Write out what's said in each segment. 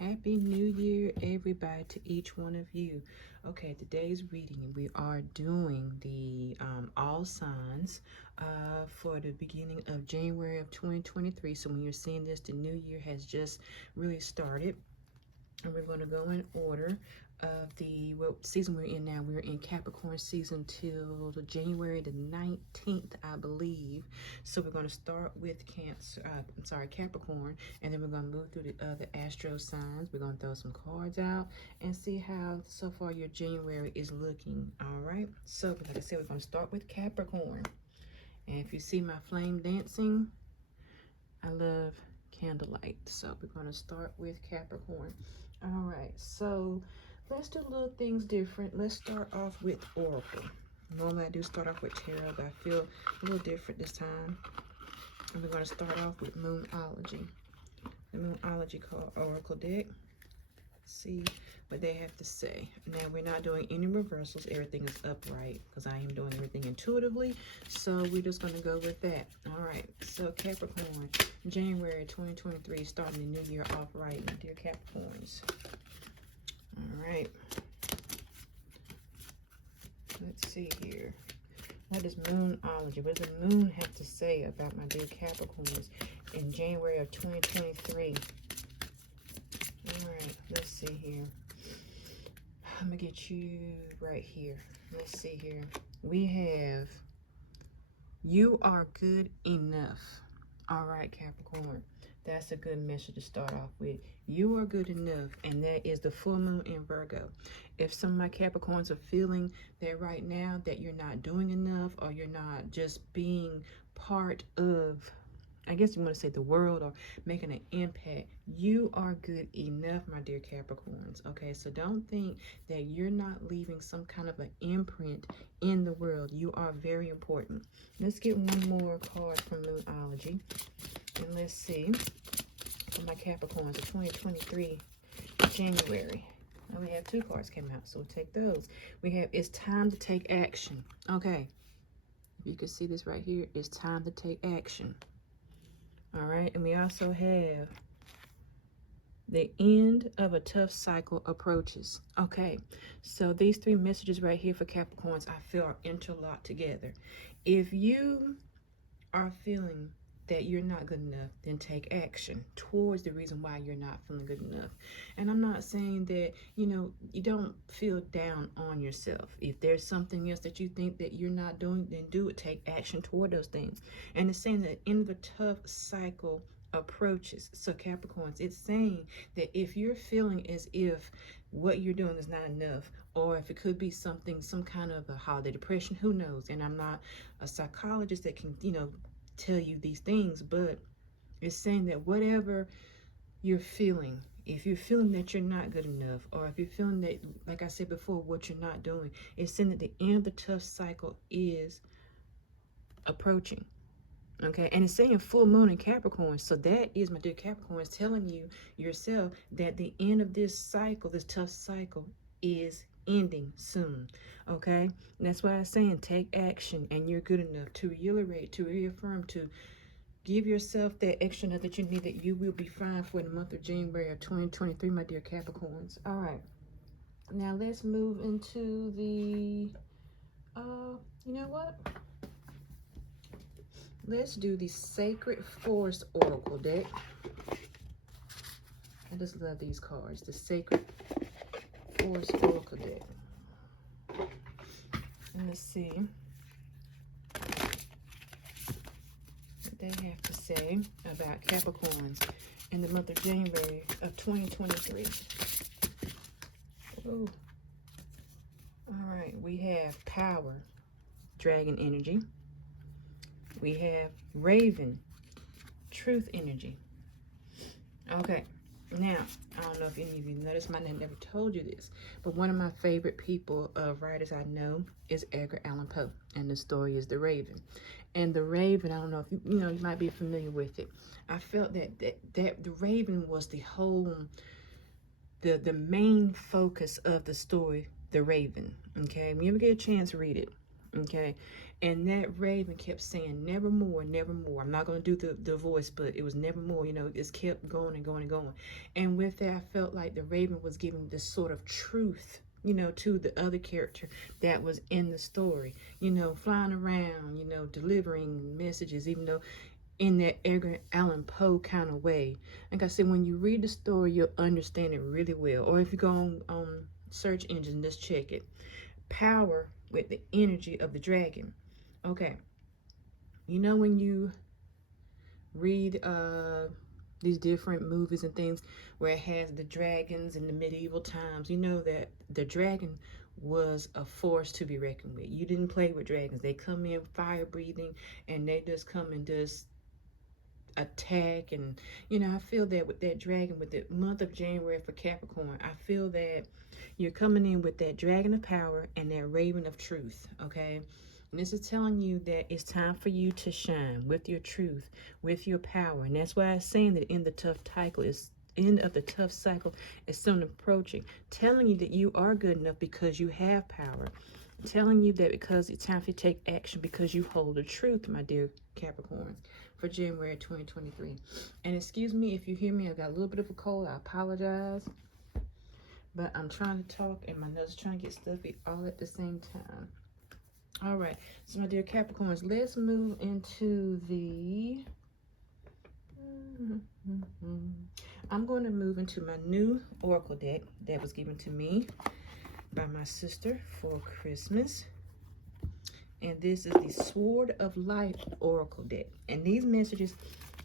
Happy New Year, everybody, to each one of you. Okay, today's reading, we are doing the all signs for the beginning of January of 2023. So when you're seeing this, the new year has just really started. And we're going to go in order of the season we're in now. We're in Capricorn season till January the 19th, I believe. So we're going to start with Capricorn, and then we're going to move through the other astro signs. We're going to throw some cards out and see how so far your January is looking. All right. So like I said, we're going to start with Capricorn. And if you see my flame dancing, I love candlelight. So we're going to start with Capricorn. All right, so let's do little things different. Let's start off with Oracle. Normally I do start off with Tarot, but I feel a little different this time. And we're going to start off with Moonology. The Moonology card Oracle deck. See what they have to say. Now we're not doing any reversals. Everything is upright because I am doing everything intuitively. So we're just going to go with that. All right, so Capricorn, January 2023, starting the new year off right, my dear Capricorns. All right, let's see here. What does Moonology, what does the moon have to say about my dear Capricorns in January of 2023? All right, let's see here. I'm gonna get you right here. Let's see here. We have, you are good enough. All right, Capricorn. That's a good message to start off with. You are good enough, and that is the full moon in Virgo. If some of my Capricorns are feeling that right now that you're not doing enough, or you're not just being part of, I guess you want to say, the world, or making an impact, you are good enough, my dear Capricorns. Okay, so don't think that you're not leaving some kind of an imprint in the world. You are very important. Let's get one more card from Moonology, and let's see for my Capricorns of 2023 January. Now we have two cards came out, so we'll take those. We have, it's time to take action. Okay, you can see this right here. It's time to take action. All right, and we also have the end of a tough cycle approaches. Okay, so these three messages right here for Capricorns, I feel, are interlocked together. If you are feeling that you're not good enough, then take action towards the reason why you're not feeling good enough. And I'm not saying that, you don't feel down on yourself. If there's something else that you think that you're not doing, then do it. Take action toward those things. And it's saying that in the tough cycle approaches. So Capricorns, it's saying that if you're feeling as if what you're doing is not enough, or if it could be something, some kind of a holiday depression, who knows? And I'm not a psychologist that can, tell you these things, but it's saying that whatever you're feeling, if you're feeling that you're not good enough, or if you're feeling that, like I said before, what you're not doing, it's saying that the end of the tough cycle is approaching. Okay, and it's saying full moon in Capricorn, so that is, my dear Capricorn, is telling you yourself that the end of this cycle, this tough cycle, is ending soon. Okay, and that's why I'm saying take action, and you're good enough to reiterate, to reaffirm, to give yourself that extra note that you need, that you will be fine for the month of January of 2023, my dear Capricorns. All right, now let's move into the you know what, let's do the Sacred Forest Oracle deck. I just love these cards, the Sacred Forest Oracle deck. And let's see what they have to say about Capricorns in the month of January of 2023. Ooh. All right, we have power, dragon energy. We have raven, truth energy. Okay, now, I don't know if any of you noticed, my name never told you this, but one of my favorite people, writers I know, is Edgar Allan Poe, and the story is The Raven. And The Raven, I don't know if you might be familiar with it. I felt that The Raven was the whole, the main focus of the story, The Raven. Okay, when you ever get a chance, read it. Okay, and that raven kept saying nevermore, nevermore. I'm not going to do the voice, but it was nevermore. You know, it's kept going and going and going. And with that, I felt like the raven was giving this sort of truth, you know, to the other character that was in the story, you know, flying around, you know, delivering messages, even though in that Edgar Allan Poe kind of way. Like I said, when you read the story, you'll understand it really well. Or if you go on search engine, just check it. Power with the energy of the dragon. Okay, you know when you read these different movies and things where it has the dragons in the medieval times, you know that the dragon was a force to be reckoned with. You didn't play with dragons. They come in fire breathing, and they just come and just attack. And you know, I feel that with that dragon, with the month of January for Capricorn, I feel that you're coming in with that dragon of power and that raven of truth. Okay, and this is telling you that it's time for you to shine with your truth, with your power. And that's why I'm saying that in the tough cycle is end of the tough cycle is soon approaching, telling you that you are good enough because you have power, telling you that because it's time for you to take action because you hold the truth, my dear Capricorn, for January 2023. And excuse me if you hear me, I've got a little bit of a cold. I apologize, but I'm trying to talk and my nose is trying to get stuffy all at the same time. All right, so my dear Capricorns, let's move into the I'm going to move into my new oracle deck that was given to me by my sister for Christmas. And this is the Sword of Light oracle deck. And these messages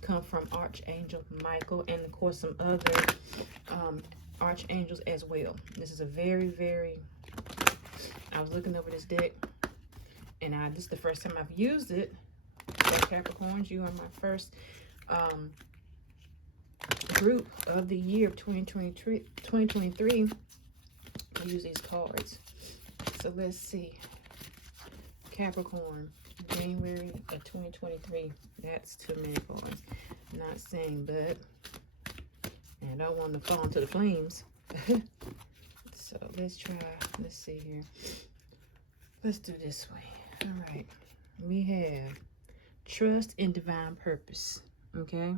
come from Archangel Michael and of course some other archangels as well. This is a very, very, I was looking over this deck and this is the first time I've used it. So Capricorns, you are my first group of the year of 2023 to use these cards. So let's see. Capricorn, January of 2023. That's too many cards. Not saying, but I don't want to fall into the flames. So let's try. Let's see here. Let's do this way. All right. We have trust in divine purpose. Okay.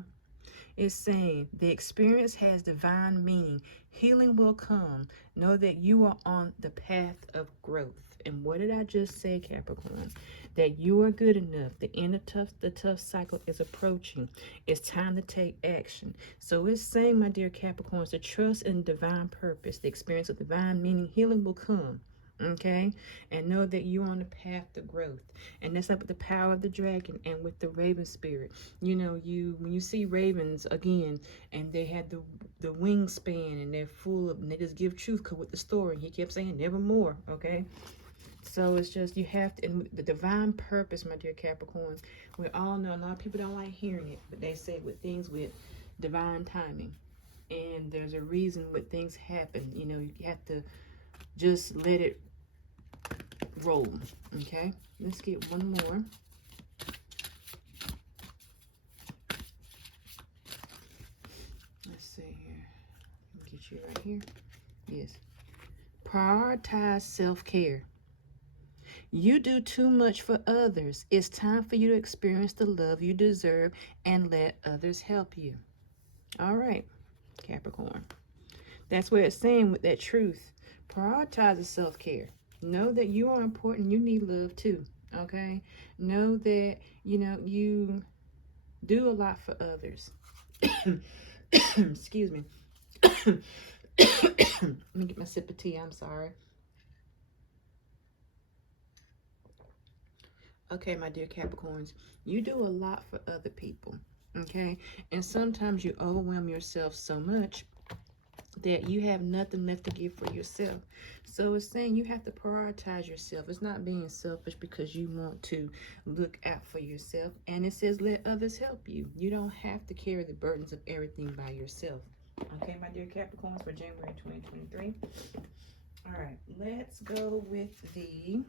It's saying the experience has divine meaning. Healing will come. Know that you are on the path of growth. And what did I just say, Capricorn? That you are good enough. The end of the tough cycle is approaching. It's time to take action. So it's saying, my dear Capricorns, to trust in divine purpose. The experience of divine meaning. Healing will come. Okay, and know that you're on the path to growth. And that's like with the power of the dragon and with the raven spirit. You know, when you see ravens again and they had the wingspan and they're full of, and they just give truth with the story. He kept saying nevermore. Okay, so it's just you have to, and the divine purpose, my dear Capricorns, we all know a lot of people don't like hearing it, but they say with things with divine timing, and there's a reason when things happen. You know, you have to just let it roll. Okay, let's get one more. Let's see here. Let me get you right here. Yes. Prioritize self-care. You do too much for others. It's time for you to experience the love you deserve and let others help you. All right, Capricorn. That's what it's saying with that truth. Prioritize self-care. Know that you are important. You need love too. Okay? Know that, you know, you do a lot for others. Excuse me. Let me get my sip of tea. I'm sorry. Okay, my dear Capricorns, you do a lot for other people. Okay? And sometimes you overwhelm yourself so much that you have nothing left to give for yourself. So it's saying you have to prioritize yourself. It's not being selfish because you want to look out for yourself. And it says let others help you. You don't have to carry the burdens of everything by yourself. Okay, my dear Capricorns, for January 2023. All right, let's go with the,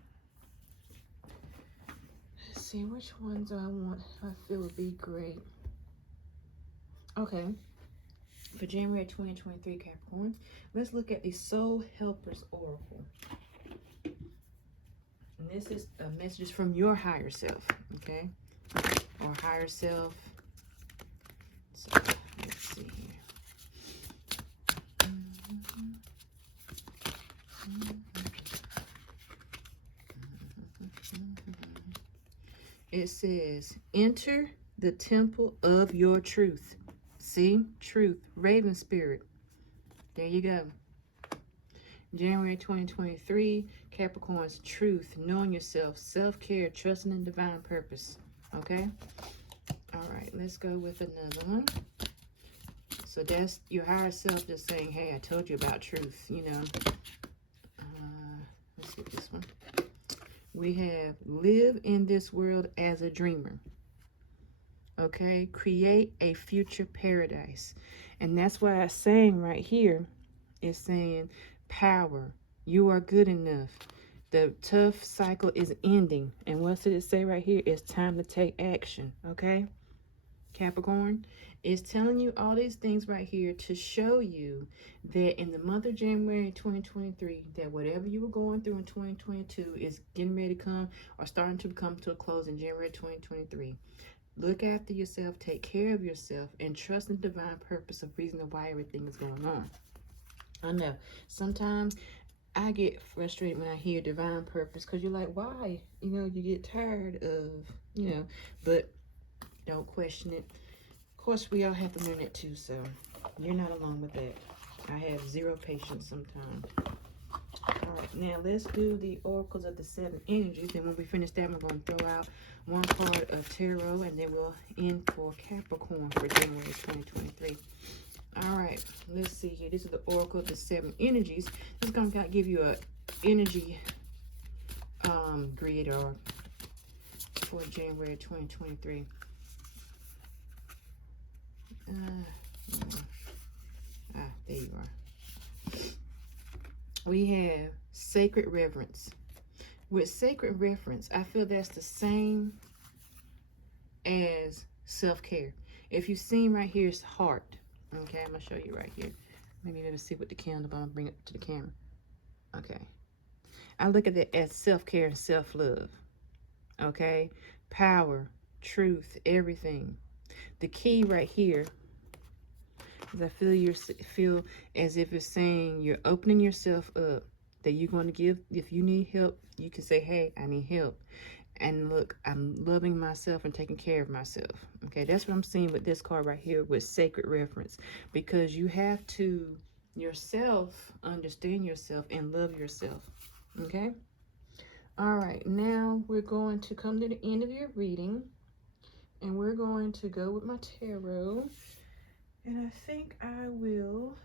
let's see, which ones I want, I feel would be great. Okay. For January 2023, Capricorn, let's look at the Soul Helpers Oracle. And this is a message from your higher self, okay? Or higher self. So, let's see here. It says, enter the temple of your truth. See? Truth. Raven spirit. There you go. January 2023, Capricorn's truth, knowing yourself, self-care, trusting in divine purpose. Okay? All right, let's go with another one. So that's your higher self just saying, hey, I told you about truth, you know. Let's get this one. We have live in this world as a dreamer. Okay? Create a future paradise. And that's what I'm saying right here. It's saying power. You are good enough. The tough cycle is ending. And what did it say right here? It's time to take action. Okay? Capricorn, is telling you all these things right here to show you that in the month of January 2023, that whatever you were going through in 2022 is getting ready to come or starting to come to a close in January 2023. Look after yourself, take care of yourself, and trust in the divine purpose of reason why everything is going on. I know sometimes I get frustrated when I hear divine purpose because you're like, why? You know, you get tired of, you know, but don't question it. Of course, we all have to learn it too, so you're not alone with that. I have zero patience sometimes. All right, now let's do the oracles of the 7 energies. And when we finish that, we're going to throw out one card of tarot, and then we'll end for Capricorn for January 2023. All right, let's see here. This is the oracle of the 7 energies. This is going to give you a energy grid or for January 2023. There you are. We have sacred reverence. With sacred reverence, I feel that's the same as self-care. If you've seen right here, it's heart. Okay, I'm going to show you right here. Maybe you'll see with the candle, but I'm going to bring it to the camera. Okay. I look at it as self-care and self-love. Okay? Power, truth, everything. The key right here is I feel as if it's saying you're opening yourself up, that you're going to give. If you need help, you can say, hey, I need help. And look, I'm loving myself and taking care of myself. Okay, that's what I'm seeing with this card right here with sacred reference. Because you have to yourself understand yourself and love yourself. Okay? All right, now we're going to come to the end of your reading. And we're going to go with my tarot. And I think I will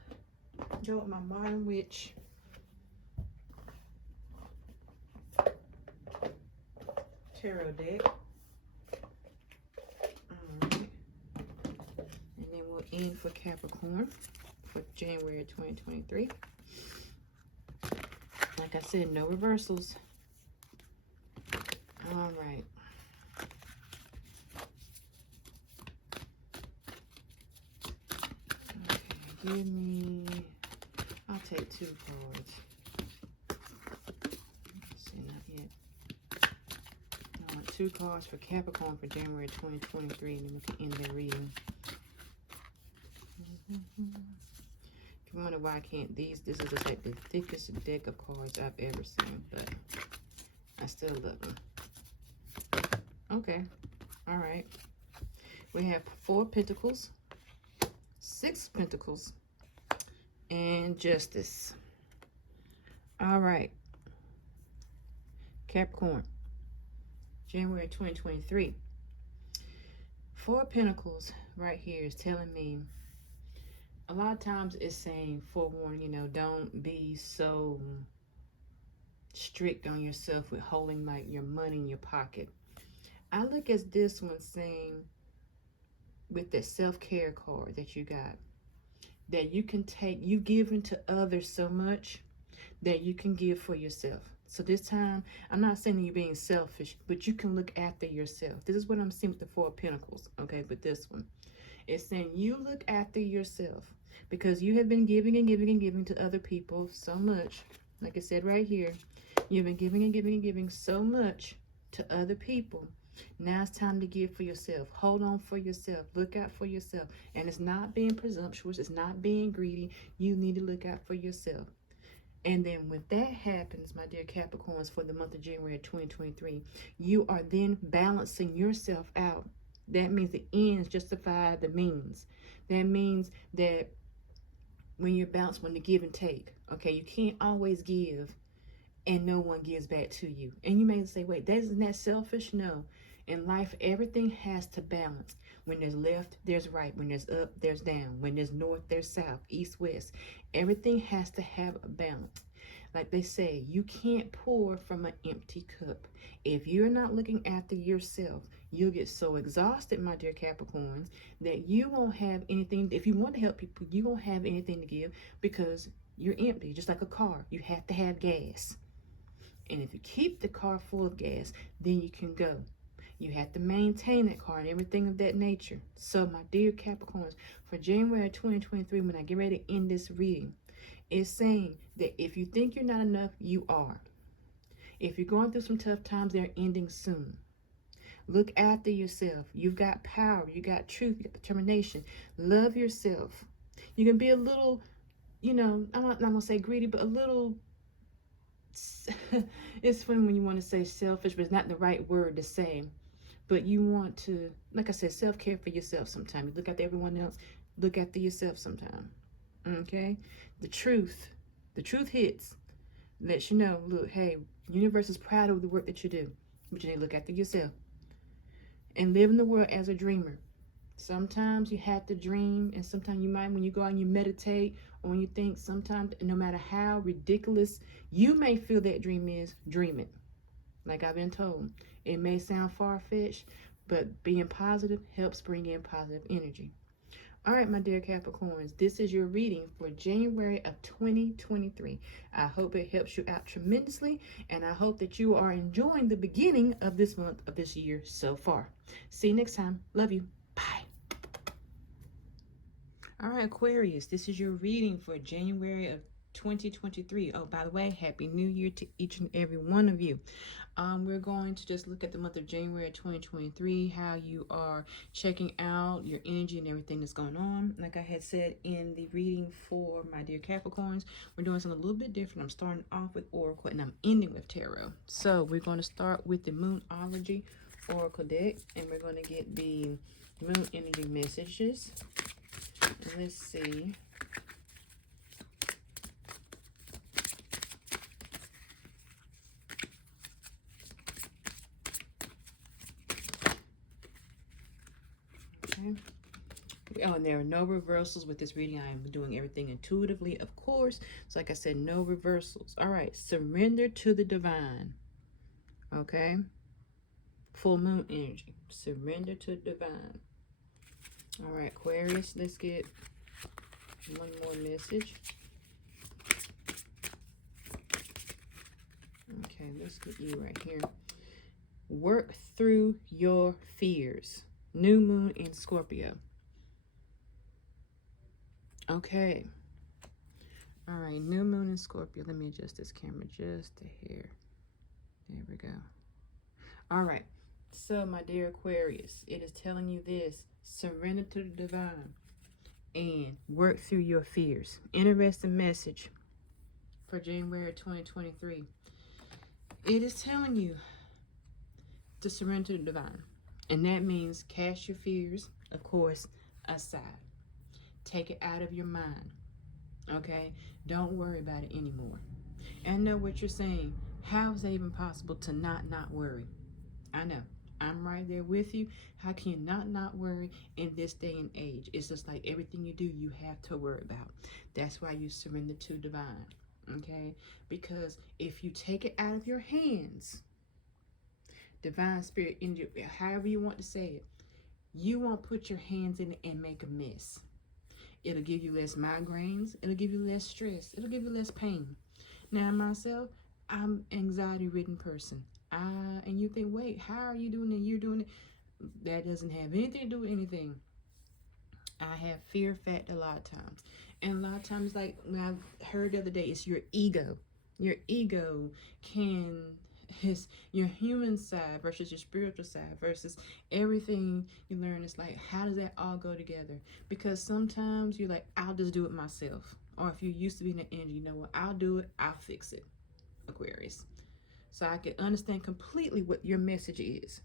go with my Modern Witch. Tarot deck. Alright. And then we'll end for Capricorn for January 2023. Like I said, no reversals. Alright. Okay, give me, I'll take 2 cards. Let's see, not yet. 2 cards for Capricorn for January 2023, and then we can end their reading. If you wonder why I can't, this is just like the thickest deck of cards I've ever seen, but I still love them. Okay, all right. We have 4 Pentacles, 6 Pentacles, and Justice. All right, Capricorn. January 2023. 4 Pentacles right here is telling me, a lot of times it's saying, forewarning, you know, don't be so strict on yourself with holding like your money in your pocket. I look at this one saying, with the self-care card that you got, that you can take, you give into others so much that you can give for yourself. So this time, I'm not saying that you're being selfish, but you can look after yourself. This is what I'm seeing with the 4 Pentacles, okay, with this one. It's saying you look after yourself because you have been giving and giving and giving to other people so much. Like I said right here, You've been giving and giving and giving so much to other people. Now it's time to give for yourself. Hold on for yourself. Look out for yourself. And it's not being presumptuous. It's not being greedy. You need to look out for yourself. And then when that happens, my dear Capricorns, for the month of January 2023, you are then balancing yourself out. That means the ends justify the means. That means that when you're balanced, when the give and take, okay, you can't always give and no one gives back to you. And you may say, wait, isn't that selfish? No. In life, everything has to balance. When there's left, there's right. When there's up, there's down. When there's north, there's south, east, west. Everything has to have a balance. Like they say, you can't pour from an empty cup. If you're not looking after yourself, you'll get so exhausted, my dear Capricorns, that you won't have anything. If you want to help people, you won't have anything to give because you're empty, just like a car. You have to have gas. And if you keep the car full of gas, then you can go. You have to maintain that car and everything of that nature. So, my dear Capricorns, for January 2023, when I get ready to end this reading, it's saying that if you think you're not enough, you are. If you're going through some tough times, they're ending soon. Look after yourself. You've got power. You got truth. You got determination. Love yourself. You can be a little, I'm not going to say greedy, but a little... It's funny when you want to say selfish, but it's not the right word to say. But you want to, like I said, self-care for yourself sometime. You look after everyone else, look after yourself sometime. Okay? The truth hits. Lets you know, look, hey, the universe is proud of the work that you do. But you need to look after yourself. And live in the world as a dreamer. Sometimes you have to dream, and sometimes you might, when you go out and you meditate, or when you think, sometimes, no matter how ridiculous you may feel that dream is, dream it. Like I've been told, it may sound far-fetched, but being positive helps bring in positive energy. All right, my dear Capricorns, this is your reading for January of 2023. I hope it helps you out tremendously, and I hope that you are enjoying the beginning of this month of this year so far. See you next time. Love you. Bye. All right, Aquarius, this is your reading for January of 2023. Oh, by the way, Happy New Year to each and every one of you. We're going to just look at the month of January 2023, how you are checking out your energy and everything that's going on. Like I had said in the reading for my dear Capricorns, we're doing something a little bit different. I'm starting off with Oracle and I'm ending with Tarot. So we're going to start with the Moonology Oracle deck, and we're going to get the Moon energy messages. Let's see. Okay. Oh, and there are no reversals with this reading. I am doing everything intuitively, of course. So like I said, no reversals. All right. Surrender to the divine. Okay. Full moon energy. Surrender to the divine. All right, Aquarius, let's get one more message. Okay, let's get you right here. Work through your fears. New moon in Scorpio. Okay. All right, new moon in Scorpio. Let me adjust this camera just a hair. There we go. All right. So, my dear Aquarius, it is telling you this. Surrender to the divine and work through your fears. Interesting message for January 2023. It is telling you to surrender to the divine. And that means cast your fears, of course, aside. Take it out of your mind. Okay? Don't worry about it anymore. And I know what you're saying. How is that even possible to not worry? I know. I'm right there with you. How can you not worry in this day and age? It's just like everything you do, you have to worry about. That's why you surrender to divine. Okay? Because if you take it out of your hands, divine spirit, energy, however you want to say it, you won't put your hands in it and make a mess. It'll give you less migraines. It'll give you less stress. It'll give you less pain. Now, myself, I'm an anxiety-ridden person. And you think, wait, how are you doing it? You're doing it. That doesn't have anything to do with anything. I have fear factor a lot of times. And a lot of times, like when I heard the other day, it's your ego. Your ego can, your human side versus your spiritual side versus everything you learn. Is like, how does that all go together? Because sometimes you're like, I'll just do it myself. Or if you're used to being an energy, you know what, I'll do it, I'll fix it, Aquarius. So I can understand completely what your message is.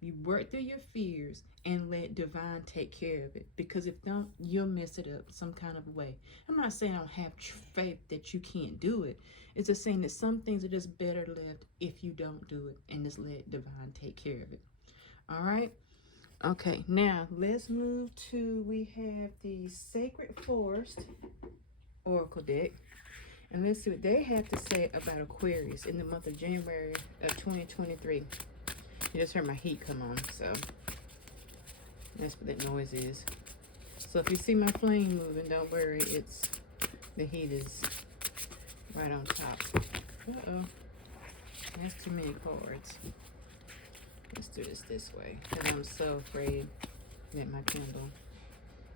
You work through your fears and let divine take care of it. Because if don't, you'll mess it up some kind of way. I'm not saying I don't have faith that you can't do it. It's just saying that some things are just better left if you don't do it and just let divine take care of it. All right. Okay. Now let's move to, we have the Sacred Forest Oracle deck. And let's see what they have to say about Aquarius in the month of January of 2023. You just heard my heat come on, so that's what that noise is. So if you see my flame moving, don't worry, it's the heat is right on top. Uh-oh, that's too many cards. Let's do this way, because I'm so afraid that my candle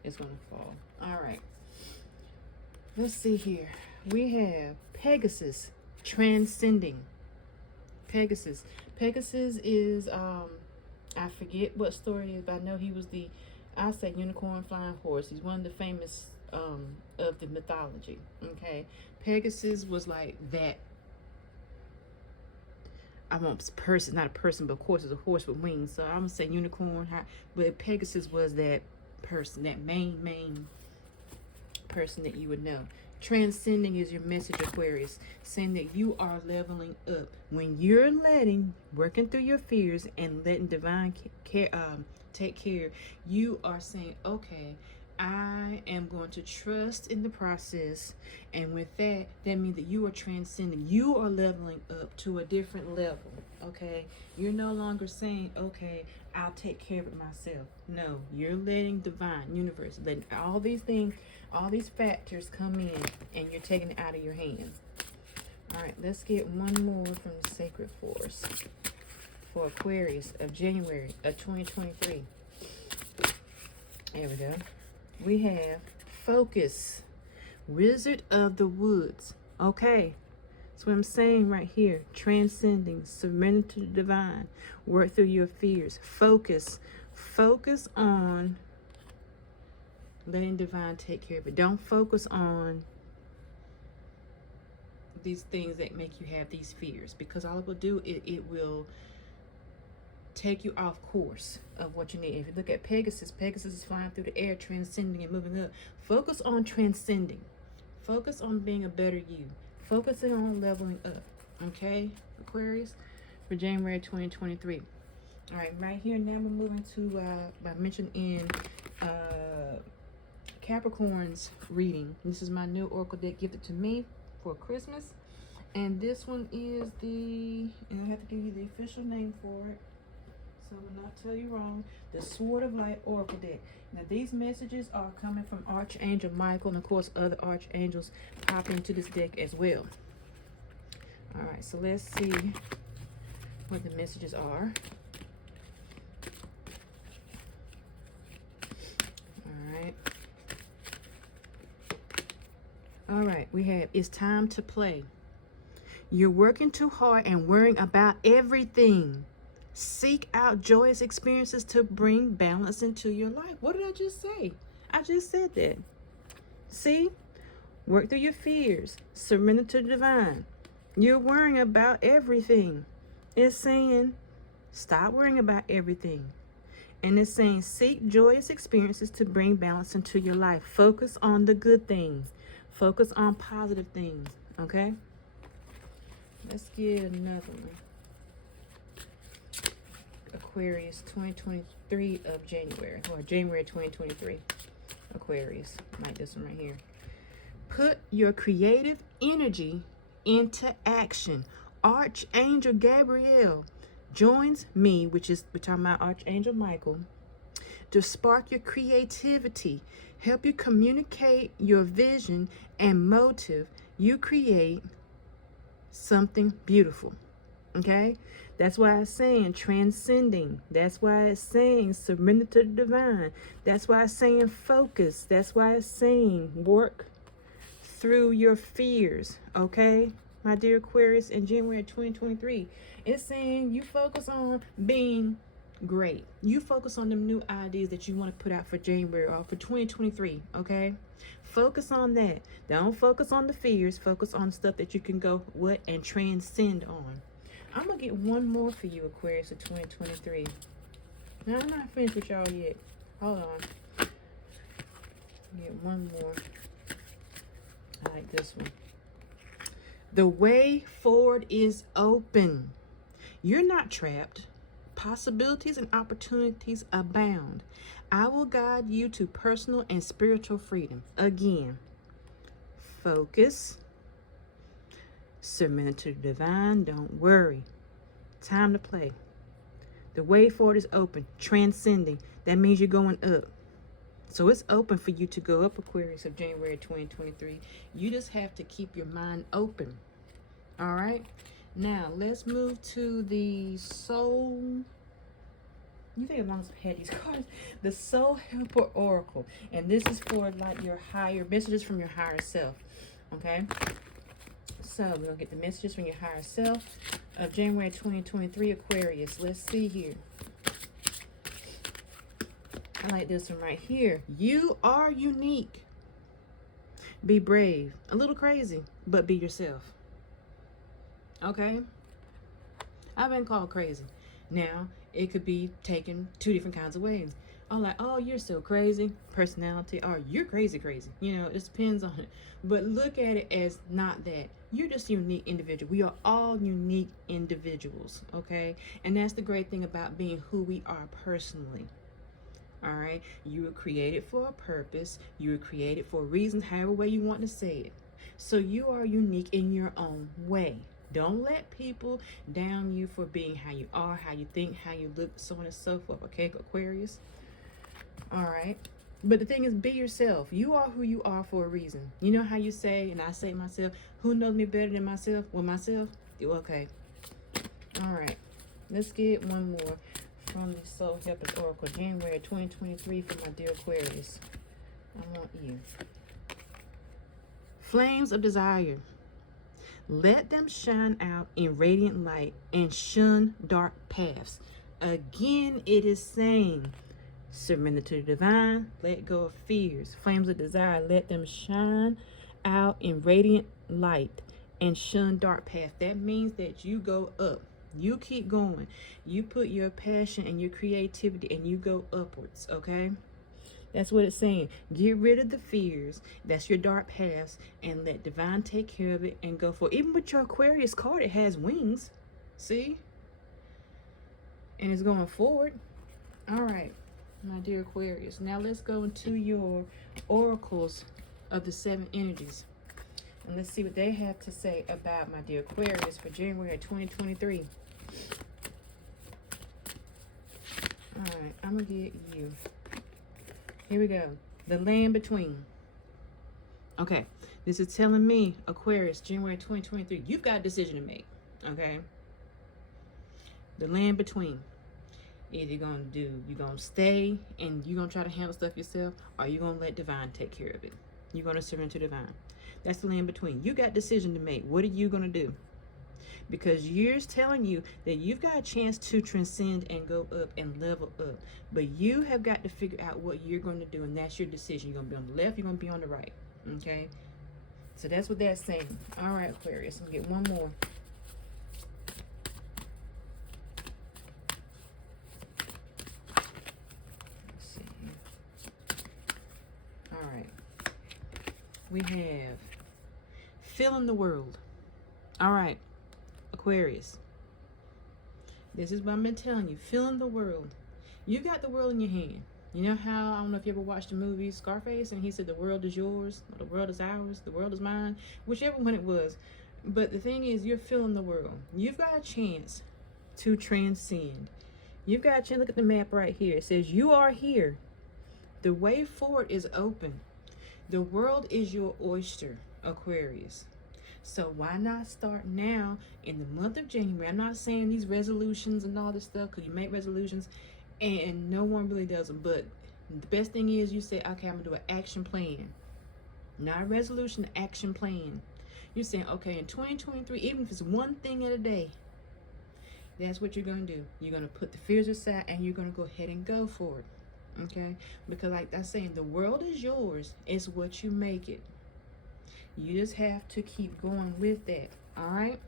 is going to fall. All right, let's see here. We have Pegasus transcending. Pegasus is I forget what story it is, but I know he was the, I say, unicorn flying horse. He's one of the famous of the mythology. Okay, Pegasus was like that. I want person, not a person, but of course it's a horse with wings. So I'm gonna say unicorn. But Pegasus was that person, that main person that you would know. Transcending is your message, Aquarius, saying that you are leveling up. When you're working through your fears and letting divine care, take care, you are saying, okay, I am going to trust in the process. And with that, that means that you are transcending. You are leveling up to a different level, okay? You're no longer saying, okay, I'll take care of it myself. No, you're letting divine, universe, letting all these things, all these factors come in, and you're taking it out of your hand. All right, let's get one more from the Sacred Force for Aquarius of January of 2023. There we go. We have Focus, Wizard of the Woods. Okay, that's what I'm saying right here. Transcending, surrender to the divine, work through your fears. Focus on letting divine take care of it. Don't focus on these things that make you have these fears, because all it will do, it will take you off course of what you need. If you look at Pegasus is flying through the air, transcending and moving up. Focus on transcending. Focus on being a better you. Focusing on leveling up. Okay, Aquarius, for January 2023. All right, right here now we're moving to, I mentioned in Capricorn's reading. This is my new oracle deck gifted to me for Christmas. And this one is the, and I have to give you the official name for it, so I will not tell you wrong, the Sword of Light Oracle deck. Now these messages are coming from Archangel Michael, and of course other archangels pop into this deck as well. All right, so let's see what the messages are. All right, we have, it's time to play. You're working too hard and worrying about everything. Seek out joyous experiences to bring balance into your life. What did I just say? I just said that. See? Work through your fears. Surrender to the divine. You're worrying about everything. It's saying, stop worrying about everything. And it's saying, seek joyous experiences to bring balance into your life. Focus on the good things. Focus on positive things, okay? Let's get another one. Aquarius 2023 of January, or January 2023. Aquarius, like this one right here. Put your creative energy into action. Archangel Gabriel joins me, which is, we're talking about Archangel Michael, to spark your creativity, help you communicate your vision and motive. You create something beautiful, okay? That's why it's saying transcending. That's why it's saying surrender to the divine. That's why it's saying focus. That's why it's saying work through your fears, okay? my dear Aquarius, in January 2023. It's saying you focus on being great. You focus on them new ideas that you want to put out for January or for 2023, okay? Focus on that. Don't focus on the fears. Focus on stuff that you can go what and transcend on. I'm going to get one more for you, Aquarius, of 2023. Now, I'm not finished with y'all yet. Hold on. Get one more. I like this one. The way forward is open. You're not trapped. Possibilities and opportunities abound. I will guide you to personal and spiritual freedom. Again, focus. Surrender to the divine. Don't worry. Time to play. The way forward is open. Transcending. That means you're going up. So it's open for you to go up, Aquarius, of January 2023. You just have to keep your mind open. All right? Now, let's move to the soul. You think as long as I had these cards. The Soul Helper Oracle. And this is for like your higher messages from your higher self. Okay? So, we're going to get the messages from your higher self of January 2023, Aquarius. Let's see here. I like this one right here. You are unique. Be brave. A little crazy, but be yourself. Okay? I've been called crazy. Now, it could be taken two different kinds of ways. I'm like, oh, you're so crazy. Personality. Or you're crazy. You know, it depends on it. But look at it as not that. You're just a unique individual. We are all unique individuals. Okay? And that's the great thing about being who we are personally. All right? You were created for a purpose. You were created for a reason, however way you want to say it. So you are unique in your own way. Don't let people down you for being how you are, how you think, how you look, so on and so forth. Okay, Aquarius? All right. But the thing is, be yourself. You are who you are for a reason. You know how you say, and I say myself, who knows me better than myself? Well, myself? Okay. All right. Let's get one more from the Soul Helpers Oracle, January 2023 for my dear Aquarius. I want you. Flames of desire. Let them shine out in radiant light and shun dark paths. Again, it is saying, surrender to the divine, let go of fears. Flames of desire, let them shine out in radiant light and shun dark paths. That means that you go up. You keep going. You put your passion and your creativity and you go upwards, okay? That's what it's saying. Get rid of the fears. That's your dark paths. And let divine take care of it and go for it. Even with your Aquarius card, it has wings. See? And it's going forward. All right, my dear Aquarius. Now let's go into your oracles of the 7 energies. And let's see what they have to say about my dear Aquarius for January 2023. All right, I'm going to get you. Here we go. The land between. Okay. This is telling me, Aquarius, January 2023, you've got a decision to make. Okay. The land between. Either you're going to stay and you're going to try to handle stuff yourself, or you're going to let divine take care of it. You're going to surrender to divine. That's the land between. You got a decision to make. What are you going to do? Because years telling you that you've got a chance to transcend and go up and level up. But you have got to figure out what you're going to do, and that's your decision. You're going to be on the left, you're going to be on the right. Okay? So that's what that's saying. All right, Aquarius. I'm going to get one more. Let's see here. All right. We have filling the world. All right. Aquarius, this is what I've been telling you. Filling the world. You got the world in your hand. You know how, I don't know if you ever watched the movie Scarface, and he said the world is yours, or the world is ours, the world is mine, whichever one it was. But the thing is, you're filling the world. You've got a chance to transcend. You've got a chance. Look at the map right here. It says you are here. The way forward is open. The world is your oyster, Aquarius. So why not start now in the month of January? I'm not saying these resolutions and all this stuff, because you make resolutions and no one really does them. But the best thing is you say, okay, I'm going to do an action plan. Not a resolution, an action plan. You're saying, okay, in 2023, even if it's one thing at a day, that's what you're going to do. You're going to put the fears aside and you're going to go ahead and go for it. Okay? Because like I'm saying, the world is yours. It's what you make it. You just have to keep going with that. All right?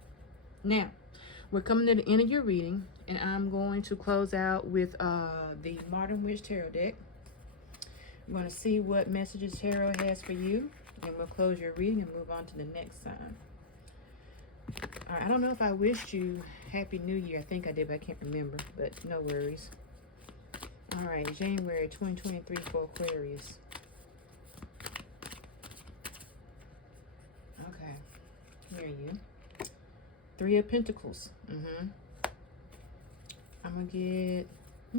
Now, we're coming to the end of your reading, and I'm going to close out with the Modern Witch Tarot deck. I'm going to see what messages Tarot has for you, and we'll close your reading and move on to the next sign. All right, I don't know if I wished you Happy New Year. I think I did, but I can't remember, but no worries. All right, January 2023 for Aquarius. Okay, here you. 3 of Pentacles. I'm gonna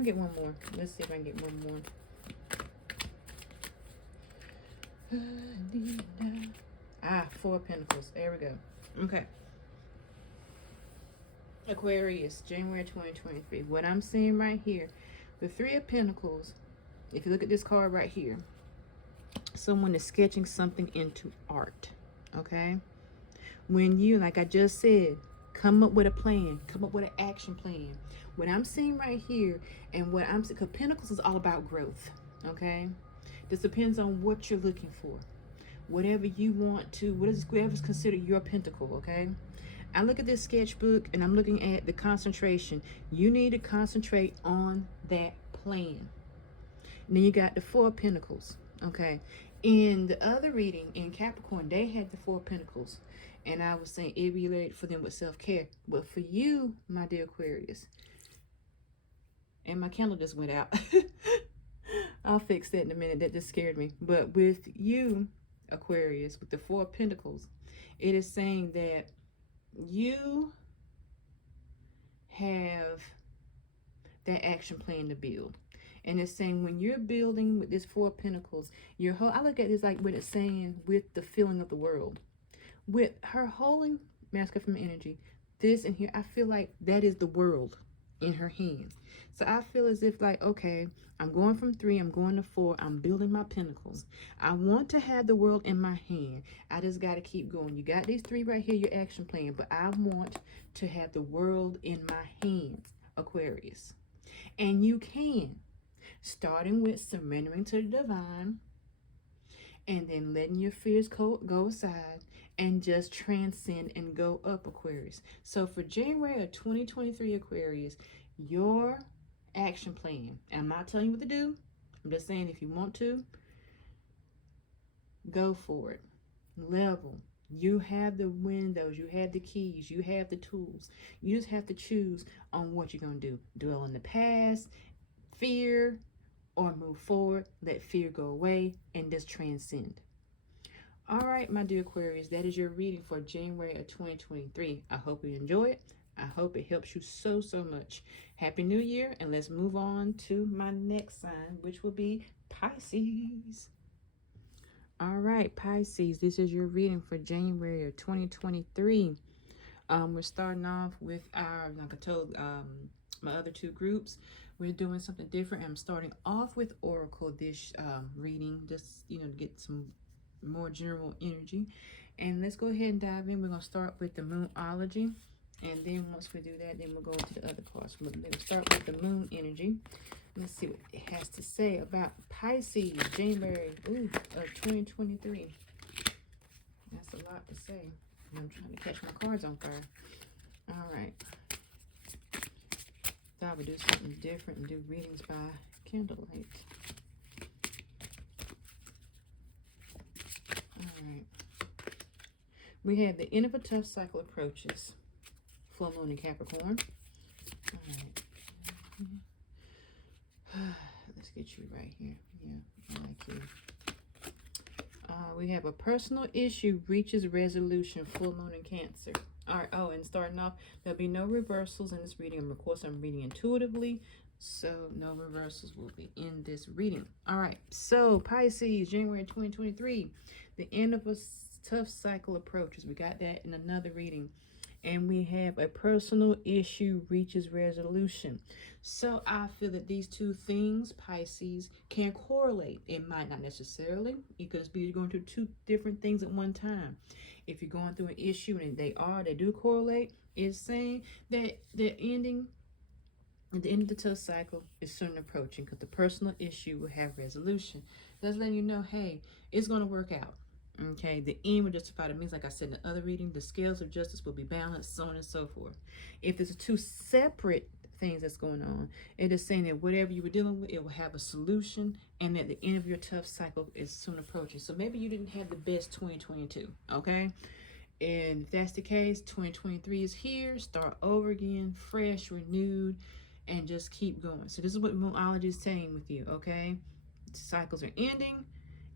get one more. Let's see if I can get one more. 4 of Pentacles. There we go. Okay. Aquarius, January 2023. What I'm seeing right here, the 3 of Pentacles, if you look at this card right here, someone is sketching something into art. Okay? When you, like I just said, come up with a plan, come up with an action plan. What I'm seeing right here, and what I'm seeing, because Pentacles is all about growth, okay? This depends on what you're looking for. Whatever you want to, whatever's considered your Pentacle, okay? I look at this sketchbook, and I'm looking at the concentration. You need to concentrate on that plan. And then you got the 4 of Pentacles, okay? In the other reading, in Capricorn, they had the 4 of Pentacles. And I was saying it related for them with self-care. But for you, my dear Aquarius, and my candle just went out. I'll fix that in a minute. That just scared me. But with you, Aquarius, with the 4 of Pentacles, it is saying that you have that action plan to build. And it's saying when you're building with this 4 of Pentacles, I look at this like what it's saying with the feeling of the world. With her holding masculine energy, this and here, I feel like that is the world in her hand. So I feel as if like, okay, I'm going from 3, I'm going to 4, I'm building my pentacles. I want to have the world in my hand. I just got to keep going. You got these 3 right here, your action plan, but I want to have the world in my hands, Aquarius. And you can, starting with surrendering to the divine, and then letting your fears go aside and just transcend and go up, Aquarius. So for January of 2023, Aquarius, your action plan, and I'm not telling you what to do, I'm just saying if you want to, go for it. Level. You have the windows, you have the keys, you have the tools. You just have to choose on what you're going to do. Dwell in the past, fear, or move forward, let fear go away, and just transcend. All right, my dear Aquarius, that is your reading for January of 2023. I hope you enjoy it. I hope it helps you so much. Happy New Year, and let's move on to my next sign, which will be Pisces. All right, Pisces, this is your reading for January of 2023. We're starting off with our, like I told my other 2 groups, we're doing something different. I'm starting off with Oracle this reading, just, to get some more general energy. And let's go ahead and dive in. We're going to start with the Moonology. And then once we do that, then we'll go into the other cards. We'll start with the Moon energy. Let's see what it has to say about Pisces, January of 2023. That's a lot to say. I'm trying to catch my cards on fire. All right. Thought I would do something different and do readings by candlelight. All right. We have the end of a tough cycle approaches. Full moon in Capricorn. All right. Let's get you right here. Yeah, I like you. We have a personal issue reaches resolution. Full moon in Cancer. All right. Oh, and starting off, there'll be no reversals in this reading. Of course, I'm reading intuitively, so no reversals will be in this reading. All right. So Pisces, January 2023, the end of a tough cycle approaches. We got that in another reading. And we have a personal issue reaches resolution. So I feel that these two things, Pisces, can correlate. It might not necessarily. It could be going through two different things at one time. If you're going through an issue and they do correlate, it's saying that the ending, at the end of the tough cycle is soon approaching, because the personal issue will have resolution. That's letting you know, hey, it's going to work out. Okay, the end will justify. It means, like I said in the other reading, the scales of justice will be balanced, so on and so forth. If there's two separate things that's going on, it is saying that whatever you were dealing with, it will have a solution, and at the end of your tough cycle is soon approaching. So maybe you didn't have the best 2022, okay? And if that's the case, 2023 is here. Start over again, fresh, renewed, and just keep going. So this is what Moonology is saying with you, okay? Cycles are ending,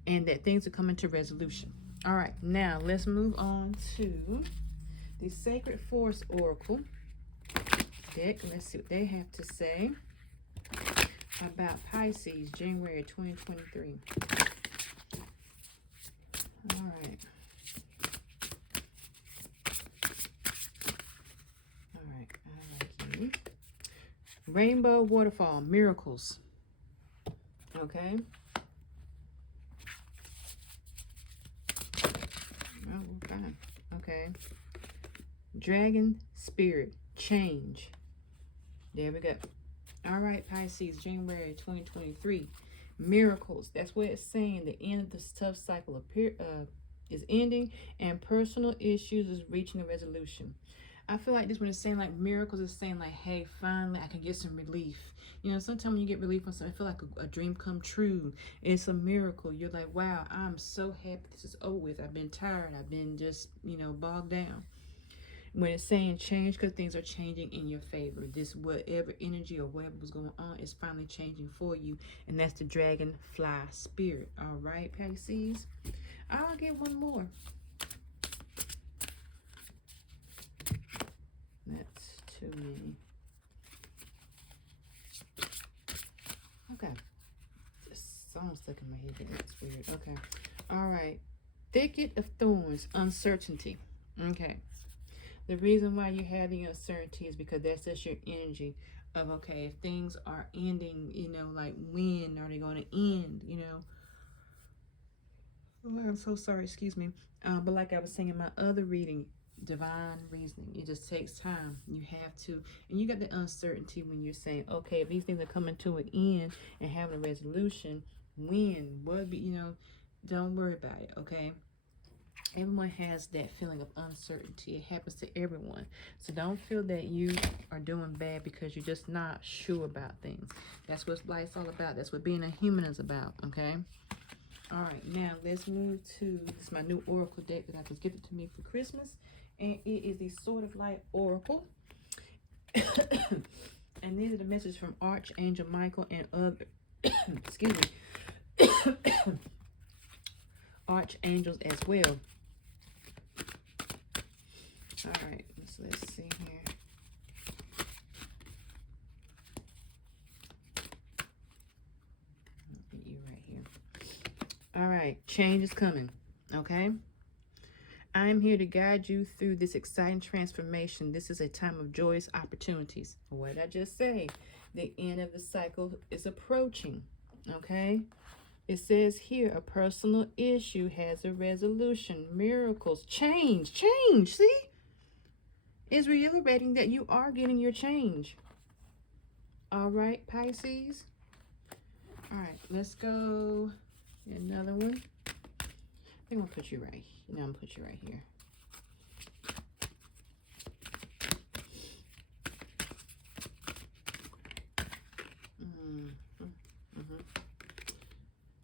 and that things are coming to resolution. All right, now let's move on to the Sacred Force Oracle deck. Let's see what they have to say about Pisces, January 2023. All right. All right, I like you. Rainbow Waterfall, Miracles. Okay. Oh, we're fine. Okay. Dragon Spirit, Change. There we go. All right, Pisces, January 2023. Miracles. That's what it's saying. The end of this tough cycle is ending, and personal issues is reaching a resolution. I feel like this one is saying, like, miracles is saying, like, hey, finally I can get some relief. You know, sometimes when you get relief from something, I feel like a dream come true. It's a miracle. You're like, wow, I'm so happy this is over with. I've been tired. I've been just, you know, bogged down. When it's saying change, because things are changing in your favor. This whatever energy or whatever was going on is finally changing for you. And that's the dragonfly spirit. All right, Pisces. I'll get one more. That's too many. Okay. This song stuck in my head. That's weird. Okay. All right. Thicket of Thorns, uncertainty. Okay. The reason why you have the uncertainty is because that's just your energy of, okay, if things are ending, you know, like, when are they going to end, you know? Oh, I'm so sorry, excuse me. But like I was saying in my other reading, divine reasoning, it just takes time. You have to, and you got the uncertainty when you're saying, okay, if these things are coming to an end and having a resolution, when, what be, you know, don't worry about it, okay? Everyone has that feeling of uncertainty. It happens to everyone. So don't feel that you are doing bad because you're just not sure about things. That's what life's all about. That's what being a human is about, okay? All right, now let's move to, this is my new oracle deck that was gifted to me for Christmas. And it is the Sword of Light Oracle. And these are the messages from Archangel Michael and other, excuse me, archangels as well. All right, so let's see here. I'll put you right here. All right, change is coming, okay? I'm here to guide you through this exciting transformation. This is a time of joyous opportunities. What did I just say? The end of the cycle is approaching, okay? It says here, a personal issue has a resolution. Miracles, change, see? It's reiterating that you are getting your change. All right, Pisces. All right, let's go. Another one. I'm going to put you right here. No, I'm going to put you right here.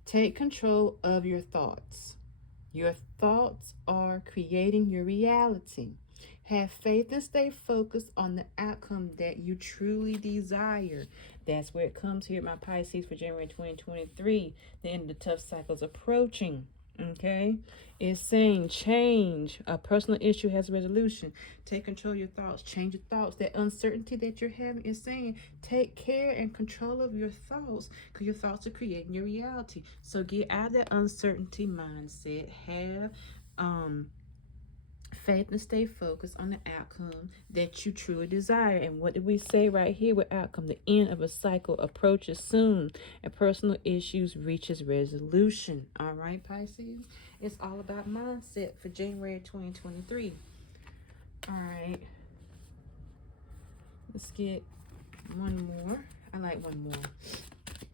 Take control of your thoughts. Your thoughts are creating your reality. Have faith and stay focused on the outcome that you truly desire. That's where it comes here, my Pisces, for January 2023. The end of the tough cycle is approaching. Okay, it's saying change. A personal issue has a resolution. Take control of your thoughts. Change your thoughts. That uncertainty that you're having is saying take care and control of your thoughts, because your thoughts are creating your reality. So get out of that uncertainty mindset. Have Faith and stay focused on the outcome that you truly desire. And what did we say right here with outcome? The end of a cycle approaches soon, and personal issues reaches resolution. All right, Pisces? It's all about mindset for January 2023. All right. Let's get one more. I like one more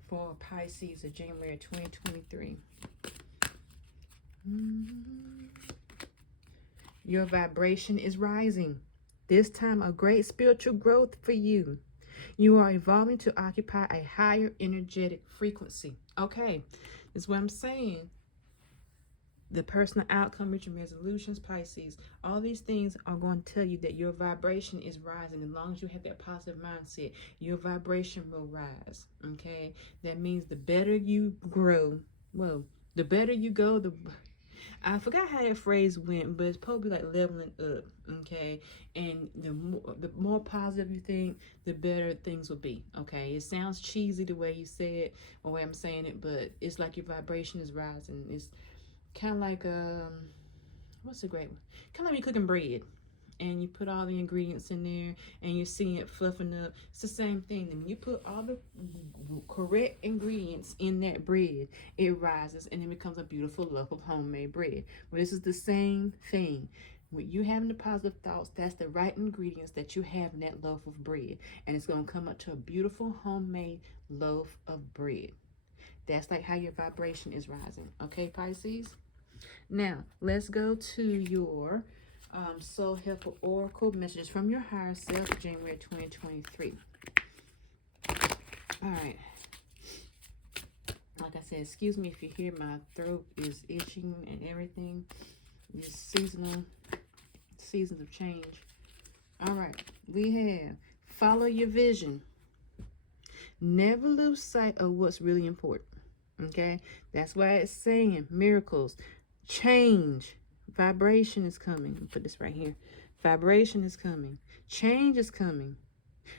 for Pisces of January 2023. Your vibration is rising. This time of great spiritual growth for you. You are evolving to occupy a higher energetic frequency. Okay, that's what I'm saying. The personal outcome, reaching resolutions, Pisces. All these things are going to tell you that your vibration is rising. As long as you have that positive mindset, your vibration will rise. Okay, that means the better you grow. Well, the better you go, I forgot how that phrase went, but it's probably like leveling up, okay? And the more positive you think, the better things will be, okay? It sounds cheesy the way you say it, or the way I'm saying it, but it's like your vibration is rising. It's kind of like, what's a great one? Kind of like when you're cooking bread, and you put all the ingredients in there, and you're seeing it fluffing up. It's the same thing. And when you put all the correct ingredients in that bread, it rises, and it becomes a beautiful loaf of homemade bread. Well, this is the same thing. When you having the positive thoughts, that's the right ingredients that you have in that loaf of bread, and it's going to come up to a beautiful homemade loaf of bread. That's like how your vibration is rising. Okay, Pisces? Now, let's go to your Soul Helper Oracle messages from your higher self, January 2023. All right. Like I said, excuse me if you hear my throat is itching and everything. These seasons of change. All right. We have follow your vision. Never lose sight of what's really important. Okay? That's why it's saying miracles, change. Vibration is coming. Put this right here. Vibration is coming. Change is coming.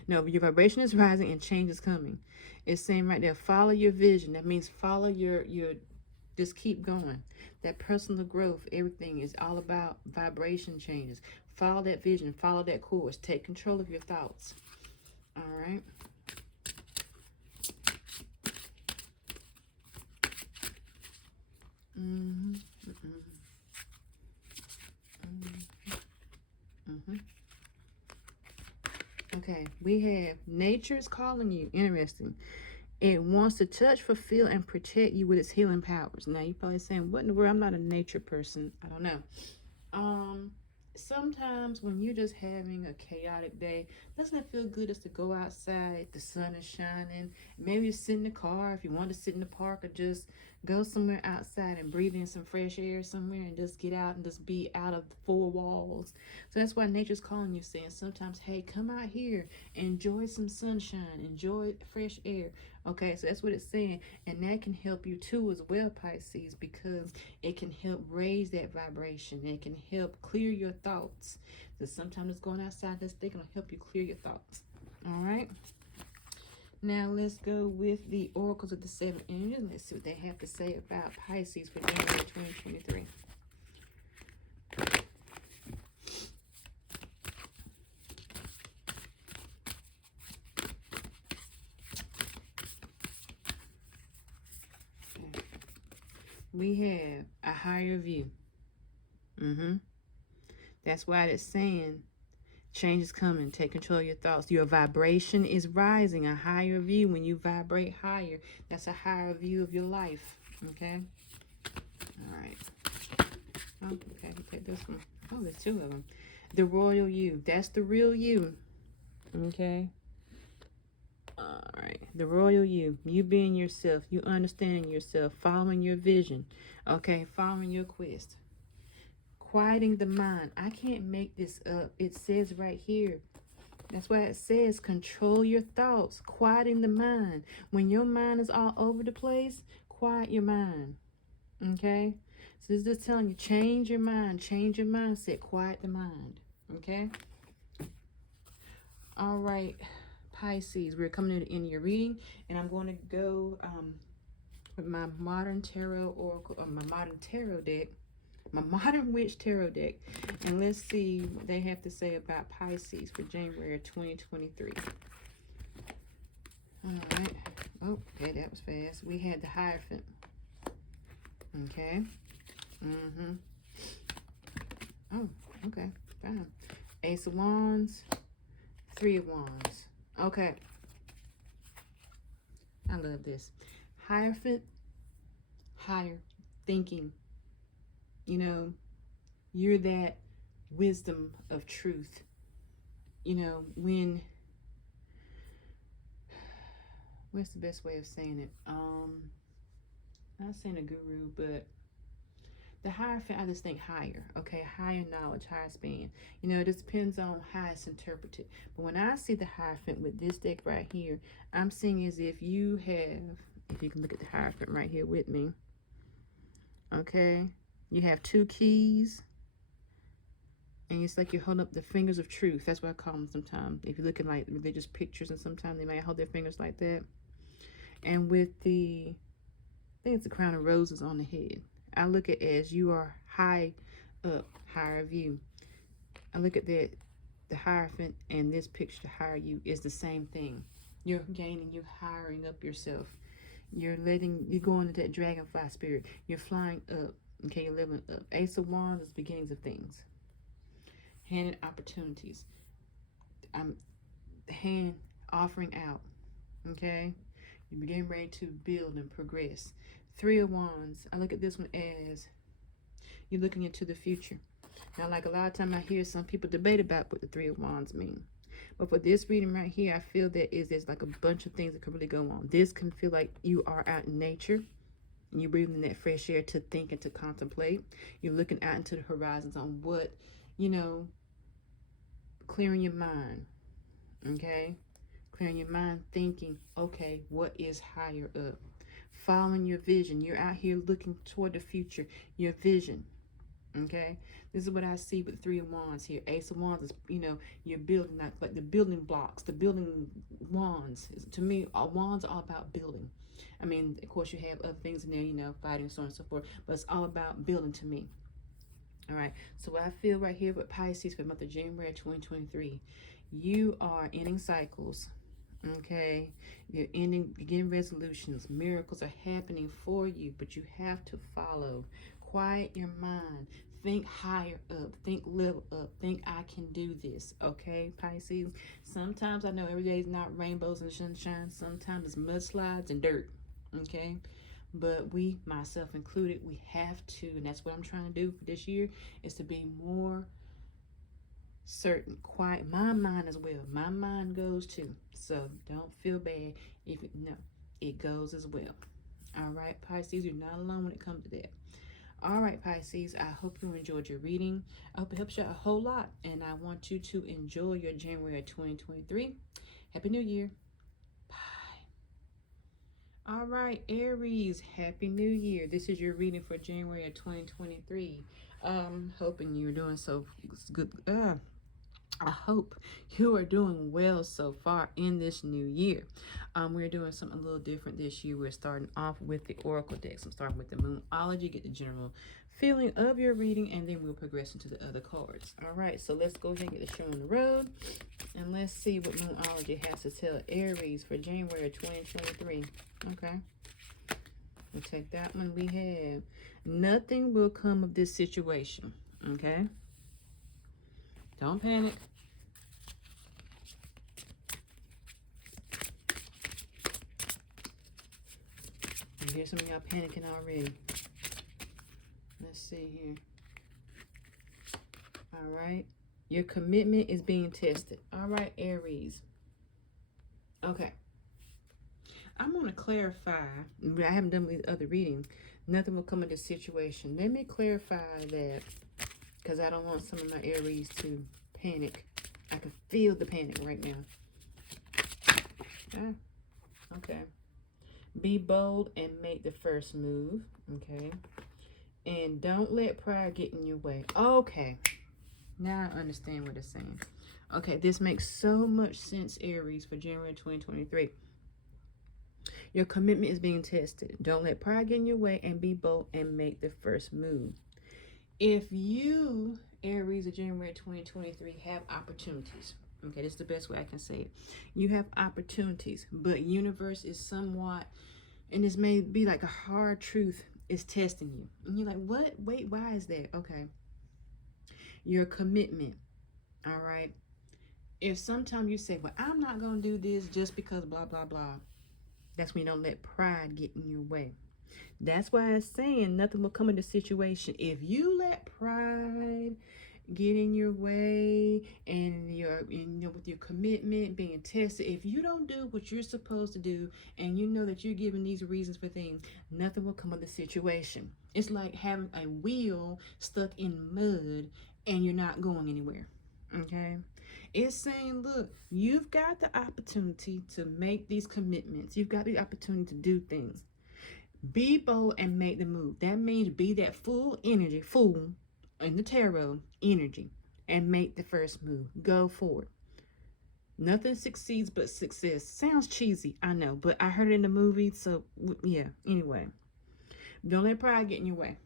No, your vibration is rising and change is coming. It's saying right there, follow your vision. That means follow your just keep going. That personal growth, everything is all about vibration changes. Follow that vision. Follow that course. Take control of your thoughts. All right. Okay, we have nature is calling you. Interesting. It wants to touch, fulfill, and protect you with its healing powers. Now, you're probably saying, what in the world? I'm not a nature person. I don't know. Sometimes when you're just having a chaotic day, doesn't it feel good just to go outside? The sun is shining. Maybe you sit in the car if you want to sit in the park, or just go somewhere outside and breathe in some fresh air somewhere and just get out and just be out of the four walls. So that's why nature's calling you, saying sometimes, hey, come out here, enjoy some sunshine, enjoy fresh air. Okay, so that's what it's saying. And that can help you too as well, Pisces, because it can help raise that vibration. It can help clear your thoughts. So sometimes it's going outside this thing will help you clear your thoughts. All right. Now let's go with the oracles of the seven energies. Let's see what they have to say about Pisces for January 2023. We have a higher view. That's why it's saying change is coming. Take control of your thoughts. Your vibration is rising. A higher view. When you vibrate higher, that's a higher view of your life. Okay? All right. Oh, okay. Take this one. Oh, there's two of them. The royal you. That's the real you. Okay? All right. The royal you. You being yourself. You understanding yourself. Following your vision. Okay? Following your quest. Quieting the mind. I can't make this up. It says right here. That's why it says control your thoughts. Quieting the mind. When your mind is all over the place, quiet your mind. Okay? So it's just telling you, change your mind. Change your mindset. Quiet the mind. Okay? All right, Pisces. We're coming to the end of your reading. And I'm going to go with my modern tarot oracle, or my modern tarot deck. my Modern Witch Tarot deck. And let's see what they have to say about Pisces for January 2023. All right. Oh, okay, that was fast. We had the Hierophant. Okay. Oh, okay. Fine. Ace of Wands. Three of Wands. Okay. I love this. Hierophant. Higher thinking. You know, you're that wisdom of truth. You know, what's the best way of saying it? Not saying a guru, but the Hierophant, I just think higher, okay? Higher knowledge, higher span. You know, it just depends on how it's interpreted. But when I see the Hierophant with this deck right here, I'm seeing as if you have, if you can look at the Hierophant right here with me, okay? You have two keys, and it's like you hold up the fingers of truth. That's what I call them sometimes. If you're looking like religious pictures, and sometimes they might hold their fingers like that. And with the, I think it's the crown of roses on the head. I look at it as you are high up, higher view. I look at that, the Hierophant and this picture, the higher you, is the same thing. You're gaining, you're hiring up yourself. You're going into that dragonfly spirit. You're flying up, okay, you're living up. Ace of Wands is beginnings of things. Handed opportunities. Hand offering out, okay? You're getting ready to build and progress. Three of Wands, I look at this one as you're looking into the future. Now, like a lot of time I hear some people debate about what the Three of Wands mean. But for this reading right here, I feel there's like a bunch of things that could really go on. This can feel like you are out in nature. And you're breathing that fresh air to think and to contemplate. You're looking out into the horizons on what, you know, clearing your mind, okay? Clearing your mind, thinking, okay, what is higher up? Following your vision. You're out here looking toward the future, your vision, okay? This is what I see with Three of Wands here. Ace of Wands is, you know, you're building, like the building blocks, the building wands. To me, wands are all about building. I mean, of course, you have other things in there, you know, fighting, so on and so forth, but it's all about building to me. All right, so what I feel right here with Pisces for the month of January 2023, you are ending cycles, okay? You're getting resolutions. Miracles are happening for you, but you have to follow. Quiet your mind. Think higher up. Think level up. Think I can do this, okay, Pisces? Sometimes I know every day is not rainbows and sunshine. Sometimes it's mudslides and dirt, okay? But we, myself included, we have to, and that's what I'm trying to do for this year, is to be more certain, quiet. My mind as well. My mind goes too. So don't feel bad if it goes as well. All right, Pisces, you're not alone when it comes to that. All right, Pisces, I hope you enjoyed your reading. I hope it helps you out a whole lot, and I want you to enjoy your January 2023. Happy New Year. All right, Aries, Happy New Year. This is your reading for January of 2023. Hoping you're doing so good. I hope you are doing well so far in this new year. We're doing something a little different this year. We're starting off with the Oracle decks. I'm starting with the Moonology, get the general feeling of your reading, and then we'll progress into the other cards. All right, so let's go ahead and get the show on the road, and let's see what Moonology has to tell Aries for January 2023. Okay, we'll take that one. We have nothing will come of this situation. Okay, don't panic. I hear some of y'all panicking already. Let's see here. All right. Your commitment is being tested. All right, Aries. Okay. I'm going to clarify. I haven't done with other reading. Nothing will come of this situation. Let me clarify that, because I don't want some of my Aries to panic. I can feel the panic right now. Okay. Be bold and make the first move. Okay. And don't let pride get in your way. Okay. Now I understand what it's saying. Okay, this makes so much sense, Aries, for January 2023. Your commitment is being tested. Don't let pride get in your way, and be bold and make the first move. If you, Aries of January 2023, have opportunities, okay, this is the best way I can say it. You have opportunities, but universe is somewhat, and this may be like a hard truth, is testing you. And you're like, what? Wait, why is that? Okay. Your commitment, all right? If sometimes you say, well, I'm not going to do this just because blah, blah, blah, that's when you don't let pride get in your way. That's why it's saying nothing will come in the situation. If you let pride get in your way and with your commitment being tested, if you don't do what you're supposed to do and you know that you're giving these reasons for things, nothing will come of the situation. It's like having a wheel stuck in mud and you're not going anywhere. Okay, it's saying, look, you've got the opportunity to make these commitments. You've got the opportunity to do things. Be bold and make the move. That means be that full energy, fool in the tarot energy, and make the first move. Go forward. Nothing succeeds but success. Sounds cheesy, I know, but I heard it in the movie, so yeah. Anyway, don't let pride get in your way.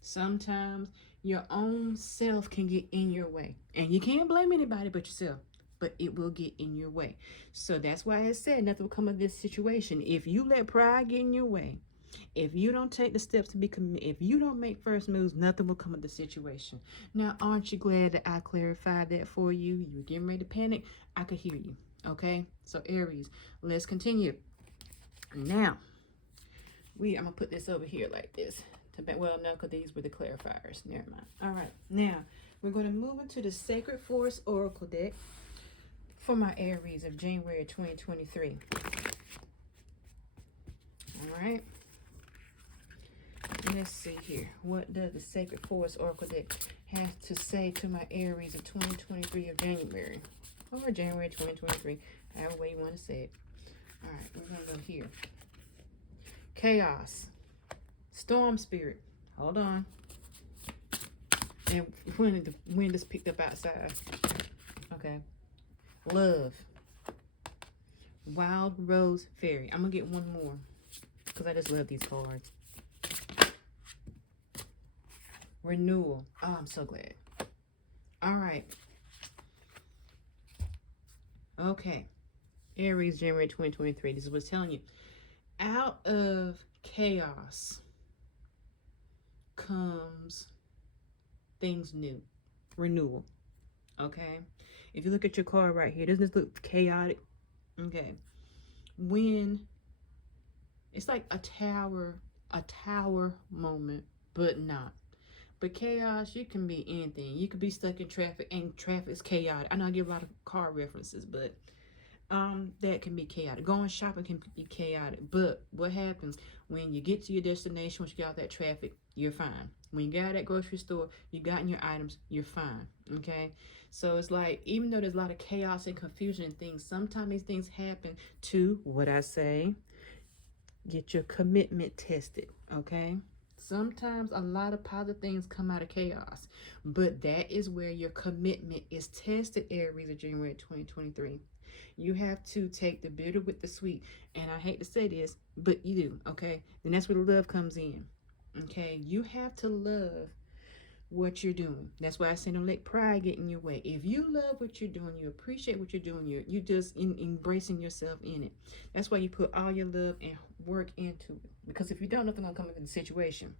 Sometimes your own self can get in your way, and you can't blame anybody but yourself, but it will get in your way. So that's why it said nothing will come of this situation. If you let pride get in your way, if you don't take the steps to be committed, if you don't make first moves, nothing will come of the situation. Now, aren't you glad that I clarified that for you? You were getting ready to panic. I could hear you. Okay? So, Aries, let's continue. Now, I'm going to put this over here like this. Well, no, because these were the clarifiers. Never mind. All right. Now, we're going to move into the Sacred Force Oracle deck for my Aries of January 2023. All right. Let's see here. What does the Sacred Force Oracle deck have to say to my Aries of 2023 of January? Or January 2023. However way you want to say it. All right. We're going to go here. Chaos. Storm Spirit. Hold on. And when the wind is picked up outside. Okay. Love. Wild Rose Fairy. I'm going to get one more. Because I just love these cards. Renewal. Oh, I'm so glad. All right. Okay. Aries, January 2023. This is what's telling you. Out of chaos comes things new. Renewal. Okay. If you look at your card right here, doesn't this look chaotic? Okay. When it's like a tower moment, but not. But chaos, you can be anything. You could be stuck in traffic, and traffic is chaotic. I know I give a lot of car references, but that can be chaotic. Going shopping can be chaotic. But what happens when you get to your destination, once you get out that traffic, you're fine. When you get out of that grocery store, you got in your items, you're fine. Okay? So it's like, even though there's a lot of chaos and confusion and things, sometimes these things happen to, what I say, get your commitment tested. Okay? Sometimes a lot of positive things come out of chaos, but that is where your commitment is tested, Aries of January 2023. You have to take the bitter with the sweet, and I hate to say this, but you do, okay? And that's where the love comes in, okay? You have to love what you're doing. That's why I say don't let pride get in your way. If you love what you're doing, you appreciate what you're doing, you just embracing yourself in it. That's why you put all your love and work into it. Because if you don't, nothing gonna come into the situation.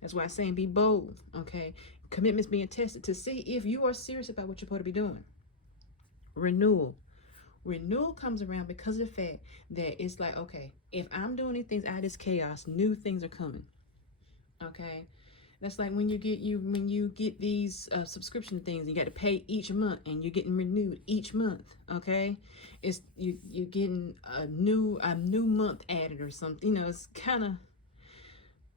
That's why I'm saying be bold, okay? Commitments being tested to see if you are serious about what you're supposed to be doing. Renewal. Renewal comes around because of the fact that it's like, okay, if I'm doing these things out of this chaos, new things are coming, okay? That's like when you get these subscription things, you got to pay each month, and you're getting renewed each month. Okay, it's you're getting a new month added or something. You know, it's kind of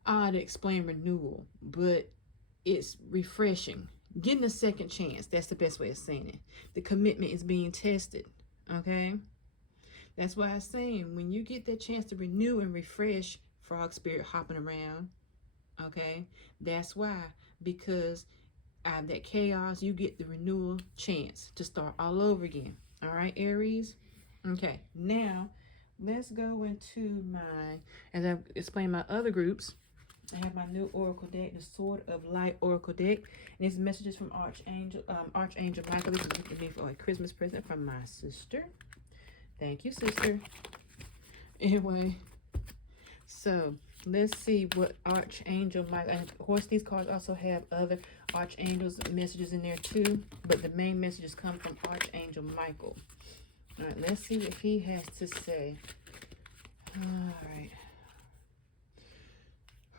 odd to explain renewal, but it's refreshing. Getting a second chance. That's the best way of saying it. The commitment is being tested. Okay, that's why I'm saying when you get that chance to renew and refresh, frog spirit hopping around. Okay, that's why, because out of that chaos, you get the renewal chance to start all over again. All right, Aries. Okay, now let's go into as I explained my other groups, I have my new Oracle deck, the Sword of Light Oracle deck. And these messages from Archangel Michael. This is meant to be for a Christmas present from my sister. Thank you, sister. Anyway, so let's see what Archangel Michael, and of course these cards also have other Archangels messages in there too, but the main messages come from Archangel Michael. All right, let's see what he has to say. All right.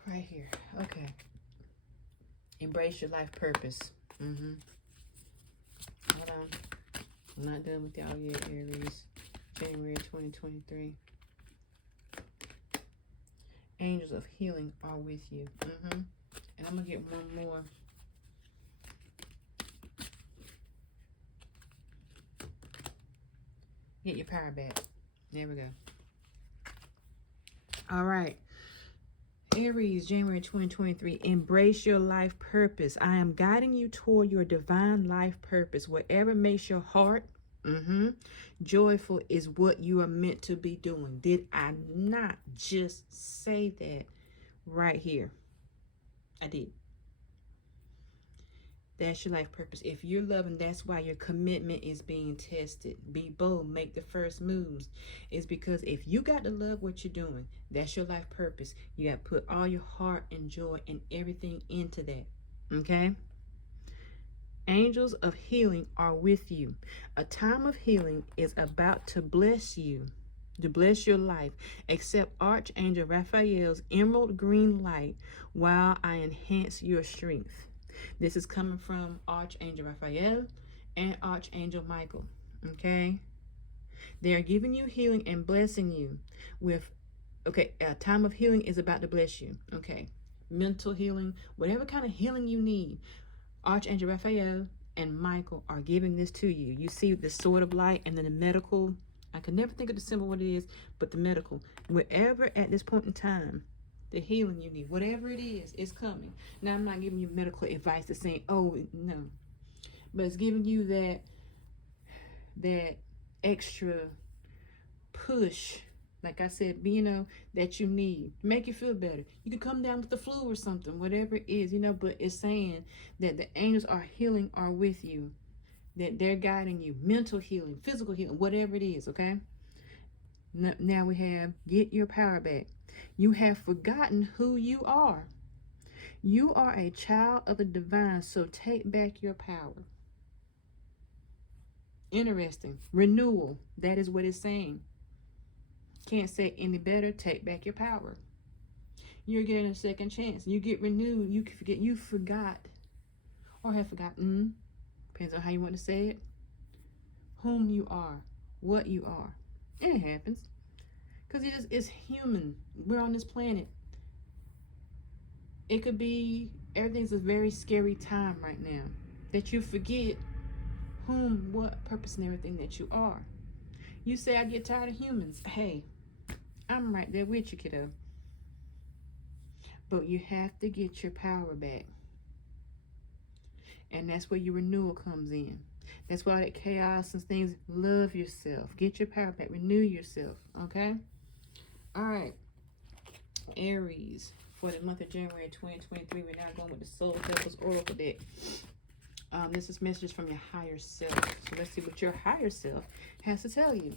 Right here. Okay. Embrace your life purpose. Hold on. I'm not done with y'all yet, Aries. January 2023. Angels of healing are with you. And I'm going to get one more. Get your power back. There we go. All right. Aries, January 2023. Embrace your life purpose. I am guiding you toward your divine life purpose. Whatever makes your heart joyful is what you are meant to be doing. Did I not just say that right here? I did. That's your life purpose. If you're loving, that's why your commitment is being tested. Be bold. Make the first moves. It's because if you got to love what you're doing, that's your life purpose. You got to put all your heart and joy and everything into that. Okay? Angels of healing are with you. A time of healing is about to bless you, to bless your life. Accept Archangel Raphael's emerald green light while I enhance your strength. This is coming from Archangel Raphael and Archangel Michael. Okay? They are giving you healing and blessing you with, okay, a time of healing is about to bless you. Okay? Mental healing, whatever kind of healing you need. Archangel Raphael and Michael are giving this to you. You see the Sword of Light and then the medical. I can never think of the symbol what it is, but the medical. Wherever at this point in time, the healing you need, whatever it is coming. Now, I'm not giving you medical advice to saying, oh, no. But it's giving you that extra push, like I said, that you need to make you feel better. You could come down with the flu or something, whatever it is, but it's saying that the angels are with you, that they're guiding you, mental healing, physical healing, whatever it is, okay? Now we have, get your power back. You have forgotten who you are. You are a child of the divine, so take back your power. Interesting. Renewal, that is what it's saying. Can't say any better. Take back your power. You're getting a second chance. You get renewed. You forget. You forgot or have forgotten. Depends on how you want to say it. Whom you are. What you are. And it happens. Because it's human. We're on this planet. It could be, everything's a very scary time right now. That you forget whom, what, purpose, and everything that you are. You say, I get tired of humans. Hey, I'm right there with you, kiddo. But you have to get your power back. And that's where your renewal comes in. That's why that chaos and things, love yourself. Get your power back. Renew yourself. Okay? All right. Aries. For the month of January 2023, we're now going with the Soul Devil's Oracle deck. This is messages from your higher self. So let's see what your higher self has to tell you.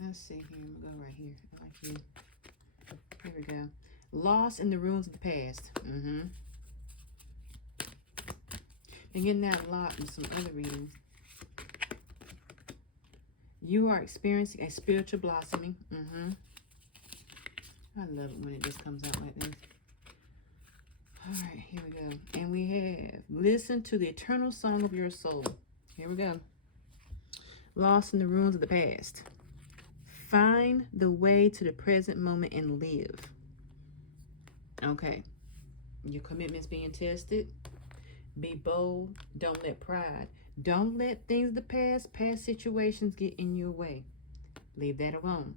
Let's see here. We'll go right here. I like you. Here we go. Lost in the ruins of the past. Been getting that a lot in some other readings. You are experiencing a spiritual blossoming. I love it when it just comes out like this. All right, here we go. And we have, listen to the eternal song of your soul. Here we go. Lost in the ruins of the past. Find the way to the present moment and live. Okay. Your commitment's being tested. Be bold. Don't let pride. Don't let things of the past situations get in your way. Leave that alone.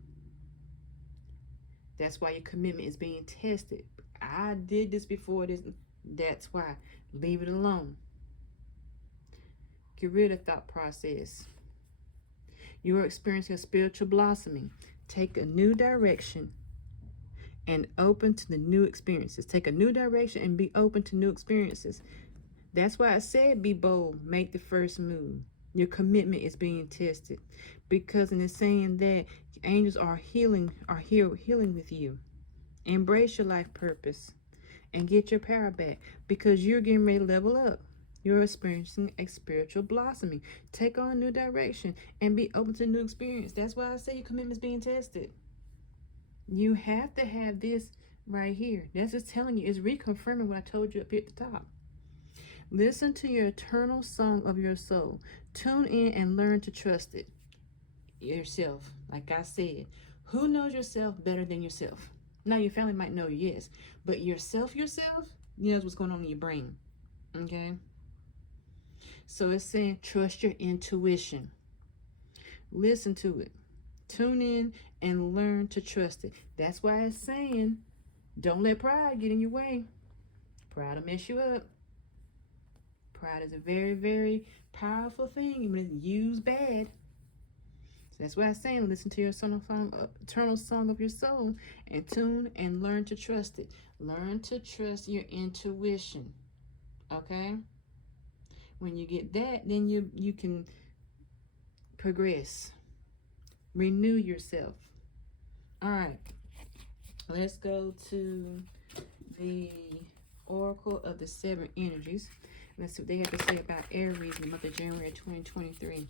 That's why your commitment is being tested. I did this before this. That's why. Leave it alone. Get rid of thought process. You are experiencing a spiritual blossoming. take a new direction and open to the new experiences. Take a new direction and be open to new experiences. That's why I said be bold, make the first move. Your commitment is being tested, because in the saying that angels are healing with you. Embrace your life purpose and get your power back, because you're getting ready to level up. You're experiencing a spiritual blossoming. Take on a new direction and be open to new experience. That's why I say your commitment is being tested. You have to have this right here. That's just telling you, it's reconfirming what I told you up here at the top. Listen to your eternal song of your soul. Tune in and learn to trust it. Yourself, like I said. Who knows yourself better than yourself? Now, your family might know you, yes. But yourself, knows what's going on in your brain. Okay? So it's saying trust your intuition. Listen to it. Tune in and learn to trust it. That's why it's saying don't let pride get in your way. Pride will mess you up. Pride is a very, very powerful thing when it's used bad. So that's why I'm saying listen to your eternal song of your soul and tune and learn to trust it. Learn to trust your intuition. Okay? When you get that, then you can progress. Renew yourself. All right. Let's go to the Oracle of the Seven Energies. Let's see what they have to say about Aries in the month of January 2023.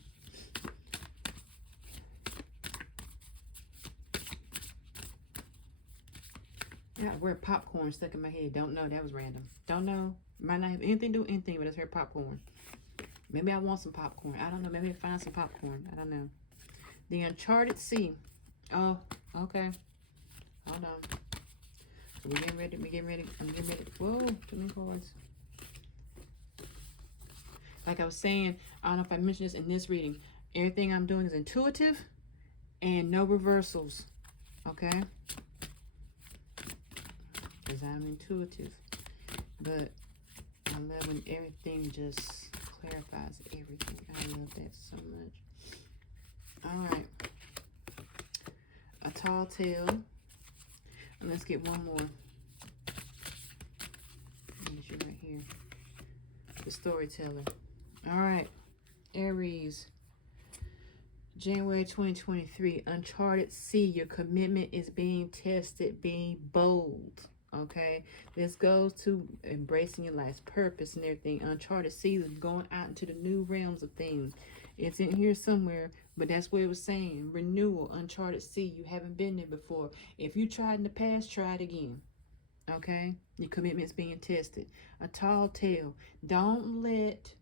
I got the word popcorn stuck in my head. Don't know. That was random. Don't know. Might not have anything to do with anything, but it's her popcorn. Maybe I want some popcorn. I don't know. Maybe I find some popcorn. I don't know. The Uncharted Sea. Oh, okay. Hold on. So we're getting ready. I'm getting ready. Whoa, too many cards. Like I was saying, I don't know if I mentioned this in this reading. Everything I'm doing is intuitive and no reversals. Okay? Because I'm intuitive. But I love when everything just clarifies everything. I love that so much. Alright. A tall tale. And let's get one more. Get you right here. The storyteller. Alright. Aries. January 2023. Uncharted Sea. Your commitment is being tested. Being bold. Okay, this goes to embracing your life's purpose and everything. Uncharted Sea is going out into the new realms of things. It's in here somewhere, but that's what it was saying. Renewal, uncharted sea. You haven't been there before. If you tried in the past, try it again. Okay, your commitment's being tested. A tall tale. Don't let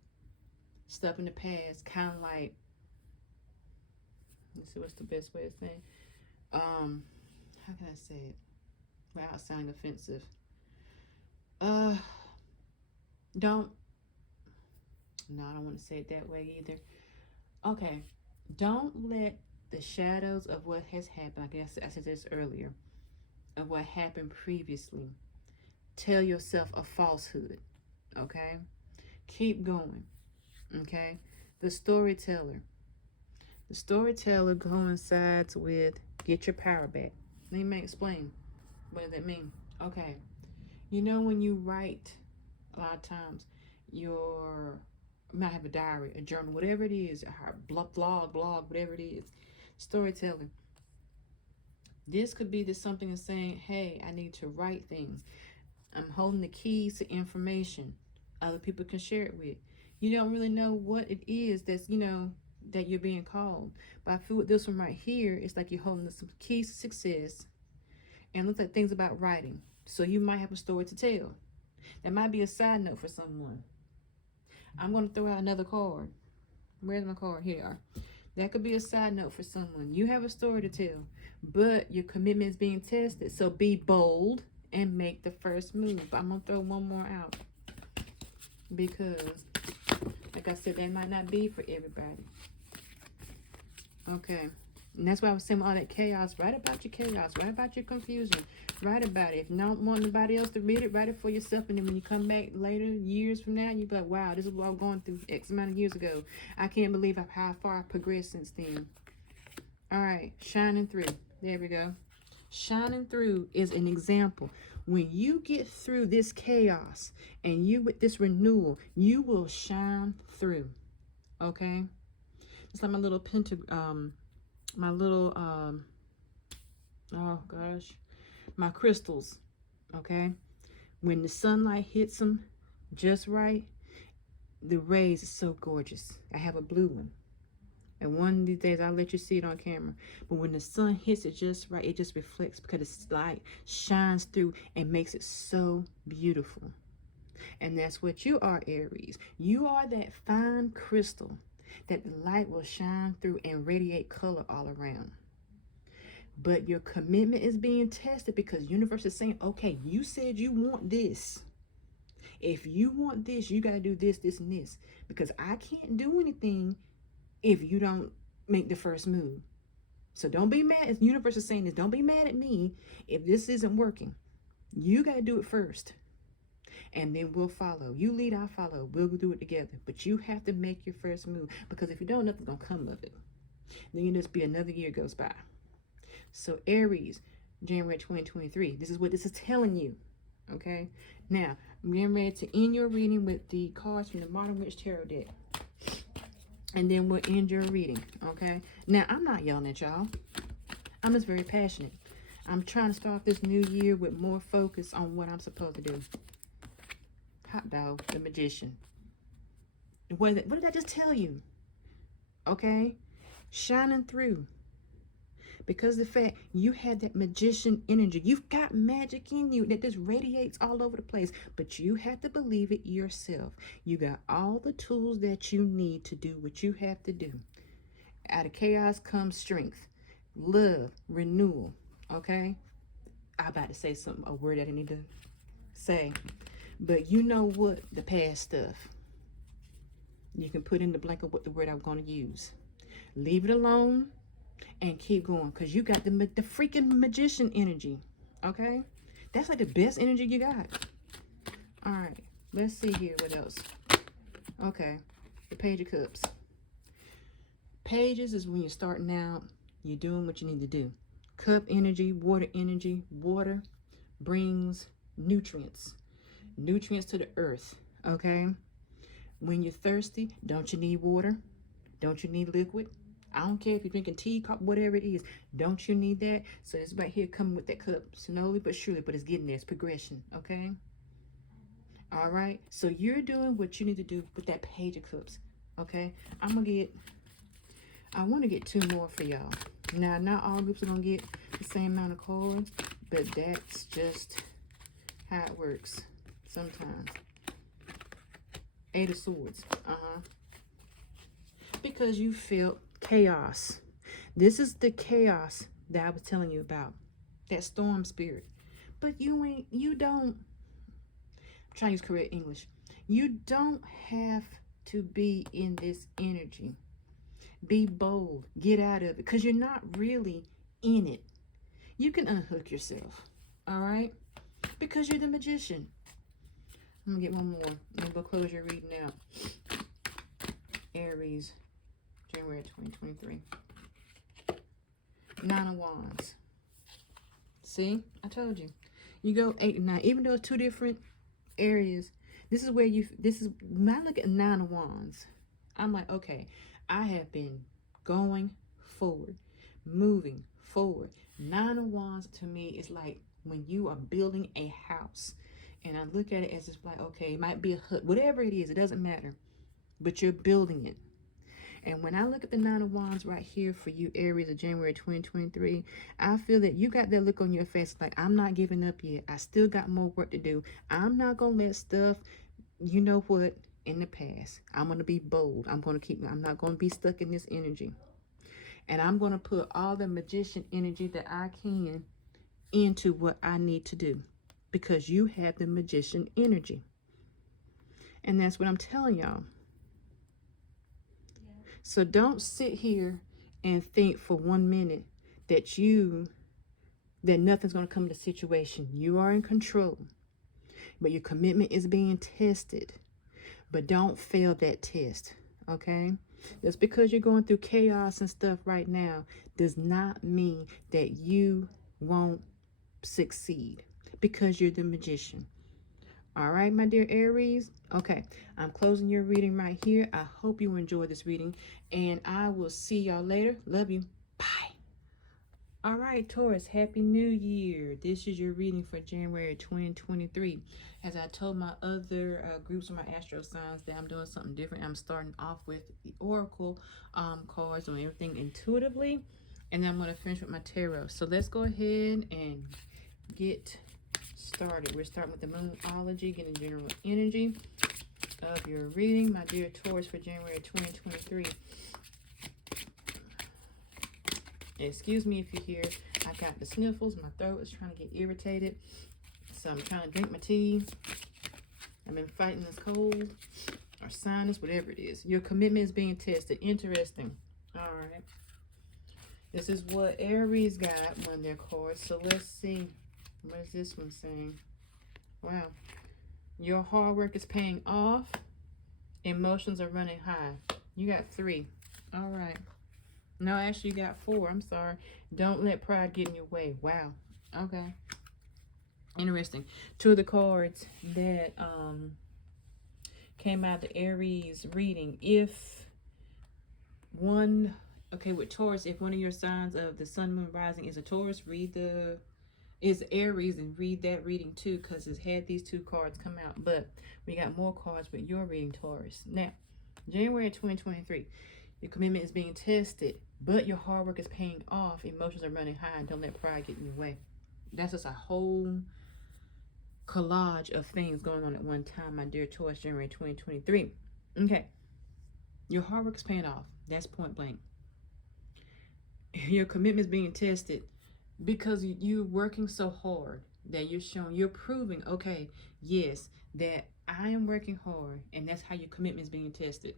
stuff in the past kind of like. Let's see what's the best way of saying. How can I say it without sounding offensive? No, I don't want to say it that way either. Okay, don't let the shadows of what has happened, I guess I said this earlier, of what happened previously, tell yourself a falsehood. Okay, keep going. Okay, the storyteller coincides with get your power back. Let me explain. What does that mean? Okay, you know when you write, a lot of times you might have a diary, a journal, whatever it is, a blog, whatever it is, storytelling. This could be something that's saying, hey, I need to write things. I'm holding the keys to information other people can share it with. You don't really know what it is that's, that you're being called. But I feel with this one right here, it's like you're holding some keys to success. And looks like things about writing. So you might have a story to tell. That might be a side note for someone. I'm going to throw out another card. Where's my card? Here you are. That could be a side note for someone. You have a story to tell, but your commitment is being tested. So be bold and make the first move. But I'm going to throw one more out. Because, like I said, that might not be for everybody. Okay. And that's why I was saying all that chaos. Write about your chaos. Write about your confusion. Write about it. If you don't want nobody else to read it, write it for yourself. And then when you come back later, years from now, you'll be like, wow, this is what I was going through X amount of years ago. I can't believe how far I've progressed since then. All right. Shining 3. There we go. Shining through is an example. When you get through this chaos and you with this renewal, you will shine through. Okay? It's like my little oh gosh, my crystals. Okay? When the sunlight hits them just right, the rays are so gorgeous. I have a blue one. And one of these days, I'll let you see it on camera. But when the sun hits it just right, it just reflects because its light shines through and makes it so beautiful. And that's what you are, Aries. You are that fine crystal that the light will shine through and radiate color all around. But your commitment is being tested because the universe is saying, okay, you said you want this. If you want this, you got to do this, this, and this. Because I can't do anything if you don't make the first move. So don't be mad. The universe is saying this. Don't be mad at me if this isn't working. You got to do it first. And then we'll follow. You lead, I follow. We'll do it together. But you have to make your first move. Because if you don't, nothing's going to come of it. Then you just be another year goes by. So Aries, January 2023. This is what this is telling you. Okay? Now, I'm getting ready to end your reading with the cards from the Modern Witch Tarot deck. And then we'll end your reading, okay? Now, I'm not yelling at y'all. I'm just very passionate. I'm trying to start this new year with more focus on what I'm supposed to do. Hot dog, the magician. What did I just tell you? Okay? Shining through. Because the fact you had that magician energy. You've got magic in you that just radiates all over the place. But you have to believe it yourself. You got all the tools that you need to do what you have to do. Out of chaos comes strength, love, renewal. Okay? I'm about to say something, a word that I need to say. But you know what? The past stuff. You can put in the blank of what the word I'm going to use. Leave it alone. And keep going, because you got the freaking magician energy. Okay? That's like the best energy you got. Alright. Let's see here. What else? Okay. The Page of Cups. Pages is when you're starting out. You're doing what you need to do. Cup energy, water energy. Water brings nutrients. Nutrients to the earth. Okay? When you're thirsty, don't you need water? Don't you need liquid? I don't care if you're drinking tea, coffee, whatever it is. Don't you need that? So it's right here coming with that cup. Slowly but surely, but it's getting there. It's progression, okay? All right? So you're doing what you need to do with that Page of Cups, okay? I want to get 2 more for y'all. Now, not all groups are going to get the same amount of cards, but that's just how it works sometimes. 8 of Swords. Because you felt chaos. This is the chaos that I was telling you about. That storm spirit. But you don't, I'm trying to use correct English. You don't have to be in this energy. Be bold. Get out of it. Because you're not really in it. You can unhook yourself. Alright? Because you're the magician. I'm going to get one more. And we'll close your reading out. Aries. January 2023. 9 of Wands. See? I told you. You go 8 and 9. Even though it's 2 different areas, this is where when I look at 9 of Wands, I'm like, okay, I have been going forward, moving forward. 9 of Wands to me is like when you are building a house. And I look at it as just like, okay, it might be a hut. Whatever it is, it doesn't matter. But you're building it. And when I look at the 9 of Wands right here for you, Aries, of January 2023, I feel that you got that look on your face like, I'm not giving up yet. I still got more work to do. I'm not going to let stuff, you know what, in the past. I'm going to be bold. I'm not going to be stuck in this energy. And I'm going to put all the magician energy that I can into what I need to do. Because you have the magician energy. And that's what I'm telling y'all. So don't sit here and think for 1 minute that nothing's going to come to the situation. You are in control. But your commitment is being tested. But don't fail that test. Okay? Just because you're going through chaos and stuff right now does not mean that you won't succeed, because you're the magician. All right, my dear Aries. Okay, I'm closing your reading right here. I hope you enjoyed this reading, and I will see y'all later. Love you. Bye. All right, Taurus, Happy New Year. This is your reading for January 2023. As I told my other groups of my astro signs that I'm doing something different. I'm starting off with the Oracle cards and everything intuitively, and then I'm going to finish with my tarot. So let's go ahead and get started. We're starting with the Moonology, getting general energy of your reading, my dear Taurus, for January 2023. Excuse me if you hear I got the sniffles. My throat is trying to get irritated, so I'm trying to drink my tea. I've been fighting this cold or sinus, whatever it is. Your commitment is being tested. Interesting. All right. This is what Aries got on their cards. So let's see. What is this one saying? Wow. Your hard work is paying off. Emotions are running high. You got 3. All right. No, actually you got 4. I'm sorry. Don't let pride get in your way. Wow. Okay. Interesting. 2 of the cards that came out of the Aries reading. If one, okay, with Taurus, if one of your signs of the sun, moon, rising is a Taurus, is Aries and read that reading too, because it's had these 2 cards come out. But we got more cards with your reading, Taurus. Now, January 2023, your commitment is being tested, but your hard work is paying off. Emotions are running high, and don't let pride get in your way. That's just a whole collage of things going on at one time, my dear Taurus, January 2023. Okay. Your hard work is paying off. That's point blank. Your commitment is being tested because you're working so hard that you're proving, okay, yes, that I am working hard, and that's how your commitment is being tested.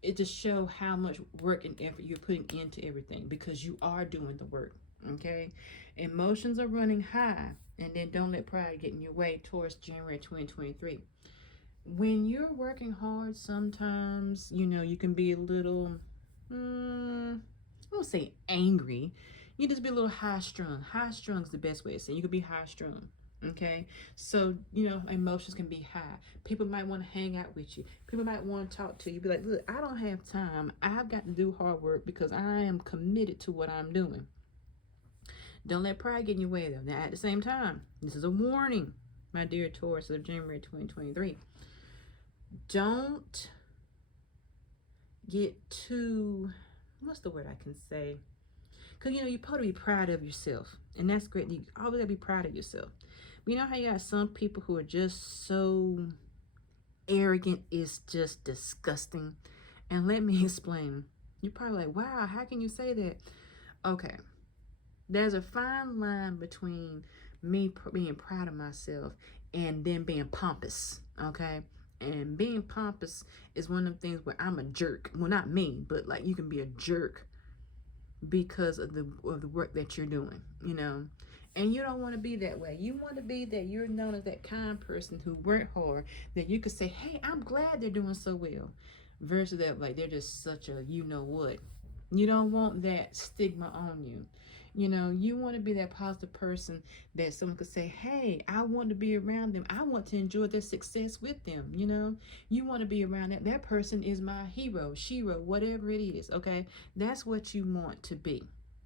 It just shows how much work and effort you're putting into everything, because you are doing the work, okay? Emotions are running high, and then don't let pride get in your way, towards January 2023. When you're working hard, sometimes, you can be a little, I won't say angry. You just be a little high-strung. High-strung is the best way to say it. You could be high-strung. Okay, so emotions can be high. People might want to hang out with you. People might want to talk to you. Be like, look, I don't have time. I've got to do hard work because I am committed to what I'm doing. Don't let pride get in your way, though. Now, at the same time, this is a warning, my dear Taurus of January 2023. Don't get too, what's the word I can say? Because, you're supposed to be proud of yourself. And that's great. You always got to be proud of yourself. But you know how you got some people who are just so arrogant, it's just disgusting. And let me explain. You're probably like, wow, how can you say that? Okay. There's a fine line between me being proud of myself and then being pompous. Okay. And being pompous is one of the things where I'm a jerk. Well, not me, but like you can be a jerk because of the work that you're doing, and you don't want to be that way. You want to be that you're known as that kind person who worked hard, that you could say, hey, I'm glad they're doing so well, versus that like they're just such a what. You don't want that stigma on you. You want to be that positive person that someone could say, hey, I want to be around them. I want to enjoy their success with them. You want to be around that person is my hero, shero, whatever it is. Okay, that's what you want to be.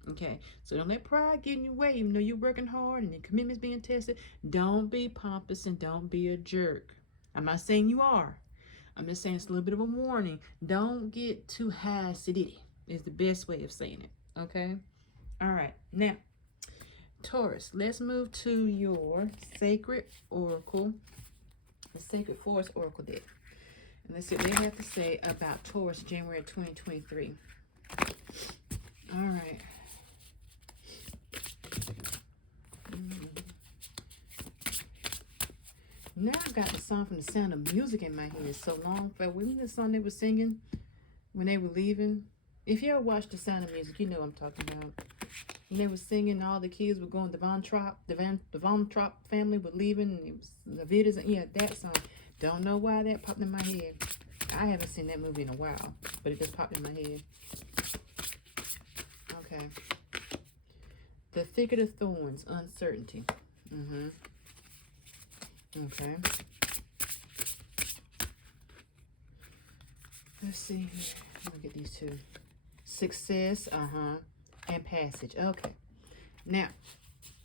Okay, so don't let pride get in your way. Even though you're working hard and your commitment's being tested, don't be pompous and don't be a jerk. I'm not saying you are. I'm just saying it's a little bit of a warning. Don't get too high acidity is the best way of saying it. Okay. All right, now, Taurus, let's move to your Sacred Oracle, the Sacred Forest Oracle deck. And let's see what they have to say about Taurus, January 2023. All right. Now I've got the song from The Sound of Music in my head so long. Wasn't the song they were singing when they were leaving? If you ever watched The Sound of Music, you know what I'm talking about. And they were singing, all the kids were going, the Von Trapp family were leaving, and it was the videos, and yeah, that song. Don't know why that popped in my head. I haven't seen that movie in a while, but it just popped in my head. Okay. The thicket of thorns, uncertainty. Okay. Let's see here. Let me get these two. Success, and passage. Okay. Now,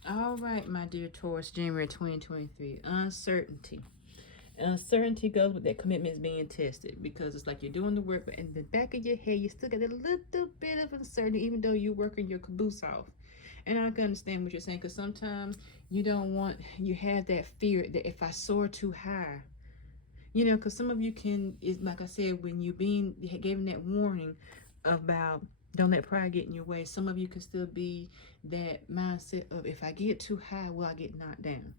all right, my dear Taurus, January 2023. Uncertainty. Uncertainty goes with that commitment is being tested, because it's like you're doing the work, but in the back of your head, you still got a little bit of uncertainty, even though you're working your caboose off. And I can understand what you're saying, because sometimes you don't want, you have that fear that if I soar too high, you know, because some of you can, is like I said, when you being given that warning about don't let pride get in your way, some of you can still be that mindset of if I get too high, will I get knocked down?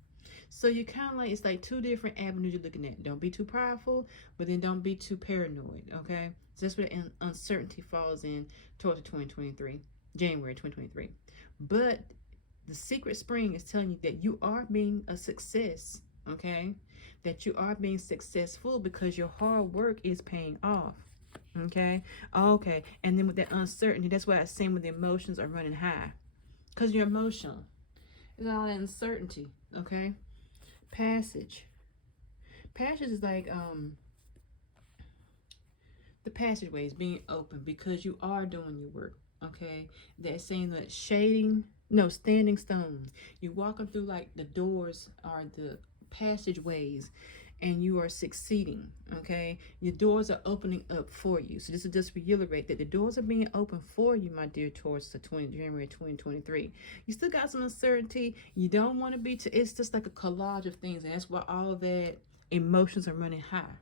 So you kind of like, it's like two different avenues you're looking at. Don't be too prideful, but then don't be too paranoid, okay? So that's where uncertainty falls in towards 2023, January 2023. But the secret spring is telling you that you are being a success, okay? That you are being successful because your hard work is paying off, okay? Okay, and then with that uncertainty, that's why I'm saying when the emotions are running high, because you're emotional. It's all that uncertainty, okay? Passage. Passage is like the passageway is being open because you are doing your work, okay? That's saying that standing stone. You're walking through like the doors are the passageways, and you are succeeding, okay? Your doors are opening up for you. So this is just reiterate that the doors are being opened for you, my dear Taurus, to January 2023. You still got some uncertainty. You don't want to be, it's just like a collage of things, and that's why all that emotions are running high.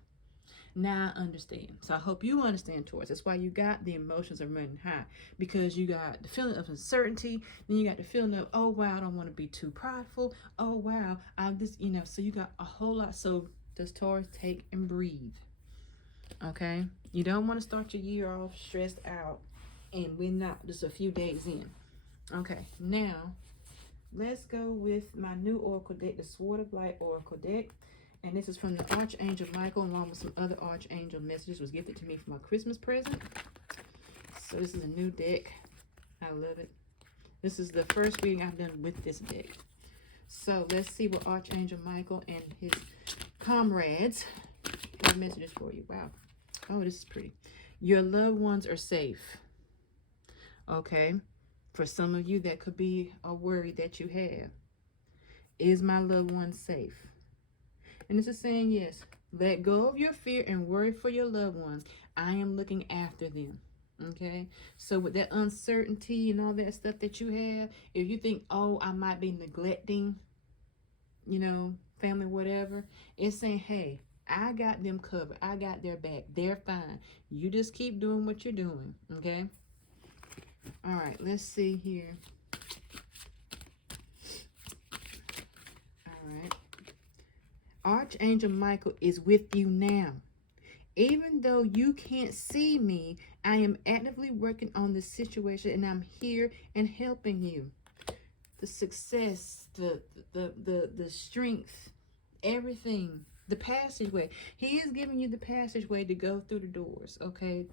Now I understand. So I hope you understand, Taurus. That's why you got the emotions are running high, because you got the feeling of uncertainty. Then you got the feeling of, oh, wow, I don't want to be too prideful. Oh, wow, I'm just, you know, so you got a whole lot. So does Taurus take and breathe, okay? You don't want to start your year off stressed out, and we're not just a few days in. Okay, now let's go with my new oracle deck, the Sword of Light oracle deck. And this is from the Archangel Michael, along with some other Archangel messages. Was gifted to me for my Christmas present. So this is a new deck. I love it. This is the first reading I've done with this deck. So let's see what Archangel Michael and his comrades have messages for you. Wow. Oh, this is pretty. Your loved ones are safe. Okay. For some of you, that could be a worry that you have. Is my loved one safe? And this is saying, yes, let go of your fear and worry for your loved ones. I am looking after them. Okay. So with that uncertainty and all that stuff that you have, if you think, oh, I might be neglecting, you know, family, whatever, it's saying, hey, I got them covered. I got their back. They're fine. You just keep doing what you're doing. Okay. All right. Let's see here. All right. Archangel Michael is with you now. Even though you can't see me, I am actively working on the situation, and I'm here and helping you. The success, the strength, everything, the passageway. He is giving you the passageway to go through the doors, okay?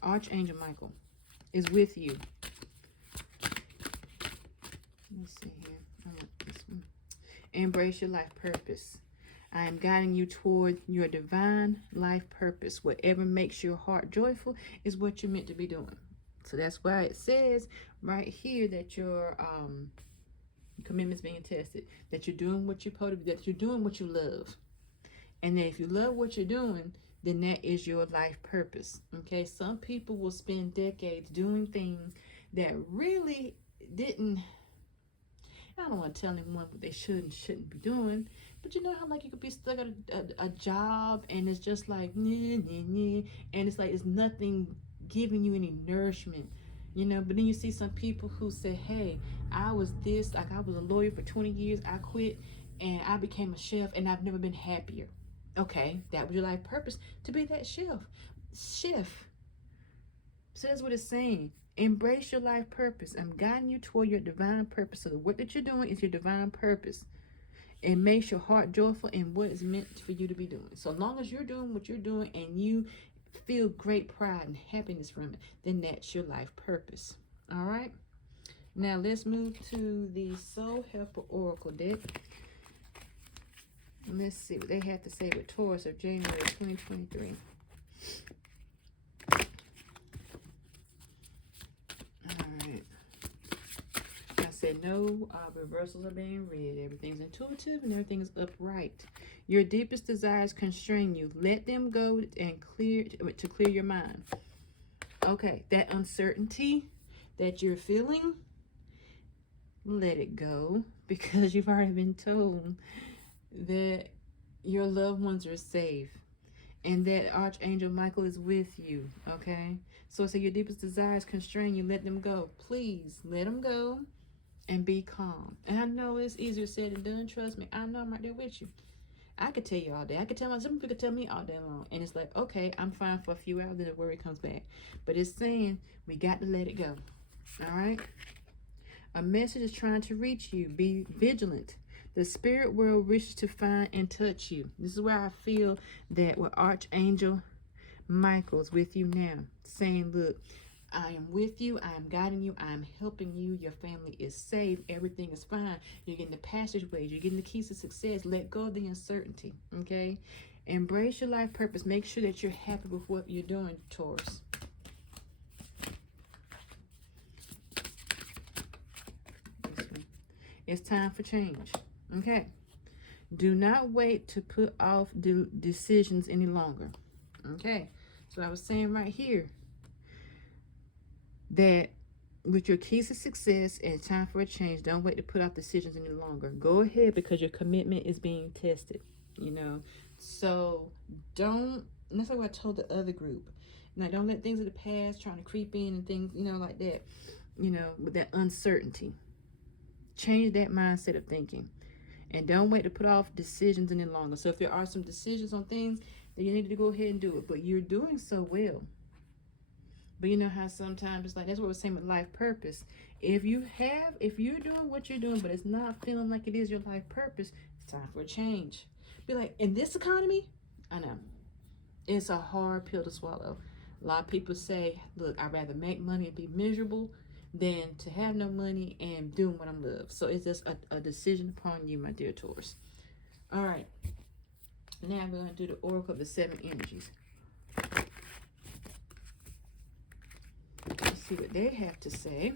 Archangel Michael is with you. Let's see here. I want this one. Embrace your life purpose. I am guiding you toward your divine life purpose. Whatever makes your heart joyful is what you're meant to be doing. So that's why it says right here that your commitment's being tested. That you're doing what you're supposed to be. That you're doing what you love. And that if you love what you're doing, then that is your life purpose. Okay? Some people will spend decades doing things that really didn't... I don't want to tell anyone what they should and shouldn't be doing, but you know how like you could be stuck at a job and it's just like and it's like it's nothing giving you any nourishment, you know. But then you see some people who say, hey, I was this, like I was a lawyer for 20 years, I quit and I became a chef and I've never been happier. Okay, that was your life purpose, to be that chef. So that's what it's saying. Embrace your life purpose. I'm guiding you toward your divine purpose. So the work that you're doing is your divine purpose. It makes your heart joyful in what is meant for you to be doing. So long as you're doing what you're doing and you feel great pride and happiness from it, then that's your life purpose. All right. Now let's move to the Soul Helper Oracle deck. And let's see what they have to say with Taurus of January 2023. Alright. I said no reversals are being read. Everything's intuitive and everything is upright. Your deepest desires constrain you. Let them go and clear your mind. Okay, that uncertainty that you're feeling, let it go, because you've already been told that your loved ones are safe and that Archangel Michael is with you. Okay, so your deepest desires constrain you. Let them go. Please let them go and be calm. And I know it's easier said than done. Trust me, I know I'm right there with you. I could tell you all day. I could tell some people could tell me all day long, and it's like, okay, I'm fine for a few hours, then the worry comes back. But it's saying we got to let it go. All right. A message is trying to reach you. Be vigilant. The spirit world wishes to find and touch you. This is where I feel that with Archangel Michael's with you now, saying, look, I am with you. I am guiding you. I am helping you. Your family is safe. Everything is fine. You're getting the passageways. You're getting the keys to success. Let go of the uncertainty, okay? Embrace your life purpose. Make sure that you're happy with what you're doing, Taurus. It's time for change. Okay. Do not wait to put off decisions any longer. Okay. So I was saying right here that with your keys to success and time for a change, don't wait to put off decisions any longer. Go ahead, because your commitment is being tested, you know. So don't, and that's like what I told the other group. Now, don't let things of the past trying to creep in and things, you know, like that, you know, with that uncertainty. Change that mindset of thinking. And don't wait to put off decisions any longer. So if there are some decisions on things, then you need to go ahead and do it. But you're doing so well. But you know how sometimes it's like, that's what we're saying with life purpose. If you're doing what you're doing, but it's not feeling like it is your life purpose, it's time for a change. Be like, in this economy, I know, it's a hard pill to swallow. A lot of people say, look, I'd rather make money and be miserable than to have no money and doing what I love. So it's just a decision upon you, my dear Taurus. All right. Now we're going to do the Oracle of the 7 energies. Let's see what they have to say.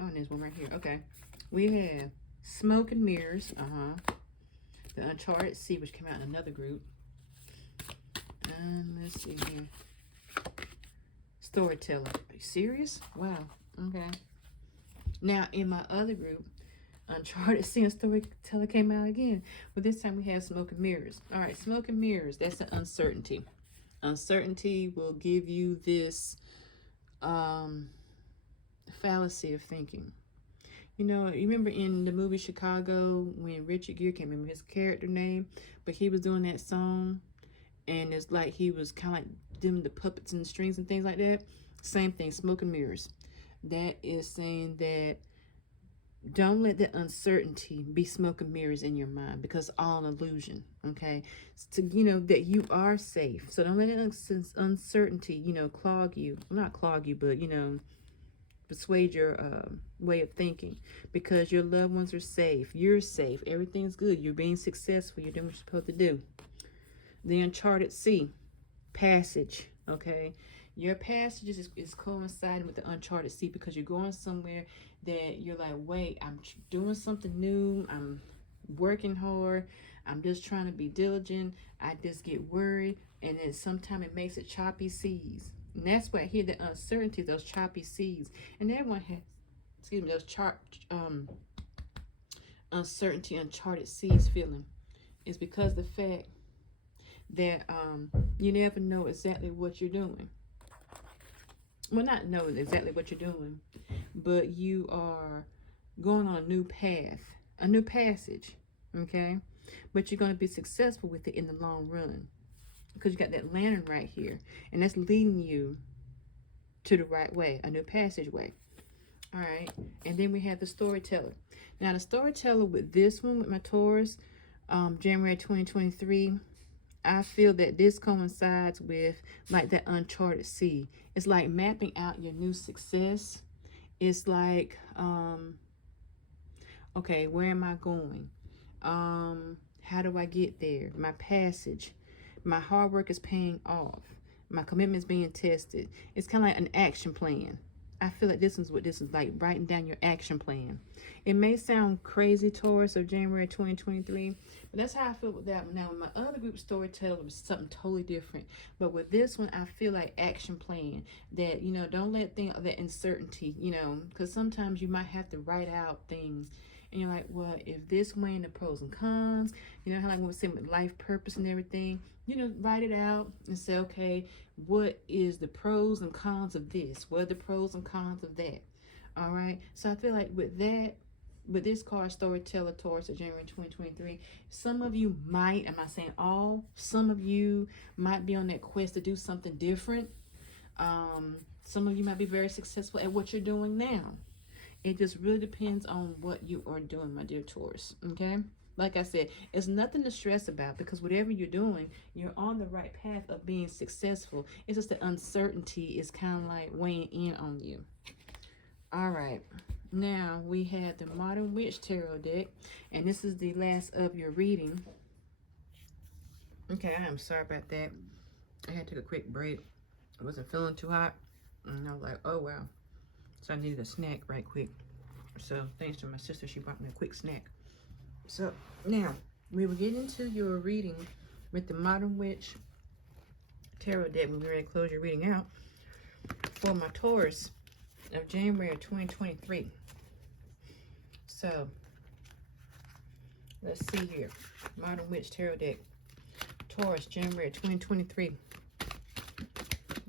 Oh, and there's one right here. Okay. We have Smoke and Mirrors. The Uncharted Sea, which came out in another group. Let's see here. Storyteller. Are you serious? Wow. Okay. Now, in my other group, Uncharted Sea and Storyteller came out again. But this time we have Smoke and Mirrors. All right, Smoke and Mirrors. That's the uncertainty. Uncertainty will give you this fallacy of thinking. You know, you remember in the movie Chicago when Richard Gere, can't remember his character name, but he was doing that song. And it's like he was kind of like doing the puppets and the strings and things like that. Same thing, Smoke and Mirrors. That is saying that don't let the uncertainty be smoke and mirrors in your mind, because all an illusion, okay? So, you know, that you are safe. So don't let that uncertainty, you know, clog you. Well, not clog you, but, you know, persuade your way of thinking, because your loved ones are safe. You're safe. Everything's good. You're being successful. You're doing what you're supposed to do. The Uncharted Sea, passage, okay? Your passage is coinciding with the Uncharted Sea, because you're going somewhere that you're like, wait, I'm doing something new. I'm working hard. I'm just trying to be diligent. I just get worried, and then sometimes it makes it choppy seas. And that's why I hear the uncertainty, those choppy seas. And everyone has, those uncertainty, uncharted seas feeling. It's because the fact that you never know exactly what you're doing. Well, not know exactly what you're doing, but you are going on a new path, a new passage, okay? But you're going to be successful with it in the long run, because you got that lantern right here, and that's leading you to the right way, a new passageway. All right. And then we have the storyteller. Now, the storyteller with this one, with my Taurus, January 2023, I feel that this coincides with like that uncharted sea. It's like mapping out your new success. It's like, okay, where am I going? How do I get there? My passage. My hard work is paying off. My commitment is being tested. It's kind of like an action plan. I feel like this is what this is like, writing down your action plan. It may sound crazy, Taurus, of January 2023, but that's how I feel with that one. Now, with my other group, storyteller, was something totally different. But with this one, I feel like action plan. That, you know, don't let think of that uncertainty, you know, because sometimes you might have to write out things. And you're like, well, if this weighing the pros and cons, you know, how like when we're saying with life purpose and everything, you know, write it out and say, okay, what is the pros and cons of this? What are the pros and cons of that? All right. So I feel like with that, with this card, storyteller, Taurus, of January 2023, some of you might, I'm not saying all, some of you might be on that quest to do something different. Some of you might be very successful at what you're doing now. It just really depends on what you are doing, my dear Taurus, okay? Like I said, it's nothing to stress about because whatever you're doing, you're on the right path of being successful. It's just the uncertainty is kind of like weighing in on you. All right. Now, we have the Modern Witch Tarot deck, and this is the last of your reading. Okay, I am sorry about that. I had to take a quick break. I wasn't feeling too hot, and I was like, oh, wow. So I needed a snack right quick. So thanks to my sister, she brought me a quick snack. So now we will get into your reading with the Modern Witch Tarot deck. We'll be ready to close your reading out for my Taurus of January of 2023. So let's see here. Modern Witch Tarot deck. Taurus, January 2023.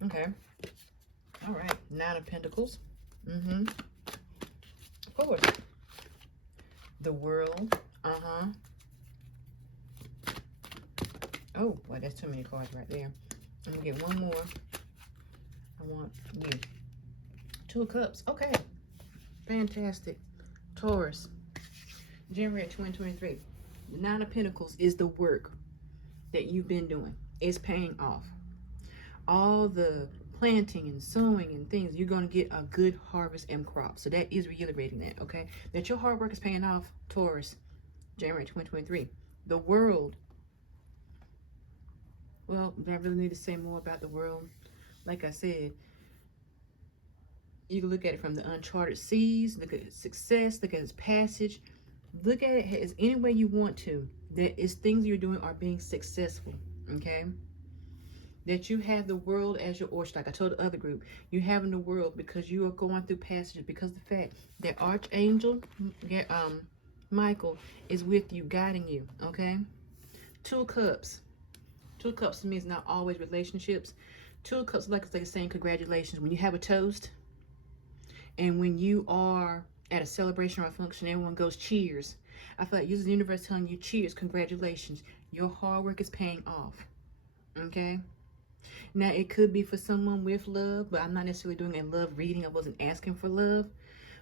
Okay. All right. 9 of Pentacles. Of course. The World. Oh, well, that's too many cards right there. I'm gonna get one more. I want you. 2 of Cups. Okay. Fantastic. Taurus. January 2023. The 9 of Pentacles is the work that you've been doing. It's paying off. All the planting and sowing and things, you're going to get a good harvest and crop. So that is reiterating that, okay? That your hard work is paying off, Taurus, January 2023. The World. Well, do I really need to say more about the World? Like I said, you can look at it from the uncharted seas, look at its success, look at its passage. Look at it as any way you want to. That is things you're doing are being successful, okay? That you have the world as your oyster. Like I told the other group, you having the world because you are going through passages because of the fact that Archangel Michael is with you, guiding you, okay? 2 of Cups. 2 of Cups to me is not always relationships. 2 of Cups, like it's saying congratulations. When you have a toast and when you are at a celebration or a function, everyone goes cheers. I feel like this is the universe telling you cheers, congratulations. Your hard work is paying off, okay? Now, it could be for someone with love, but I'm not necessarily doing a love reading. I wasn't asking for love,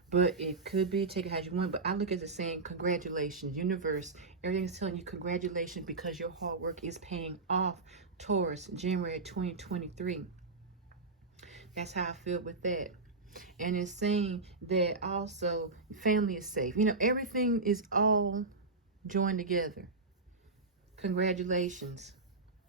but it could be. Take it how you want. But I look at it saying, congratulations, universe. Everything's telling you congratulations because your hard work is paying off, Taurus, January 2023. That's how I feel with that. And it's saying that also family is safe. You know, everything is all joined together. Congratulations.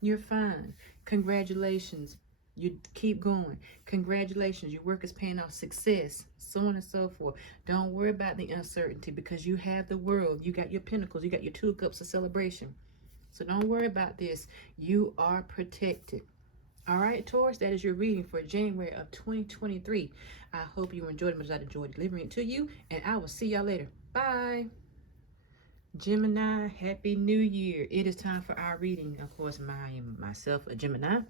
You're fine. Congratulations. You keep going. Congratulations. Your work is paying off. Success. So on and so forth. Don't worry about the uncertainty because you have the world. You got your pentacles. You got your 2 of Cups of celebration. So don't worry about this. You are protected. All right, Taurus, that is your reading for January of 2023. I hope you enjoyed it as I enjoyed delivering it to you. And I will see y'all later. Bye. Gemini, Happy New Year. It is time for our reading. Of course, I am myself a Gemini.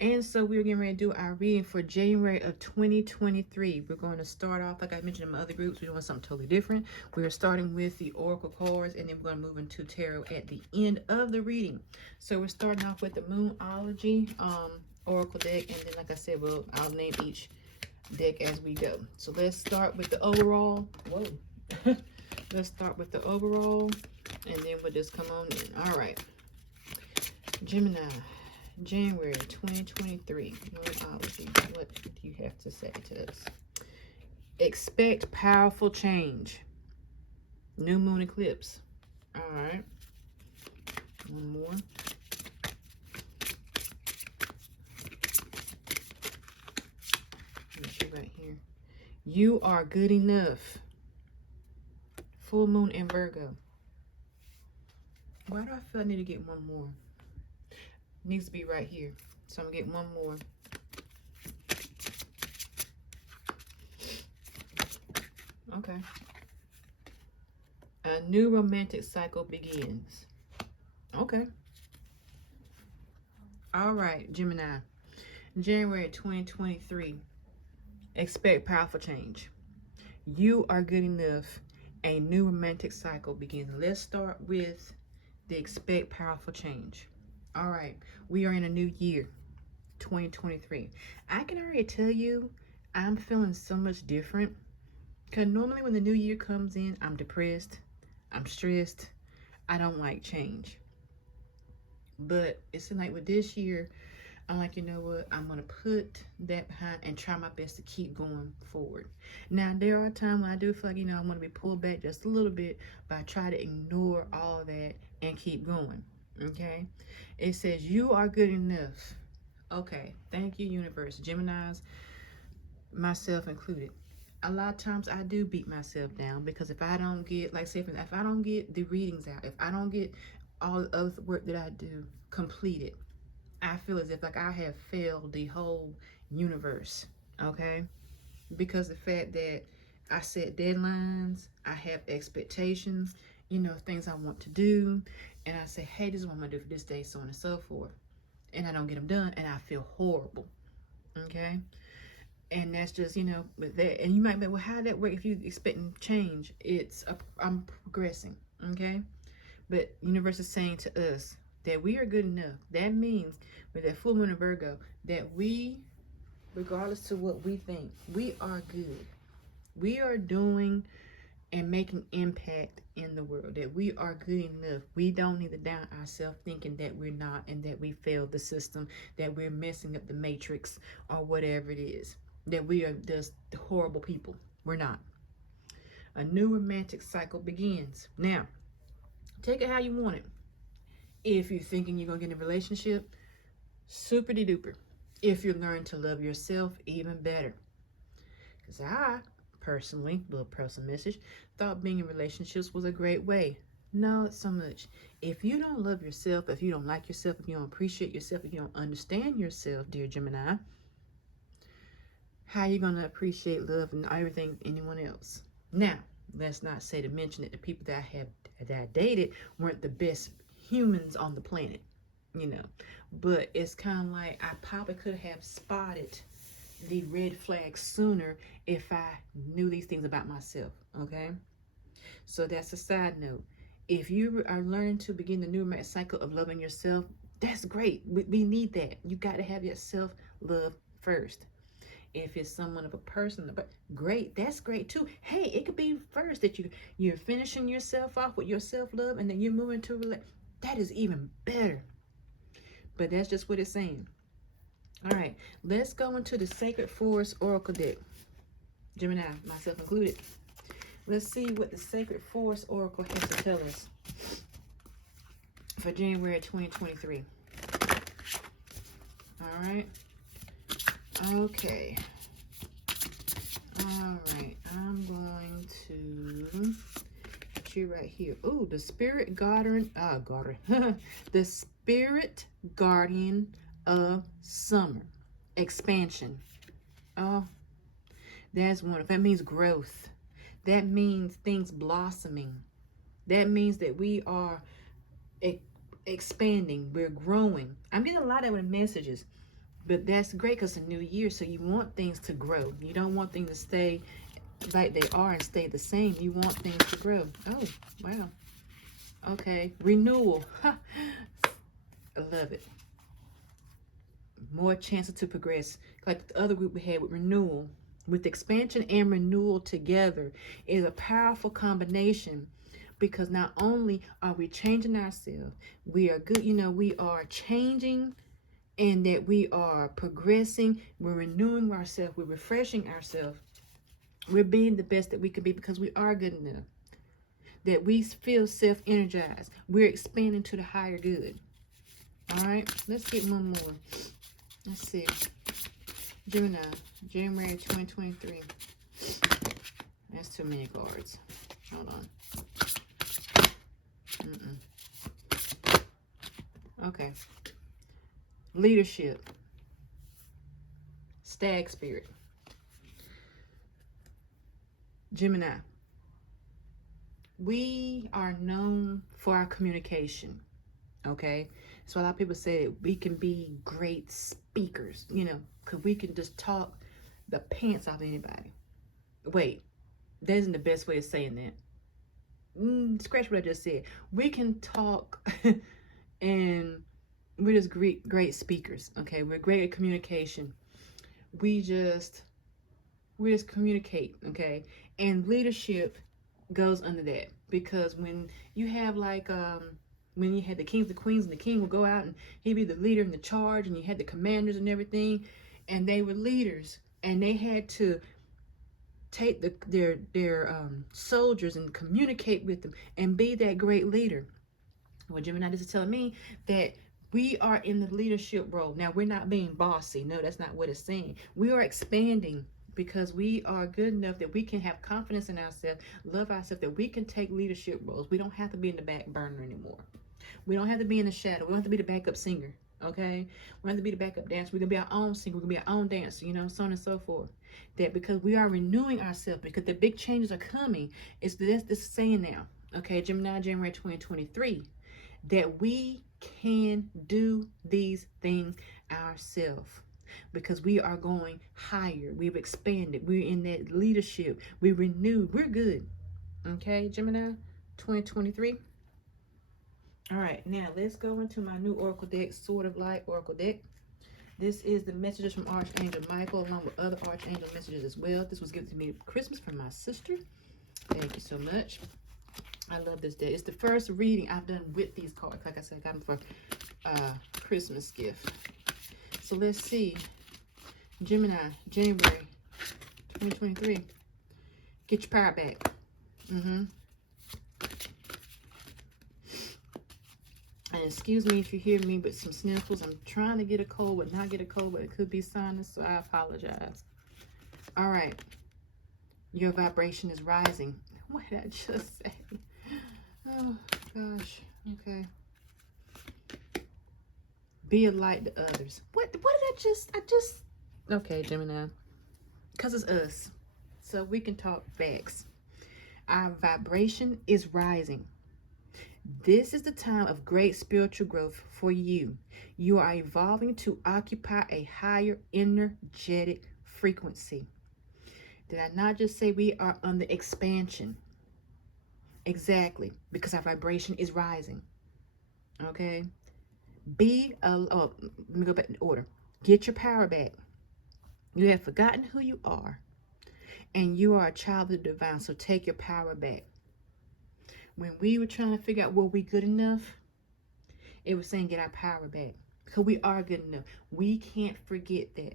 And so we're getting ready to do our reading for January of 2023. We're going to start off, like I mentioned in my other groups, we're doing something totally different. We're starting with the Oracle cards, and then we're going to move into Tarot at the end of the reading. So we're starting off with the Moonology Oracle deck, and then, like I said, I'll name each deck as we go. So let's start with the overall. Whoa. Let's start with the overall, and then we'll just come on in. All right. Gemini, January 2023. Moonology. What do you have to say to us? Expect powerful change. New moon eclipse. All right. One more. Right here. You are good enough. Full moon in Virgo. Why do I feel I need to get one more? Needs to be right here. So I'm gonna get one more. Okay. A new romantic cycle begins. Okay. All right, Gemini. January 2023. Expect powerful change. You are good enough. A new romantic cycle begins. Let's start with the expect powerful change. All right, we are in a new year, 2023. I can already tell you I'm feeling so much different, because normally when the new year comes in, I'm depressed, I'm stressed, I don't like change. But it's like with this year, I'm like, you know what? I'm going to put that behind and try my best to keep going forward. Now, there are times when I do feel like, you know, I'm going to be pulled back just a little bit, but I try to ignore all that and keep going. Okay? It says, you are good enough. Okay. Thank you, universe. Geminis, myself included. A lot of times I do beat myself down because if I don't get, like, say, if I don't get the readings out, if I don't get all the other work that I do completed, I feel as if like I have failed the whole universe, okay? Because the fact that I set deadlines, I have expectations, you know, things I want to do, and I say, hey, this is what I'm gonna do for this day, so on and so forth, and I don't get them done, and I feel horrible, okay? And that's just, you know, with that. And you might be, well, how did that work if you expecting change? I'm progressing, okay? But universe is saying to us that we are good enough. That means with that full moon in Virgo, that we, regardless of what we think, we are good. We are doing and making impact in the world. That we are good enough. We don't need to down ourselves thinking that we're not and that we failed the system, that we're messing up the matrix or whatever it is. That we are just horrible people. We're not. A new romantic cycle begins. Now, take it how you want it. If you're thinking you're going to get in a relationship, super de duper. If you learn to love yourself, even better. Because I, personally, little personal message, thought being in relationships was a great way. Not so much. If you don't love yourself, if you don't like yourself, if you don't appreciate yourself, if you don't understand yourself, dear Gemini, how are you going to appreciate love and everything anyone else? Now, let's not say to mention that the people that I dated weren't the best humans on the planet, you know, but it's kind of like I probably could have spotted the red flags sooner if I knew these things about myself. Okay, so that's a side note. If you are learning to begin the new romantic cycle of loving yourself, that's great. We need that. You got to have your self-love first. If it's someone of a person, but great, that's great too. Hey, it could be first that you're finishing yourself off with your self-love, and then you're moving to a relationship. That is even better. But that's just what it's saying. All right, let's go into the Sacred Forest Oracle deck. Gemini, myself included. Let's see what the Sacred Forest Oracle has to tell us for January 2023. All right. Okay. All right. I'm going to put you right here. Ooh, the Spirit Guardian. The Spirit Guardian of Summer. Expansion. Oh, that's wonderful. That means growth. That means things blossoming. That means that we are expanding. We're growing. I'm getting a lot of messages. But that's great because it's a new year, so you want things to grow. You don't want things to stay like they are and stay the same. You want things to grow. Oh, wow. Okay. Renewal. I love it. More chances to progress. Like the other group we had with renewal. with expansion and renewal together is a powerful combination, because not only are we changing ourselves, we are good, we are changing, and that we are progressing, we're renewing ourselves, we're refreshing ourselves, we're being the best that we can be, because we are good enough, that we feel self-energized, we're expanding to the higher good. All right, let's get one more. Let's see. Gemini, January 2023. That's too many cards. Hold on. Okay. Leadership. Stag spirit. Gemini. We are known for our communication. Okay. So a lot of people say that we can be great speakers, because we can just talk the pants off anybody. Wait, that isn't the best way of saying that. Scratch what I just said. We can talk and we're just great speakers. Okay, we're great at communication. We just communicate. Okay, and leadership goes under that, because when you have when you had the kings, the queens, and the king would go out and he'd be the leader in the charge, and you had the commanders and everything, and they were leaders, and they had to take their soldiers and communicate with them and be that great leader. Well, Gemini, this is telling me that we are in the leadership role. Now, we're not being bossy. No, that's not what it's saying. We are expanding, because we are good enough that we can have confidence in ourselves, love ourselves, that we can take leadership roles. We don't have to be in the back burner anymore. We don't have to be in the shadow. We don't have to be the backup singer, okay? We don't have to be the backup dancer. We're going to be our own singer. We're going to be our own dancer, so on and so forth. That because we are renewing ourselves, because the big changes are coming, this is saying now, okay, Gemini, January 2023, that we can do these things ourselves, because we are going higher. We've expanded. We're in that leadership. We renewed. We're good. Okay, Gemini, 2023. All right, now let's go into my new oracle deck, Sword of Light oracle deck. This is the messages from Archangel Michael, along with other Archangel messages as well. This was given to me for Christmas from my sister. Thank you so much. I love this deck. It's the first reading I've done with these cards. Like I said, I got them for Christmas gift. So let's see. Gemini, January 2023. Get your power back. And excuse me if you hear me with some sniffles. I'm trying to get a cold, but not get a cold, but it could be sinus, so I apologize. All right. Your vibration is rising. What did I just say? Oh, gosh. Okay. Be a light to others. What did I just... Okay, Gemini. Because it's us. So we can talk facts. Our vibration is rising. This is the time of great spiritual growth for you. You are evolving to occupy a higher energetic frequency. Did I not just say we are on the expansion? Exactly, because our vibration is rising. Okay? Let me go back in order. Get your power back. You have forgotten who you are, and you are a child of the divine, so take your power back. When we were trying to figure out, were we good enough? It was saying get our power back, because we are good enough. We can't forget that.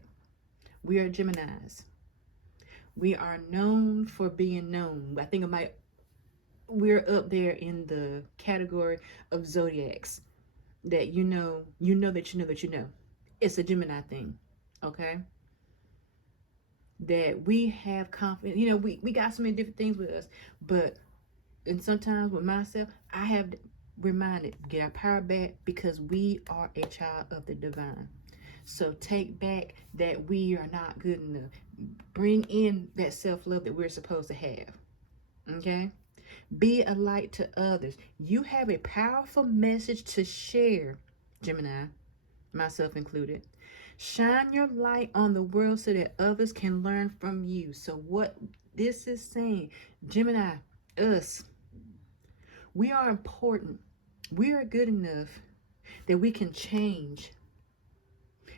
We are Geminis. We are known for being known. I think we're up there in the category of Zodiacs. That you know that you know that you know. It's a Gemini thing, okay? That we have confidence. We got so many different things with us, and sometimes with myself, I have reminded, get our power back, because we are a child of the divine. So take back that we are not good enough. Bring in that self-love that we're supposed to have, okay? Be a light to others. You have a powerful message to share, Gemini, myself included. Shine your light on the world so that others can learn from you. So what this is saying, Gemini, us, we are important. We are good enough that we can change.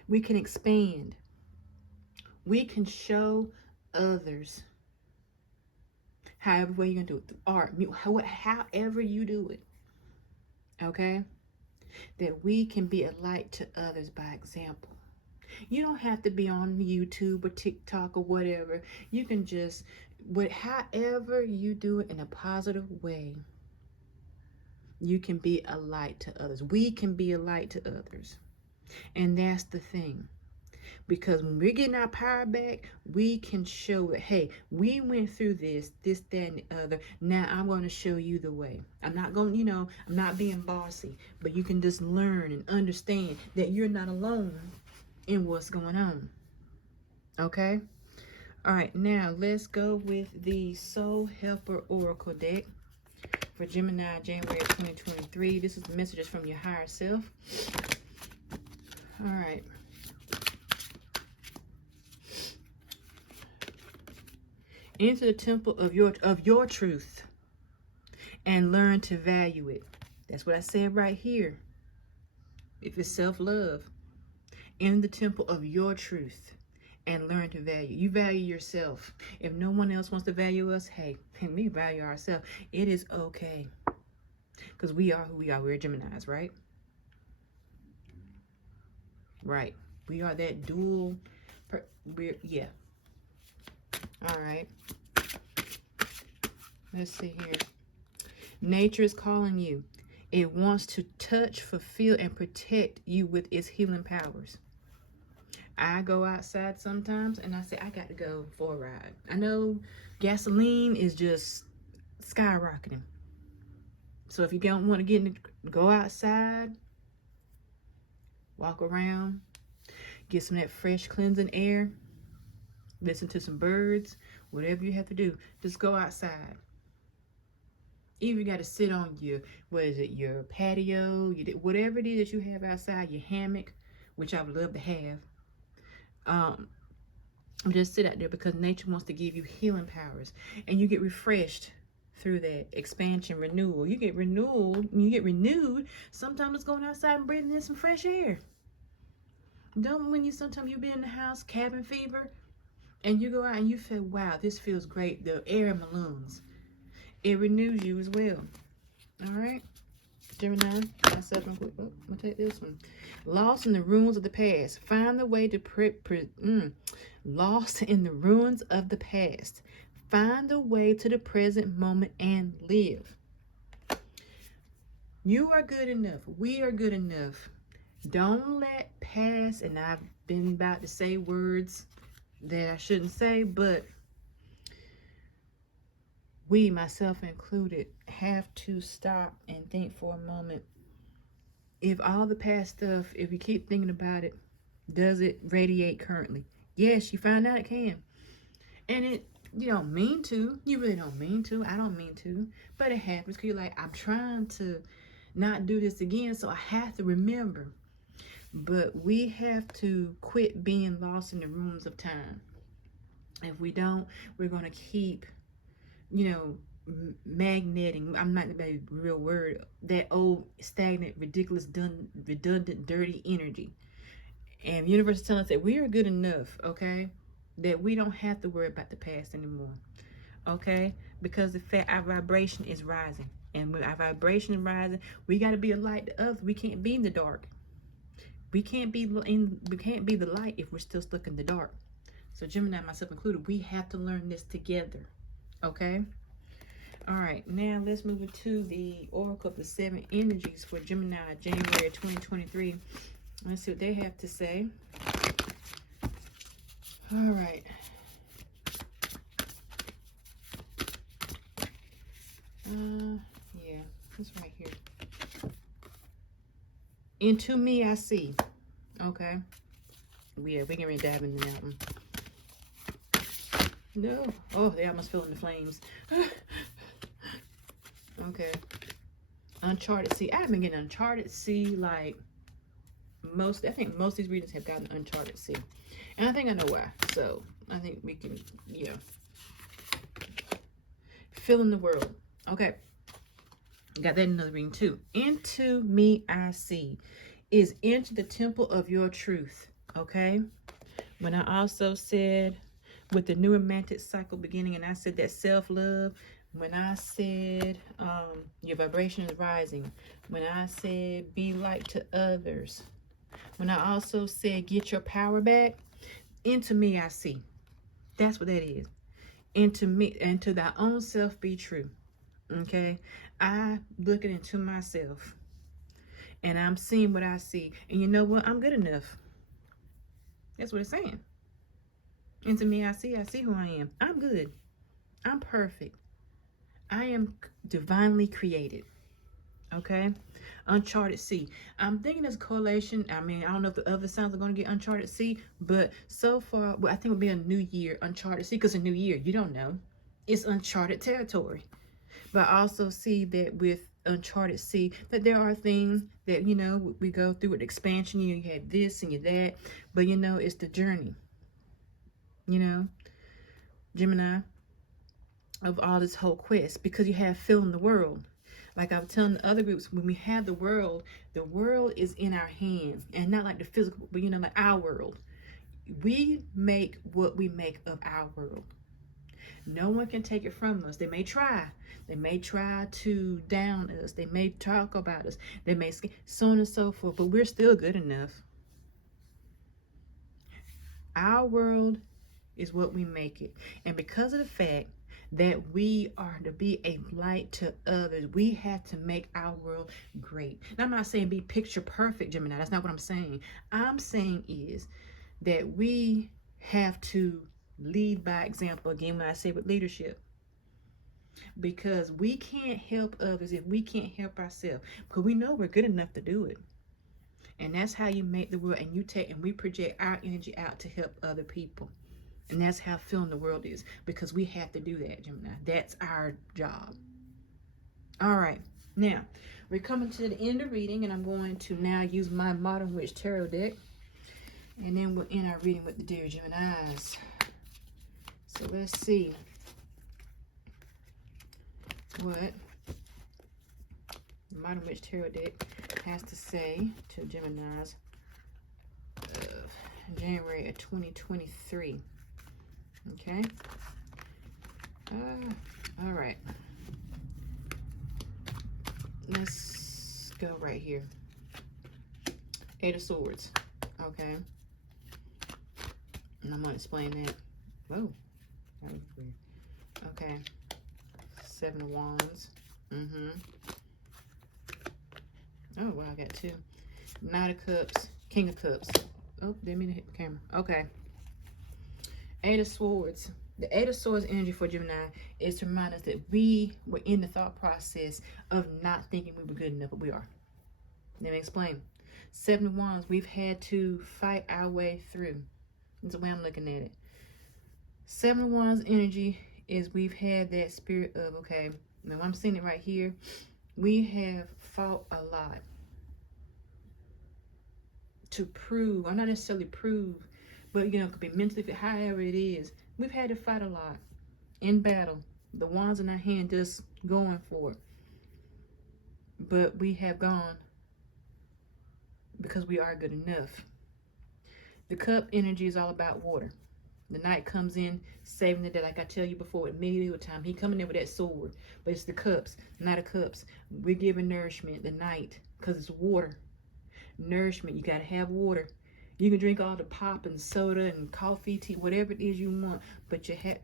We can expand. We can show others. However way you're going to do it. Through art, however you do it. Okay? That we can be a light to others by example. You don't have to be on YouTube or TikTok or whatever. You can just, however you do it in a positive way, you can be a light to others. We can be a light to others. And that's the thing. Because when we're getting our power back, we can show that, hey, we went through this, that, and the other. Now I'm going to show you the way. I'm not going, I'm not being bossy. But you can just learn and understand that you're not alone in what's going on. Okay? All right, now let's go with the Soul Helper Oracle deck for Gemini, January 2023. This is the messages from your higher self. All right. Enter the temple of your truth and learn to value it. That's what I said right here. If it's self-love, in the temple of your truth and learn to value. You value yourself. If no one else wants to value us, hey, we value ourselves. It is okay. Because we are who we are. We're Geminis, right? Right. We are that dual. Yeah. All right. Let's see here. Nature is calling you. It wants to touch, fulfill, and protect you with its healing powers. I go outside sometimes and I say, I got to go for a ride. I know gasoline is just skyrocketing. So if you don't want to go outside, walk around, get some of that fresh cleansing air, listen to some birds, whatever you have to do, just go outside. Even if you got to sit on your, your patio, whatever it is that you have outside, your hammock, which I would love to have. Just sit out there because nature wants to give you healing powers, and you get refreshed through that expansion, renewal. You get renewed. Sometimes it's going outside and breathing in some fresh air. Sometimes you be in the house, cabin fever, and you go out and you feel, wow, this feels great. The air in my lungs. It renews you as well. All right, Gemini, myself, I'm gonna take this one. Lost in the ruins of the past. Find the way to lost in the ruins of the past. Find a way to the present moment and live. You are good enough. We are good enough. Don't let past, and I've been about to say words that I shouldn't say, but we, myself included, have to stop and think for a moment. If all the past stuff, if you keep thinking about it, does it radiate currently? Yes, you find out it can. And you don't mean to. You really don't mean to. I don't mean to. But it happens because you're like, I'm trying to not do this again, so I have to remember. But we have to quit being lost in the ruins of time. If we don't, we're going to keep, magneting. I'm not the real word. That old, stagnant, ridiculous, redundant, dirty energy. And the universe is telling us that we are good enough, okay? That we don't have to worry about the past anymore, okay? Because the fact our vibration is rising. And when our vibration is rising, we got to be a light to others. We can't be in the dark. We can't be the light if we're still stuck in the dark. So Gemini, myself included, we have to learn this together, okay? All right, now let's move into the Oracle of the 7 Energies for Gemini, January 2023. Let's see what they have to say. All right. Yeah, it's right here. Into me, I see. Okay. Yeah, we can dive into that one. No. Oh, they almost fell in the flames. Okay. Uncharted Sea. I've been getting Uncharted Sea like I think most of these readings have gotten Uncharted Sea. And I think I know why. So I think we can, fill in the world. Okay. Got that in another reading too. Into me I see is into the temple of your truth. Okay. When I with the new romantic cycle beginning, and I said that self-love, when I said your vibration is rising, when I said be light to others, when I also said get your power back, into me I see. That's what that is. Into me, and to thy own self be true. Okay? I looking into myself, and I'm seeing what I see. And you know what? I'm good enough. That's what it's saying. Into me I see who I am. I'm good. I'm perfect. I am divinely created. Okay? Uncharted sea. I'm thinking there's a correlation. I mean, I don't know if the other sounds are going to get uncharted sea, but so far, well, I think it'll be a new year, uncharted sea, because a new year, you don't know. It's uncharted territory. But I also see that with uncharted sea, that there are things that, you know, we go through with expansion. You had this and you that, but you know, it's the journey. You know, Gemini, of all this whole quest, because you have feeling the world. Like I was telling the other groups, when we have the world is in our hands, and not like the physical, but you know, like our world. We make what we make of our world. No one can take it from us. They may try. They may try to down us. They may talk about us. They may, so on and so forth, but we're still good enough. Our world is what we make it. And because of the fact that we are to be a light to others, we have to make our world great. Now, I'm not saying be picture perfect, Gemini. That's not what I'm saying. I'm saying is that we have to lead by example. Again, when I say with leadership, because we can't help others if we can't help ourselves, because we know we're good enough to do it. And that's how you make the world, and you take and we project our energy out to help other people. And that's how feeling the world is, because we have to do that, Gemini. That's our job. All right, now we're coming to the end of reading, and I'm going to now use my Modern Witch Tarot deck, and then we'll end our reading with the dear Geminis. So let's see what the Modern Witch Tarot deck has to say to Geminis of January of 2023. Okay. All right. Let's go right here. Eight of Swords. Okay. And I'm going to explain that. Whoa. That was weird. Okay. Seven of Wands. Oh, wow, I got two. Knight of Cups. King of Cups. Oh, didn't mean to hit the camera. Okay. Eight of Swords. The Eight of Swords energy for Gemini is to remind us that we were in the thought process of not thinking we were good enough, but we are. Let me explain. Seven of Wands, we've had to fight our way through. That's the way I'm looking at it. Seven of Wands energy is we've had that spirit of, okay, now I'm seeing it right here. We have fought a lot to prove, or not necessarily prove, but you know, it could be mentally, however it is. We've had to fight a lot in battle. The wands in our hand just going for it. But we have gone because we are good enough. The cup energy is all about water. The knight comes in saving the day, like I tell you before, at medieval time. He coming in with that sword. But it's the cups, Knight of Cups. We're giving nourishment, the knight, because it's water. Nourishment, you got to have water. You can drink all the pop and soda and coffee, tea, whatever it is you want, but you have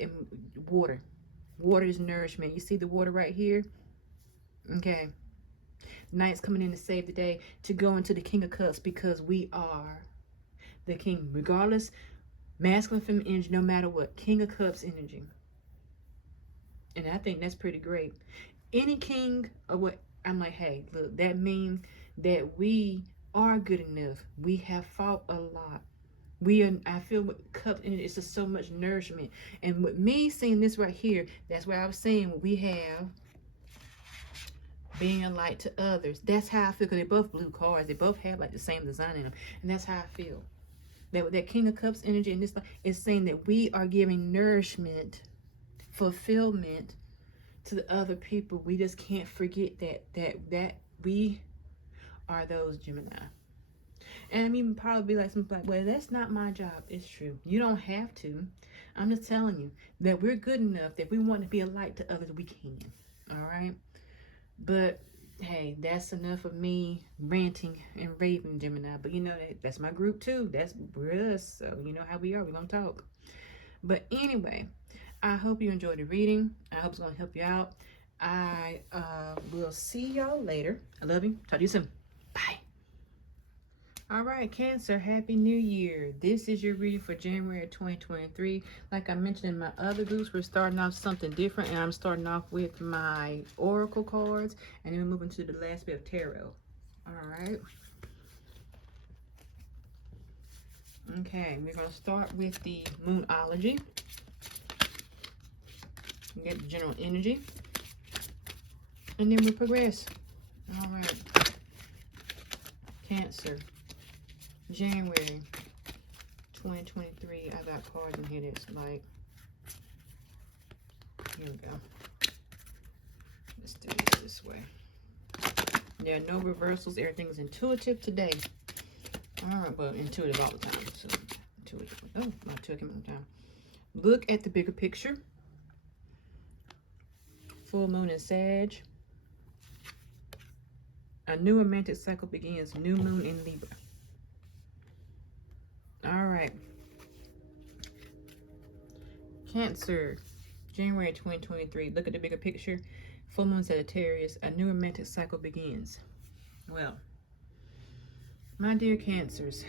water. Water is nourishment. You see the water right here? Okay. Knight's coming in to save the day, to go into the King of Cups, because we are the king, regardless, masculine, feminine energy, no matter what. King of Cups energy. And I think that's pretty great. Any king or what, I'm like, hey, look, that means that we are good enough. We have fought a lot. We are, I feel with cup energy, it's just so much nourishment. And with me seeing this right here, that's where I was saying we have being a light to others. That's how I feel, because they both blue cards. They both have like the same design in them. And that's how I feel. That with that King of Cups energy and this is saying that we are giving nourishment, fulfillment to the other people. We just can't forget that we are those Gemini. And I mean, probably be like something like, well, that's not my job. It's true. You don't have to. I'm just telling you that we're good enough that if we want to be a light to others, we can. All right. But hey, that's enough of me ranting and raving, Gemini. But you know, that's my group too. That's us. So you know how we are. We're going to talk. But anyway, I hope you enjoyed the reading. I hope it's going to help you out. I will see y'all later. I love you. Talk to you soon. Bye. All right, Cancer, Happy New Year. This is your reading for January 2023. Like I mentioned in my other groups, we're starting off something different, and I'm starting off with my Oracle cards, and then we're moving to the last bit of Tarot. All right. Okay, we're going to start with the Moonology. Get the general energy, and then we'll progress. All right. Cancer. January 2023. I got cards in here that's like, here we go. Let's do it this way. There are no reversals. Everything is intuitive today. All right, well, intuitive all the time. So, intuitive. Oh, my two came all the time. Look at the bigger picture. Full moon in Sag. A new romantic cycle begins. New moon in Libra. All right. Cancer, January 2023. Look at the bigger picture. Full moon Sagittarius. A new romantic cycle begins. Well, my dear Cancers,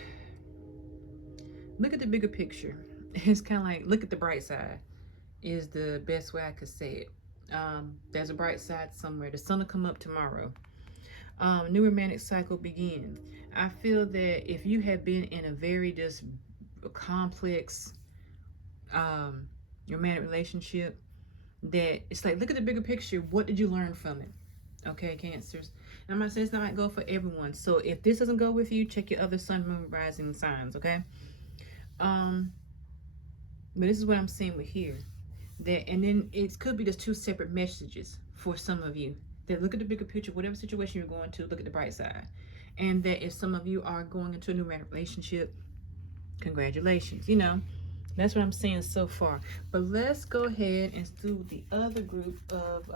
look at the bigger picture. It's kind of like, look at the bright side is the best way I could say it. There's a bright side somewhere. The sun will come up tomorrow. New romantic cycle begins. I feel that if you have been in a very just complex romantic relationship, that it's like, look at the bigger picture. What did you learn from it? Okay, Cancers. And I'm not saying it's not go for everyone. So if this doesn't go with you, check your other sun, moon, rising signs. Okay. But this is what I'm seeing with here. That, and then it could be just two separate messages for some of you. That look at the bigger picture, whatever situation you're going to, look at the bright side. And that if some of you are going into a new romantic relationship, congratulations. You know, that's what I'm seeing so far. But let's go ahead and do the other group of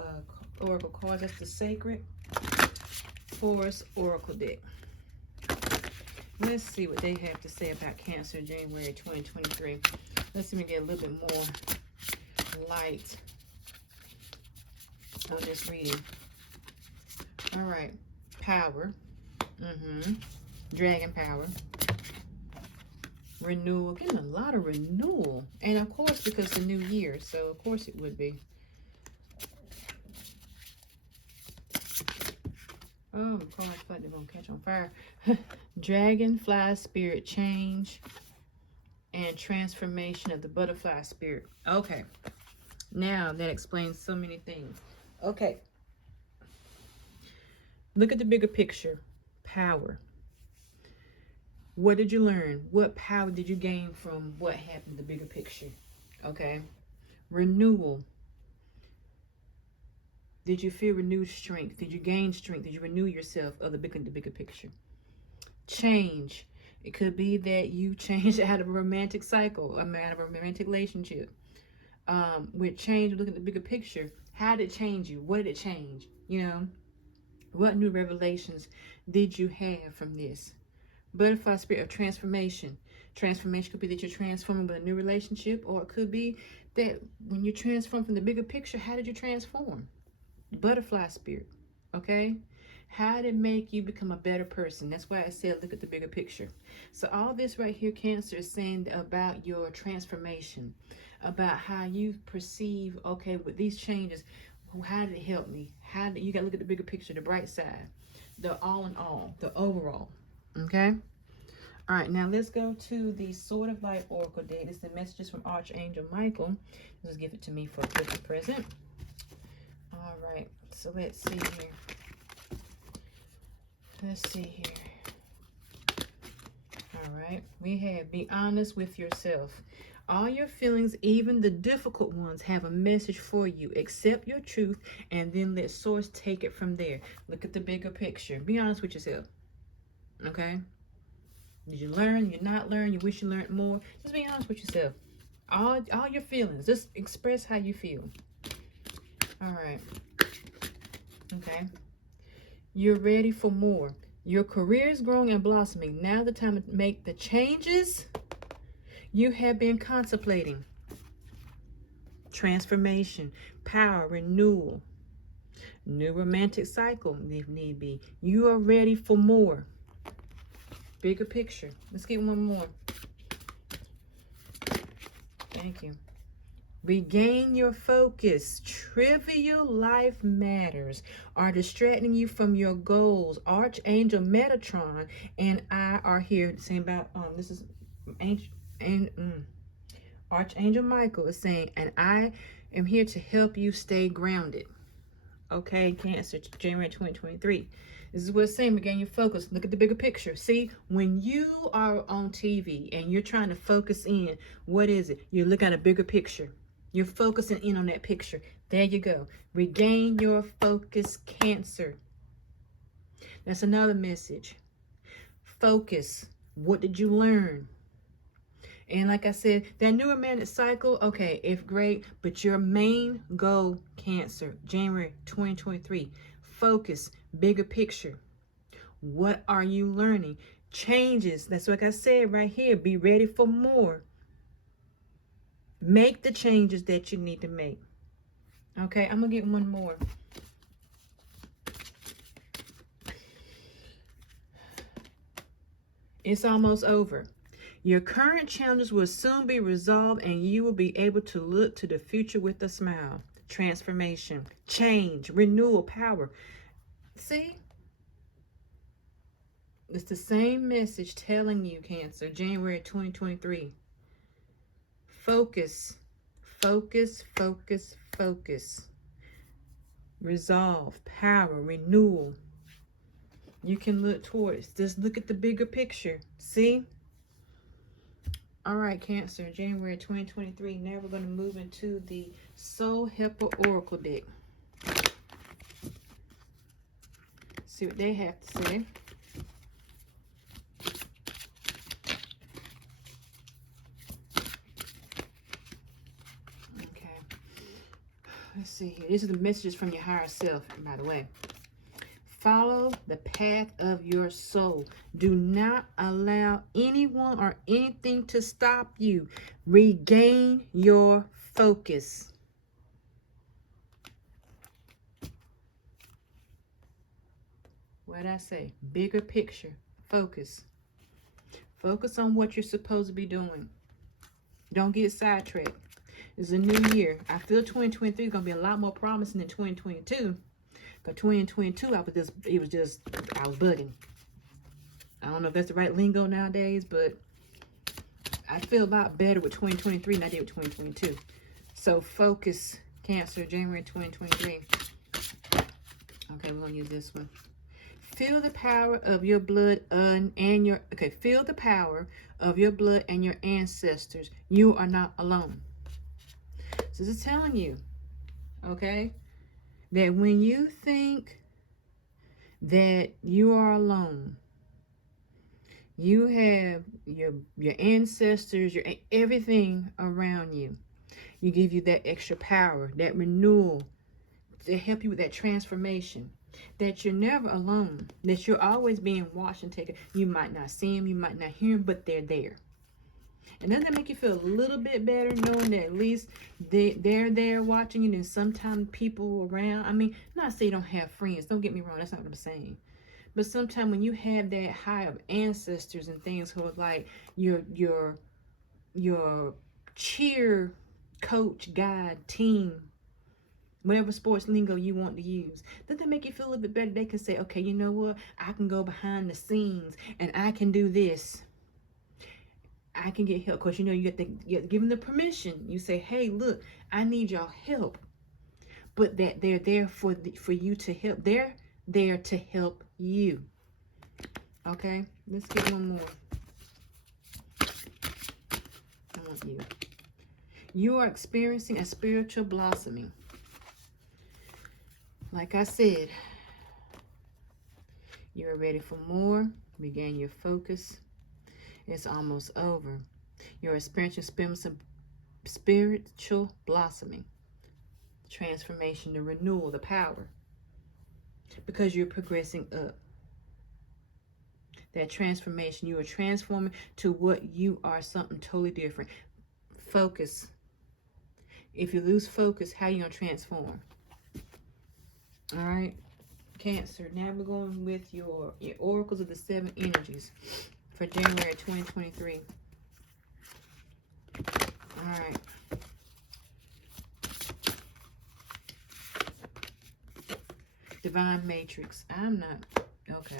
Oracle cards. That's the Sacred Force Oracle deck. Let's see what they have to say about Cancer January 2023. Let's see if we get a little bit more light on this reading. All right, power, dragon power, renewal, getting a lot of renewal, and of course because the new year, so of course it would be. Oh, cards like they're gonna catch on fire. Dragonfly spirit change and transformation of the butterfly spirit. Okay, now that explains so many things. Okay. Look at the bigger picture. Power. What did you learn? What power did you gain from what happened in the bigger picture? Okay. Renewal. Did you feel renewed strength? Did you gain strength? Did you renew yourself of the bigger picture? Change. It could be that you changed out of a romantic cycle, out of a romantic relationship. With change, look at the bigger picture. How did it change you? What did it change? You know? What new revelations did you have from this? Butterfly spirit of transformation. Transformation could be that you're transforming with a new relationship, or it could be that when you transform from the bigger picture, how did you transform? Butterfly spirit, okay? How did it make you become a better person? That's why I said look at the bigger picture. So all this right here, Cancer, is saying about your transformation, about how you perceive, okay, with these changes, how did it help me? How did you got to look at the bigger picture, the bright side, the all in all, the overall. Okay. All right. Now let's go to the Sword of Light Oracle deck. It's the messages from Archangel Michael. Just give it to me for a Christmas present. All right. So let's see here. Let's see here. All right. We have be honest with yourself. All your feelings, even the difficult ones, have a message for you. Accept your truth and then let source take it from there. Look at the bigger picture. Be honest with yourself. Okay? Did you learn? Did you not learn? You wish you learned more? Just be honest with yourself. All your feelings. Just express how you feel. All right. Okay. You're ready for more. Your career is growing and blossoming. Now the time to make the changes you have been contemplating. Transformation, power, renewal, new romantic cycle if need be. You are ready for more. Bigger picture. Let's get one more. Thank you. Regain your focus. Trivial life matters are distracting you from your goals. Archangel Metatron and I are here saying about this is Archangel Michael is saying, and I am here to help you stay grounded. Okay, Cancer, January 2023. This is what it's saying. Regain your focus. Look at the bigger picture. See, when you are on TV and you're trying to focus in, what is it? You're looking at a bigger picture. You're focusing in on that picture. There you go. Regain your focus, Cancer. That's another message. Focus. What did you learn? And like I said, that new romantic cycle, okay, if great, but your main goal, Cancer, January 2023, focus, bigger picture. What are you learning? Changes. That's like I said right here. Be ready for more. Make the changes that you need to make. Okay, I'm going to get one more. It's almost over. Your current challenges will soon be resolved and you will be able to look to the future with a smile. Transformation, change, renewal, power. See? It's the same message telling you, Cancer, January 2023. Focus, focus, focus, focus. Resolve, power, renewal. You can look towards. Just look at the bigger picture. See? All right, Cancer, January 2023. Now we're going to move into the Soul Helper Oracle deck. See what they have to say. Okay. Let's see here. These are the messages from your higher self, by the way. Follow the path of your soul. Do not allow anyone or anything to stop you. Regain your focus. What did I say? Bigger picture. Focus. Focus on what you're supposed to be doing. Don't get sidetracked. It's a new year. I feel 2023 is going to be a lot more promising than 2022. But 2022, I was bugging. I don't know if that's the right lingo nowadays, but I feel a lot better with 2023 than I did with 2022. So focus, Cancer, January 2023. Okay, we're going to use this one. Feel the power of your blood feel the power of your blood and your ancestors. You are not alone. So this is telling you, okay, that when you think that you are alone, you have your ancestors, your everything around you. You give you that extra power, that renewal to help you with that transformation. That you're never alone. That you're always being watched and taken. You might not see them, you might not hear them, but they're there. And doesn't that make you feel a little bit better knowing that at least they're there watching you? And sometimes people around, I mean, not to say you don't have friends. Don't get me wrong. That's not what I'm saying. But sometimes when you have that high of ancestors and things who are like your cheer coach, guide, team, whatever sports lingo you want to use, doesn't that make you feel a little bit better? They can say, okay, you know what? I can go behind the scenes and I can do this. I can get help. Because, you know, you have to give them the permission. You say, hey, look, I need y'all help. But that they're there for you to help. They're there to help you. Okay? Let's get one more. I want you. You are experiencing a spiritual blossoming. Like I said, you are ready for more. Regain your focus. It's almost over. You're experiencing spiritual blossoming, transformation, the renewal, the power, because you're progressing up. That transformation, you are transforming to what you are, something totally different. Focus. If you lose focus, how you gonna transform? All right, Cancer. Now we're going with your oracles of the 7 energies for January 2023. All right. Divine Matrix. I'm not. Okay.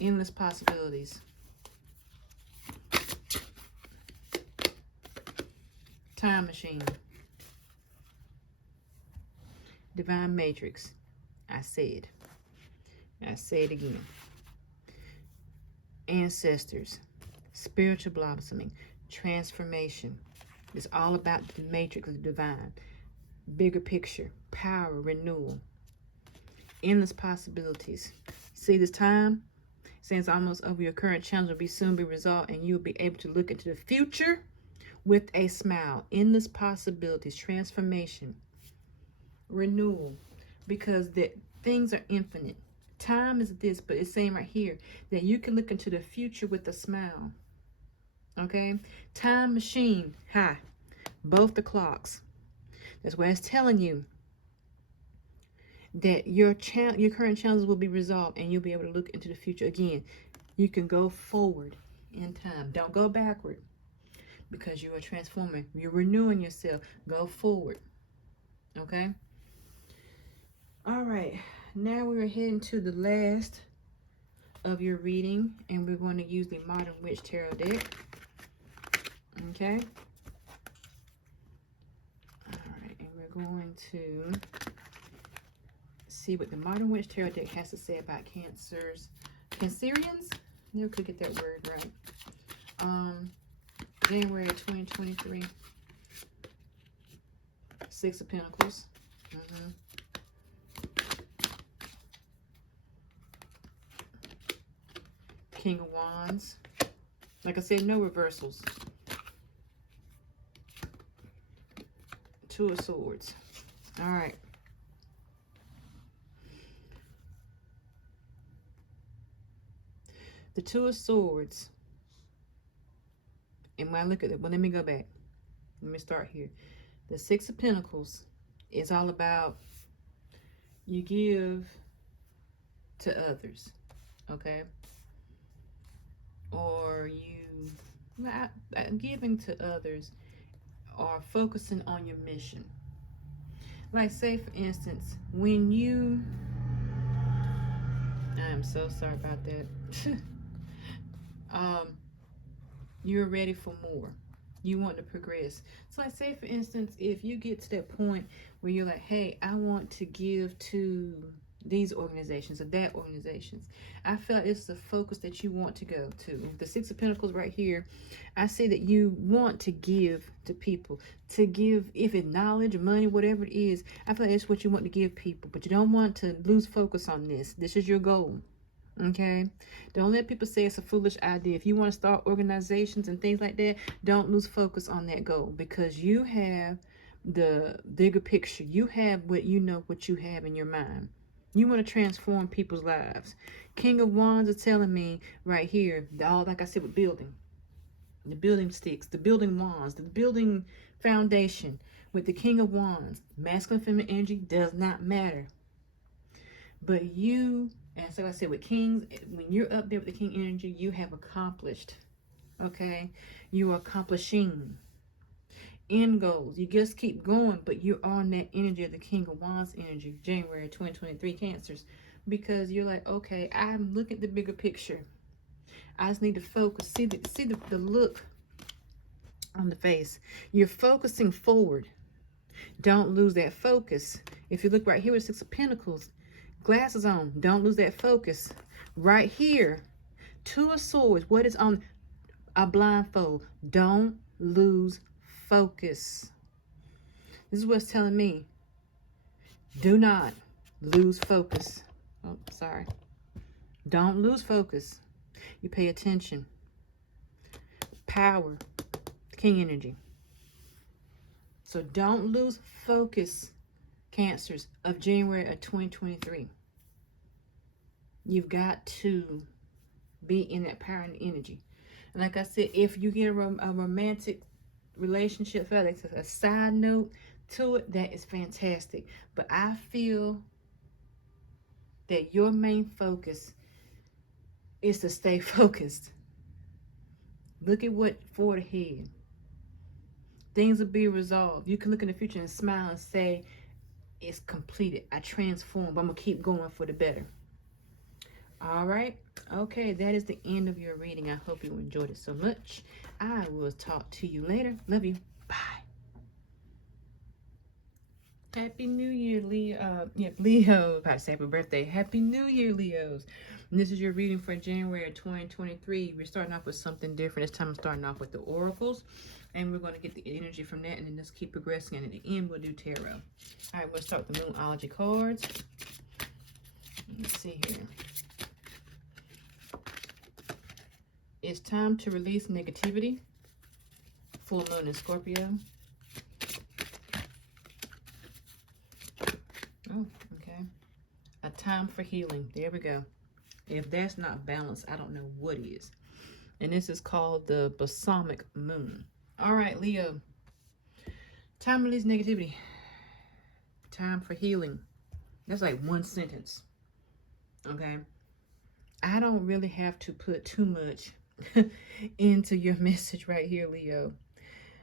Endless possibilities. Time machine. Divine Matrix. I say it again. Ancestors. Spiritual blossoming. Transformation. It's all about the matrix of the divine. Bigger picture. Power. Renewal. Endless possibilities. See this time? Since almost over, your current challenge will soon be resolved, and you'll be able to look into the future with a smile. Endless possibilities, transformation, renewal, because the things are infinite. Time is this, but it's saying right here that you can look into the future with a smile. Okay? Time machine, both the clocks. That's why it's telling you that your current challenges will be resolved, and you'll be able to look into the future. Again, you can go forward in time. Don't go backward, because you are transforming. You're renewing yourself. Go forward. Okay? All right. Now we're heading to the last of your reading, and we're going to use the Modern Witch Tarot deck. Okay? All right. And we're going to see what the Modern Witch Tarot deck has to say about Cancerians. Never could get that word right. January 2023. 6 of Pentacles. King of Wands. Like I said, no reversals. 2 of Swords. All right. The 2 of Swords. And when I look at it, well, let me go back. Let me start here. The 6 of Pentacles is all about you give to others, okay? Or you, giving to others, or focusing on your mission. Like, say, for instance, when you, I'm so sorry about that. You're ready for more. You want to progress. So like, say for instance, if you get to that point where you're like, hey, I want to give to these organizations or that organizations, I feel it's the focus that you want to go to. The 6 of Pentacles right here, I say that you want to give to people, to give, if it's knowledge, money, whatever it is. I feel like it's what you want to give people, but you don't want to lose focus on this. This is your goal. Okay, don't let people say it's a foolish idea. If you want to start organizations and things like that, don't lose focus on that goal, because you have the bigger picture. You have what you know, what you have in your mind. You want to transform people's lives. King of Wands is telling me right here, all like I said with building, the building sticks, the building wands, the building foundation. With the King of Wands, masculine, feminine energy does not matter. But you, and so I said with kings, when you're up there with the king energy, you have accomplished. Okay? You are accomplishing end goals. You just keep going, but you're on that energy of the King of Wands energy, January 2023, Cancers. Because you're like, okay, I'm looking at the bigger picture. I just need to focus. See the look on the face. You're focusing forward. Don't lose that focus. If you look right here with 6 of Pentacles, glasses on, don't lose that focus. Right here, 2 of Swords, what is on a blindfold? Don't lose focus. This is what's telling me. Do not lose focus. Oh, sorry. Don't lose focus. You pay attention. power, king energy. So don't lose focus, Cancers, of January of 2023. You've got to be in that power and energy. And like I said, if you get a romantic relationship, that's a side note to it, that is fantastic. But I feel that your main focus is to stay focused. Look at what forward ahead. Things will be resolved. You can look in the future and smile and say, it's completed. I transformed. I'm going to keep going for the better. All right. Okay, that is the end of your reading. I hope you enjoyed it so much. I will talk to you later. Love you. Bye. Happy New Year, Leo. Leo. About to say happy birthday. Happy New Year, Leos. And this is your reading for January of 2023. We're starting off with something different. This time I'm starting off with the oracles. And we're going to get the energy from that and then just keep progressing. And at the end, we'll do tarot. All right, we'll start with the Moonology cards. Let's see here. It's time to release negativity. Full moon in Scorpio. Oh, okay. A time for healing. There we go. If that's not balance, I don't know what is. And this is called the balsamic moon. All right, Leo. Time to release negativity. Time for healing. That's like one sentence. Okay. I don't really have to put too much into your message right here, Leo.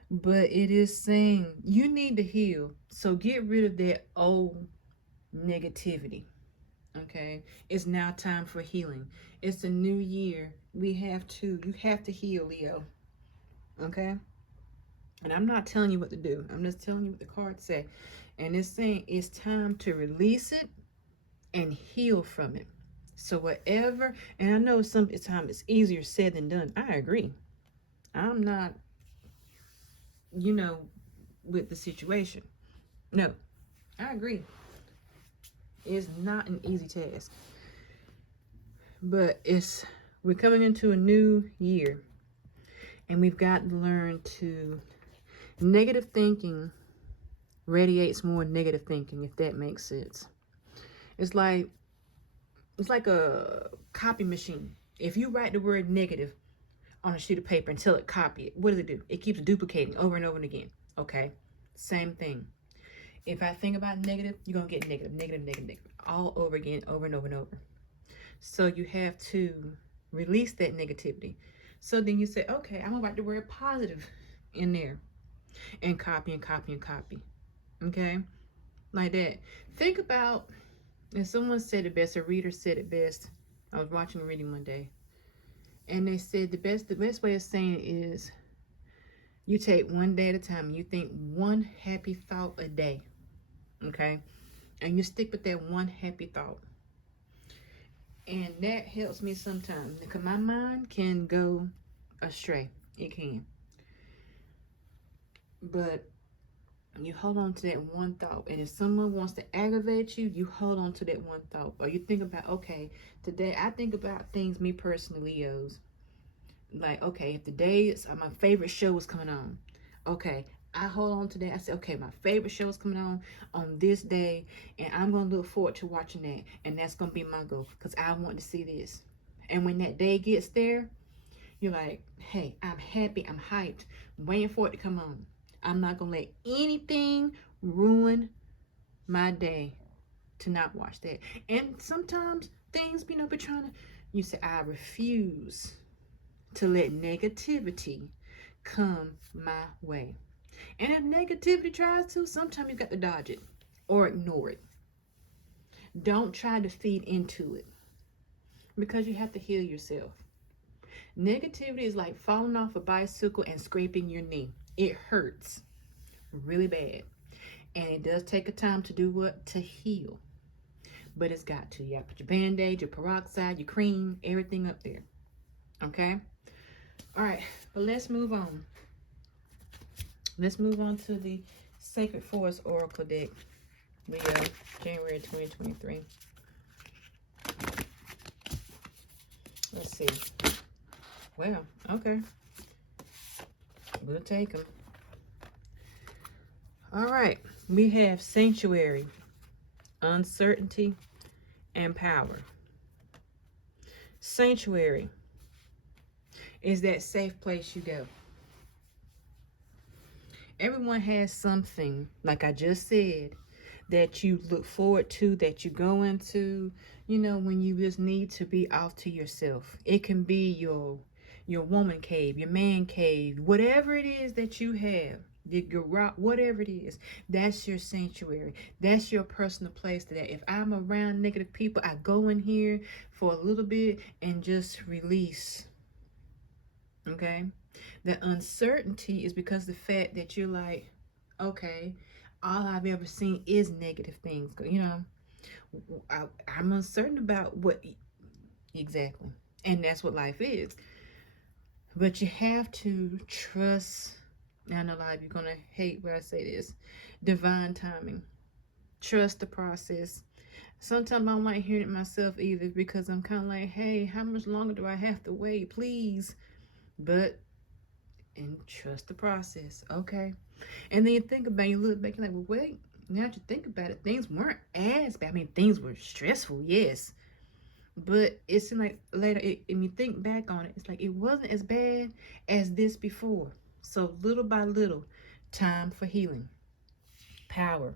But it is saying you need to heal. So get rid of that old negativity. Okay. It's now time for healing. It's a new year. You have to heal, Leo. Okay. And I'm not telling you what to do. I'm just telling you what the cards say. And it's saying it's time to release it and heal from it. So whatever, and I know sometimes it's easier said than done. I agree. I'm not, with the situation. No, I agree. It's not an easy task. But we're coming into a new year. And we've got to learn to, negative thinking radiates more negative thinking, if that makes sense. It's like a copy machine. If you write the word negative on a sheet of paper and tell it copy it, what does it do? It keeps duplicating over and over and again. Okay? Same thing. If I think about negative, you're going to get negative, negative, negative, negative. All over again, over and over and over. So you have to release that negativity. So then you say, okay, I'm going to write the word positive in there. And copy and copy and copy. Okay? Like that. Think about, and someone said it best, a reader said it best. I was watching a reading one day. And they said the best way of saying it is you take one day at a time and you think one happy thought a day. Okay? And you stick with that one happy thought. And that helps me sometimes because my mind can go astray. It can. But you hold on to that one thought. And if someone wants to aggravate you, you hold on to that one thought. Or you think about, okay, today I think about things, me personally, Leos. Like, okay, if the day my favorite show is coming on. Okay, I hold on to that. I say, okay, my favorite show is coming on this day. And I'm going to look forward to watching that. And that's going to be my goal because I want to see this. And when that day gets there, you're like, hey, I'm happy. I'm hyped. Waiting for it to come on. I'm not going to let anything ruin my day to not watch that. And sometimes things, be trying to, you say, I refuse to let negativity come my way. And if negativity tries to, sometimes you got to dodge it or ignore it. Don't try to feed into it because you have to heal yourself. Negativity is like falling off a bicycle and scraping your knee. It hurts really bad. And it does take a time to do what? To heal. But it's got to. You got to put your Band-Aid, your peroxide, your cream, everything up there. Okay? All right. But let's move on. Let's move on to the Sacred Forest Oracle deck. Leo, January 2023. Let's see. Well, okay. We'll take them. All right. We have sanctuary, uncertainty, and power. Sanctuary is that safe place you go. Everyone has something, like I just said, that you look forward to, that you go into, you know, when you just need to be off to yourself. It can be your woman cave, your man cave, whatever it is that you have, your rock, whatever it is, that's your sanctuary. That's your personal place that if I'm around negative people, I go in here for a little bit and just release. Okay? The uncertainty is because of the fact that you're like, okay, all I've ever seen is negative things. You know, I'm uncertain about what exactly. And that's what life is. But you have to trust. I know a lot of you are going to hate when I say this. Divine timing. Trust the process. Sometimes I don't like hearing it myself either, because I'm kind of like, hey, how much longer do I have to wait? Please. But, and trust the process. Okay. And then you think about it, you look back, you're like, well, wait, now that you think about it, things weren't as bad. I mean, things were stressful, yes. But it seemed like later, when you think back on it, it's like it wasn't as bad as this before. So little by little, time for healing. Power.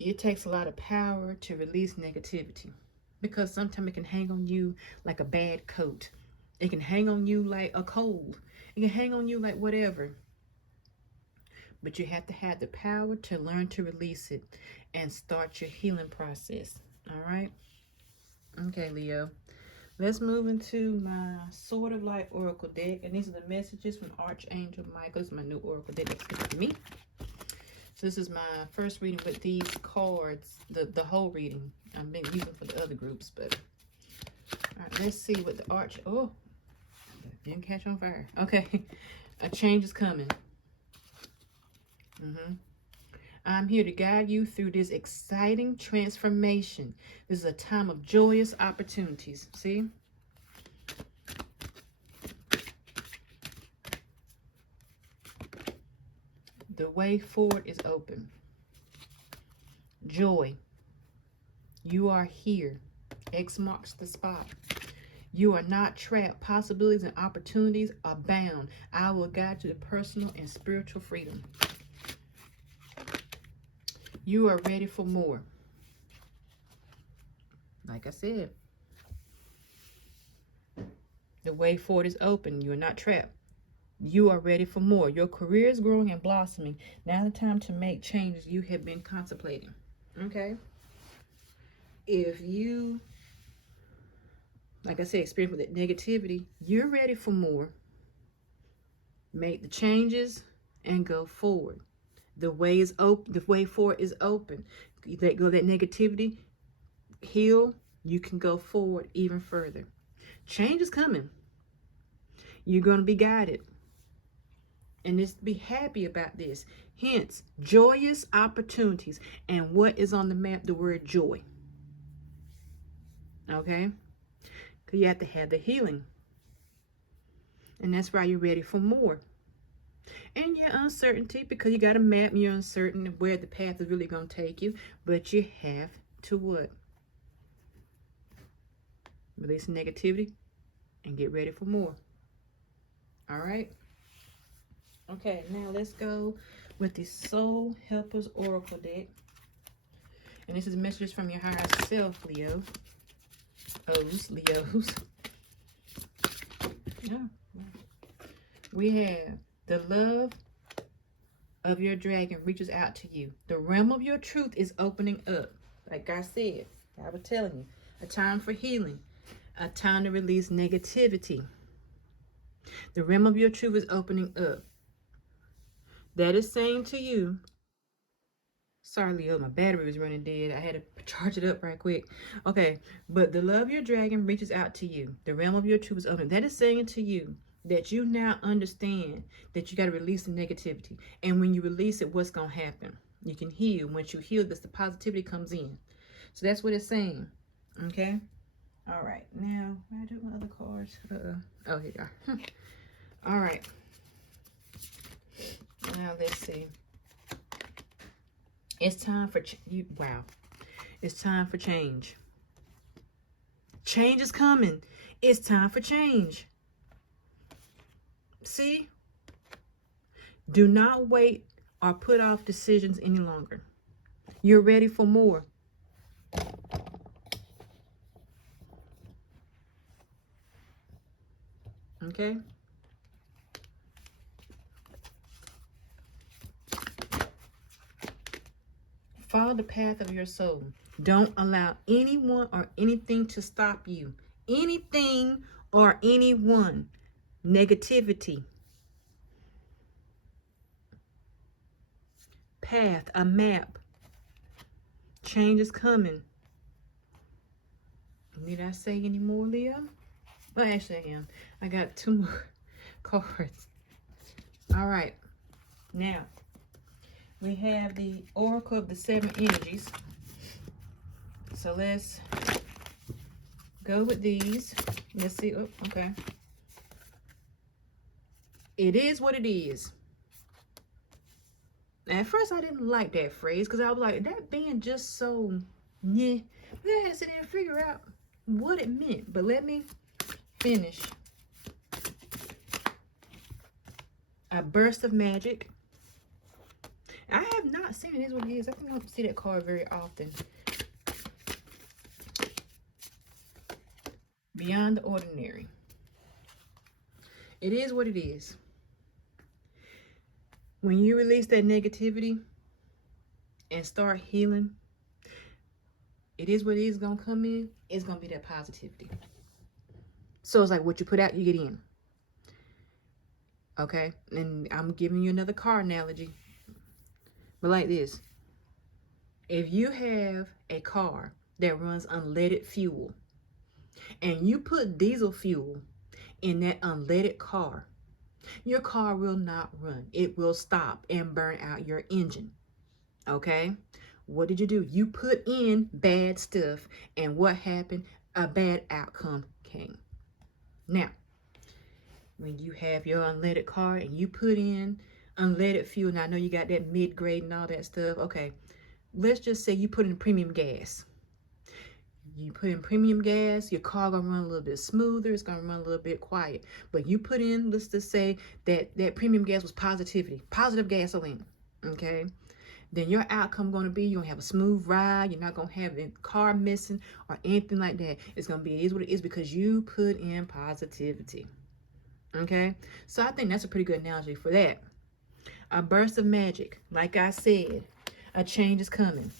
It takes a lot of power to release negativity, because sometimes it can hang on you like a bad coat. It can hang on you like a cold. It can hang on you like whatever. But you have to have the power to learn to release it and start your healing process. All right? Okay, Leo. Let's move into my Sword of Light Oracle deck. And these are the messages from Archangel Michael. This is my new Oracle deck that's given to me. So this is my first reading with these cards. The whole reading. I've been using for the other groups. But all right, let's see what the Oh, didn't catch on fire. Okay. A change is coming. I'm here to guide you through this exciting transformation. This is a time of joyous opportunities. See? The way forward is open. Joy. You are here. X marks the spot. You are not trapped. Possibilities and opportunities abound. I will guide you to personal and spiritual freedom. You are ready for more. Like I said, the way forward is open. You are not trapped. You are ready for more. Your career is growing and blossoming. Now the time to make changes you have been contemplating. Okay? If you, like I said, experience with negativity, you're ready for more. Make the changes and go forward. The way is open. The way forward is open. You let go of that negativity, heal. You can go forward even further. Change is coming. You're going to be guided. And just be happy about this. Hence, joyous opportunities. And what is on the map? The word joy. Okay? Because you have to have the healing. And that's why you're ready for more. And your uncertainty, because you got a map and you're uncertain of where the path is really going to take you. But you have to what? Release negativity and get ready for more. All right? Okay, now let's go with the Soul Helpers Oracle deck. And this is messages from your higher self, Leo. Leos. Yeah. We have the love of your dragon reaches out to you. The realm of your truth is opening up. Like I said, I was telling you, a time for healing, a time to release negativity. The realm of your truth is opening up. That is saying to you, sorry, Leo, my battery was running dead. I had to charge it up right quick. Okay, but the love of your dragon reaches out to you. The realm of your truth is open. That is saying to you that you now understand that you got to release the negativity. And when you release it, what's going to happen? You can heal. Once you heal this, the positivity comes in. So that's what it's saying. Okay? All right. Now, where do my other cards? Oh, here they are. All right. Now let's see. It's time for wow. It's time for change. Change is coming. It's time for change. See? Do not wait or put off decisions any longer. You're ready for more. Okay? Follow the path of your soul. Don't allow anyone or anything to stop you. Anything or anyone. Negativity. Path, a map. Change is coming. Need I say any more, Leo? Well, actually I am. I got 2 more cards. All right. Now, we have the Oracle of the 7 energies. So let's go with these. Let's see. Oh, okay. It is what it is. At first, I didn't like that phrase because I was like, that being just so, yeah. But I had to sit there and figure out what it meant. But let me finish. A burst of magic. I have not seen it is what it is. I think I don't see that card very often. Beyond the ordinary. It is what it is. When you release that negativity and start healing, it is what it is going to come in. It's going to be that positivity. So it's like what you put out, you get in. Okay? And I'm giving you another car analogy. But like this. If you have a car that runs unleaded fuel, and you put diesel fuel in that unleaded car, your car will not run. It will stop and burn out your engine. Okay? What did you do? You put in bad stuff, and what happened? A bad outcome came. Now, when you have your unleaded car and you put in unleaded fuel, now I know you got that mid-grade and all that stuff. Okay, let's just say you put in premium gas. You put in premium gas, your car gonna run a little bit smoother, it's gonna run a little bit quiet. But you put in, let's just say that premium gas was positive gasoline, okay? Then your outcome gonna be you're gonna have a smooth ride, you're not gonna have the car missing or anything like that. It's gonna be, it is what it is because you put in positivity, okay? So I think that's a pretty good analogy for that. A burst of magic, like I said, a change is coming,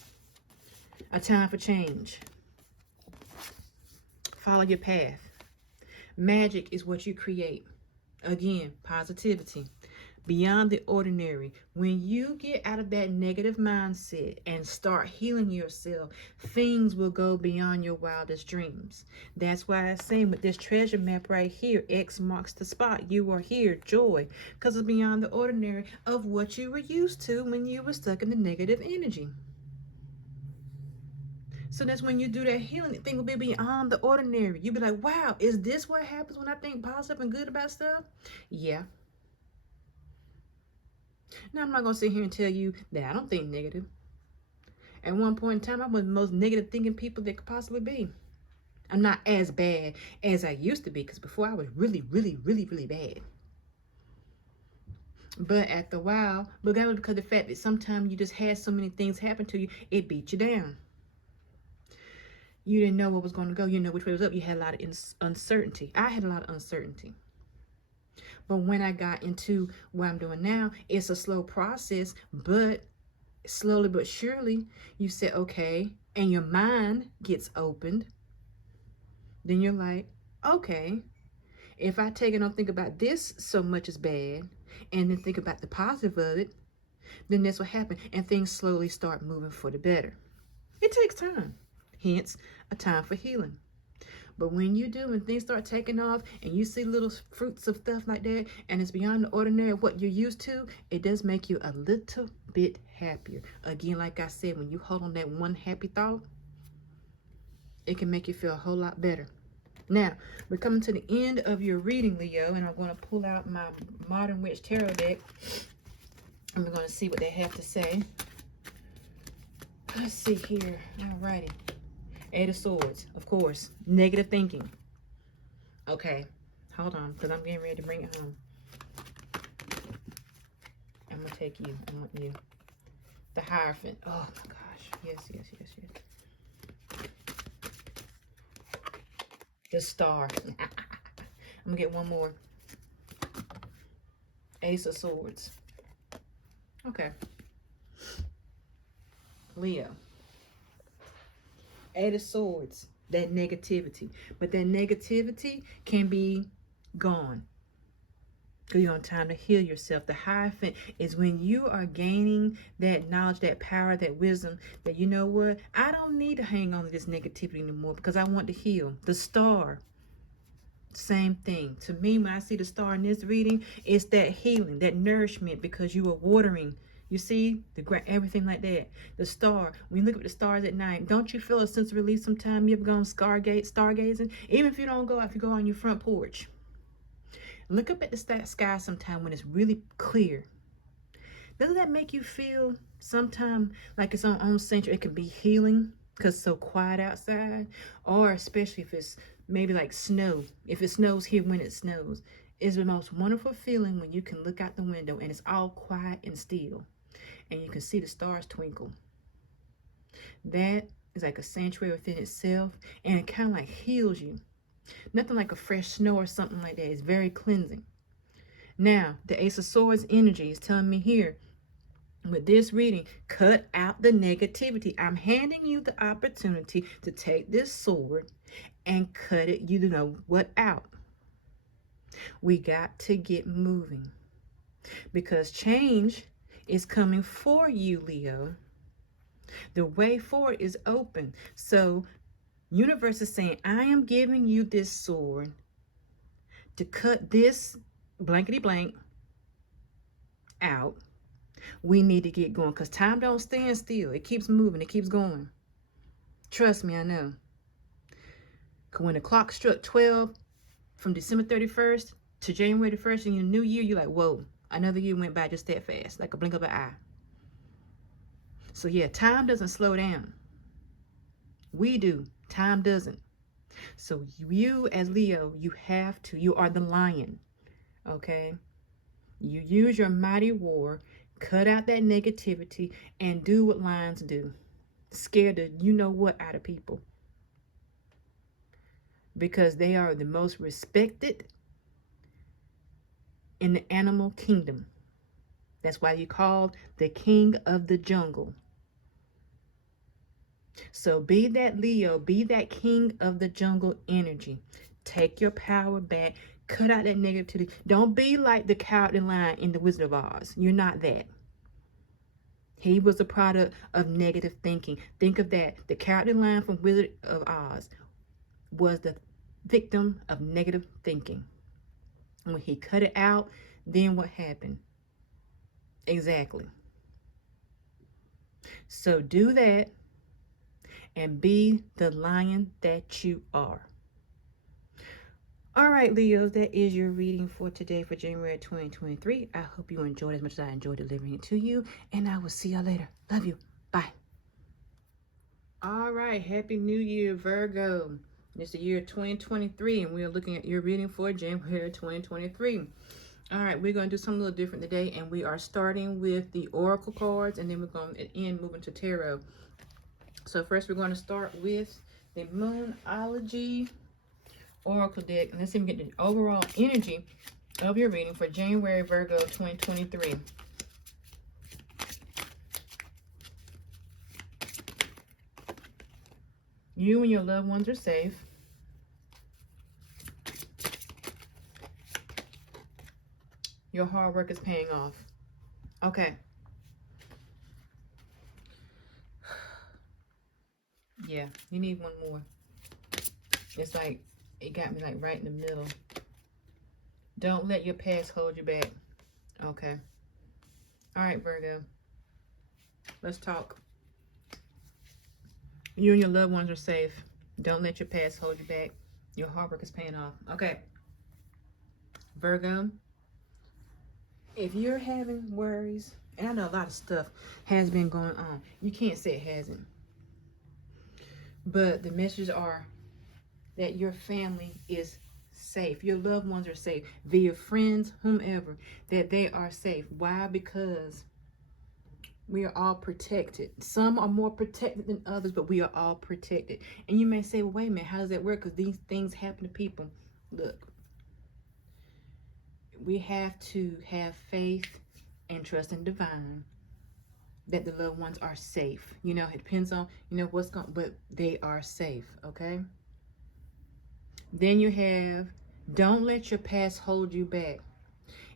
a time for change. Follow your path. Magic is what you create. Again, positivity. Beyond the ordinary. When you get out of that negative mindset and start healing yourself, things will go beyond your wildest dreams. That's why I'm saying with this treasure map right here, X marks the spot. You are here, joy, because it's beyond the ordinary of what you were used to when you were stuck in the negative energy. So that's when you do that healing, thing will be beyond the ordinary. You'll be like, wow, is this what happens when I think positive and good about stuff? Yeah. Now, I'm not going to sit here and tell you that I don't think negative. At one point in time, I was the most negative thinking people that could possibly be. I'm not as bad as I used to be, because before I was really, really, really, really bad. But after a while, but that was because of the fact that sometimes you just had so many things happen to you, it beat you down. You didn't know what was going to go. You didn't know which way was up. You had a lot of uncertainty. I had a lot of uncertainty. But when I got into what I'm doing now, it's a slow process, but slowly but surely, you say, okay, and your mind gets opened. Then you're like, okay, if I take and don't think about this so much as bad, and then think about the positive of it, then that's what happened. And things slowly start moving for the better. It takes time. Hence, a time for healing. But when you do, when things start taking off and you see little fruits of stuff like that, and it's beyond the ordinary of what you're used to, it does make you a little bit happier. Again, like I said, when you hold on that one happy thought, it can make you feel a whole lot better. Now, we're coming to the end of your reading, Leo, and I'm going to pull out my Modern Witch Tarot deck, and we're going to see what they have to say. Let's see here. Alrighty. Eight of Swords, of course. Negative thinking. Okay, hold on, because I'm getting ready to bring it home. I'm going to take you. I want you. The Hierophant. Oh, my gosh. Yes, yes, yes, yes. The Star. I'm going to get one more. Ace of Swords. Okay. Leo. Eight of Swords. That negativity. But that negativity can be gone. Because you're on time to heal yourself. The Hierophant is when you are gaining that knowledge, that power, that wisdom, that you know what? I don't need to hang on to this negativity anymore because I want to heal. The Star, same thing. To me, when I see the Star in this reading, it's that healing, that nourishment, because you are watering. You see, everything like that. The Star, when you look at the stars at night, don't you feel a sense of relief sometime? You ever gone stargazing? Even if you don't go out, if you go on your front porch. Look up at the sky sometime when it's really clear. Doesn't that make you feel sometime like its own center? It can be healing because it's so quiet outside. Or especially if it's maybe like snow. If it snows here when it snows. It's the most wonderful feeling when you can look out the window and it's all quiet and still. And you can see the stars twinkle. That is like a sanctuary within itself. And it kind of like heals you. Nothing like a fresh snow or something like that. It's very cleansing. Now, the Ace of Swords energy is telling me here, with this reading, cut out the negativity. I'm handing you the opportunity to take this sword and cut it, you know what, out. We got to get moving. Because change is coming for you, Leo. The way forward is open. So, universe is saying, I am giving you this sword to cut this blankety blank out. We need to get going because time don't stand still. It keeps moving. It keeps going. Trust me, I know. Because when the clock struck 12 from December 31st to January the 1st in your new year, you're like, whoa, another year went by just that fast, like a blink of an eye. So yeah, time doesn't slow down. We do. Time doesn't. So you as Leo, you are the lion, okay? You use your mighty war, cut out that negativity, and do what lions do. Scare the you know what out of people. Because they are the most respected in the animal kingdom. That's why you're called the king of the jungle. So be that Leo, be that king of the jungle energy. Take your power back. Cut out that negativity. Don't be like the cowardly lion in the Wizard of Oz. You're not that. He was a product of negative thinking. Think of that. The cowardly lion from Wizard of Oz was the victim of negative thinking. And when he cut it out, then what happened? Exactly. So do that. And be the lion that you are. All right, Leos, that is your reading for today for January 2023. I hope you enjoyed as much as I enjoyed delivering it to you. And I will see y'all later. Love you. Bye. All right. Happy New Year, Virgo. It's the year 2023, and we're looking at your reading for January 2023. All right, we're going to do something a little different today, and we are starting with the Oracle cards, and then we're going to end moving to Tarot. So first we're going to start with the Moonology Oracle deck. And let's see if we get the overall energy of your reading for January, Virgo 2023. You and your loved ones are safe. Your hard work is paying off. Okay. Yeah, you need one more. It's like, it got me like right in the middle. Don't let your past hold you back. Okay. All right, Virgo. Let's talk. You and your loved ones are safe. Don't let your past hold you back. Your hard work is paying off. Okay. Virgo, if you're having worries, and I know a lot of stuff has been going on. You can't say it hasn't. But the messages are that your family is safe. Your loved ones are safe. Via friends, whomever, that they are safe. Why? Because we are all protected. Some are more protected than others, but we are all protected. And you may say, well, wait a minute, how does that work? Because these things happen to people. Look, we have to have faith and trust in divine that the loved ones are safe. You know, it depends on, you know, what's going, but they are safe, okay? Then you have, don't let your past hold you back.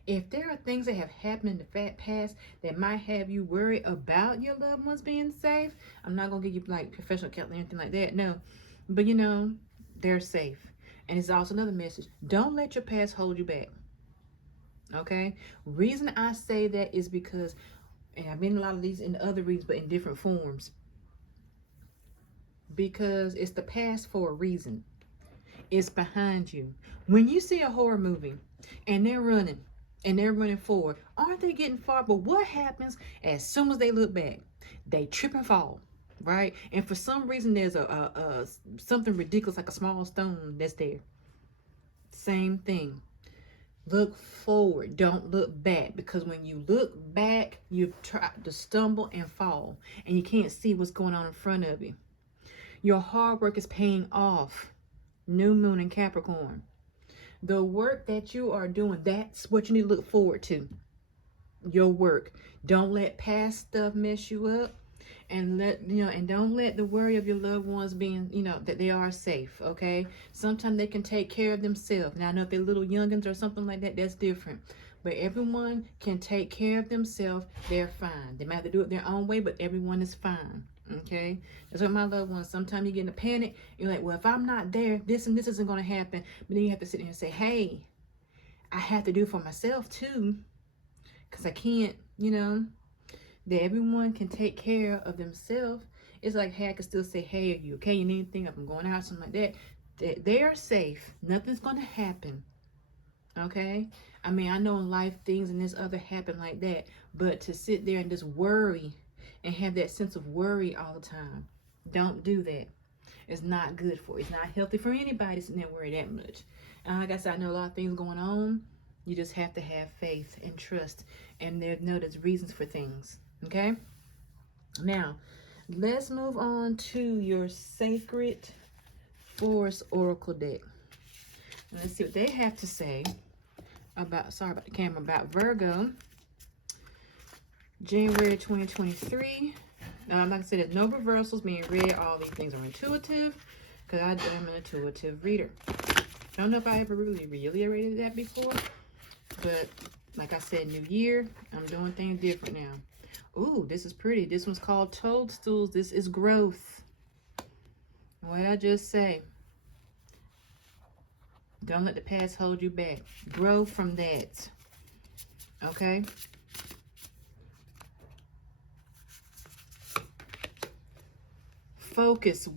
If there are things that have happened in the past that might have you worried about your loved ones being safe, I'm not going to give you like professional counseling or anything like that, no. But you know, they're safe. And it's also another message. Don't let your past hold you back. Okay? Reason I say that is because, and I've been in a lot of these in other reasons, but in different forms. Because it's the past for a reason. It's behind you. When you see a horror movie and they're running forward, aren't they getting far? But what happens as soon as they look back? They trip and fall, right? And for some reason, there's a something ridiculous like a small stone that's there. Same thing. Look forward. Don't look back, because when you look back, you try to stumble and fall, and you can't see what's going on in front of you. Your hard work is paying off. New moon in Capricorn. The work that you are doing, that's what you need to look forward to. Your work. Don't let past stuff mess you up, and don't let the worry of your loved ones being, that they are safe, okay? Sometimes they can take care of themselves. Now, I know if they're little youngins or something like that, that's different. But everyone can take care of themselves. They're fine. They might have to do it their own way, but everyone is fine. Okay, that's what my loved ones. Sometimes you get in a panic. You're like, well, if I'm not there, this and this isn't going to happen. But then you have to sit there and say, hey, I have to do it for myself too, because I can't. That everyone can take care of themselves. It's like, hey, I can still say, hey, are you okay? You need anything? If I'm going out, something like that. They are safe. Nothing's going to happen. Okay. I mean, I know in life things and this other happen like that, but to sit there and just worry and have that sense of worry all the time, don't do that. It's not good for you. It's not healthy for anybody sitting there worry that much. And like I said, I know a lot of things going on. You just have to have faith and trust, and there's reasons for things. Okay. Now, let's move on to your Sacred Force Oracle deck. Let's see what they have to say about, sorry about the camera, about Virgo, January 2023. Now, like I said, there's no reversals being read. All these things are intuitive, because I am an intuitive reader. I don't know if I ever really reiterated that before, but like I said, new year, I'm doing things different now. Ooh, this is pretty. This one's called Toadstools. This is growth. What did I just say? Don't let the past hold you back. Grow from that. Okay? Focus.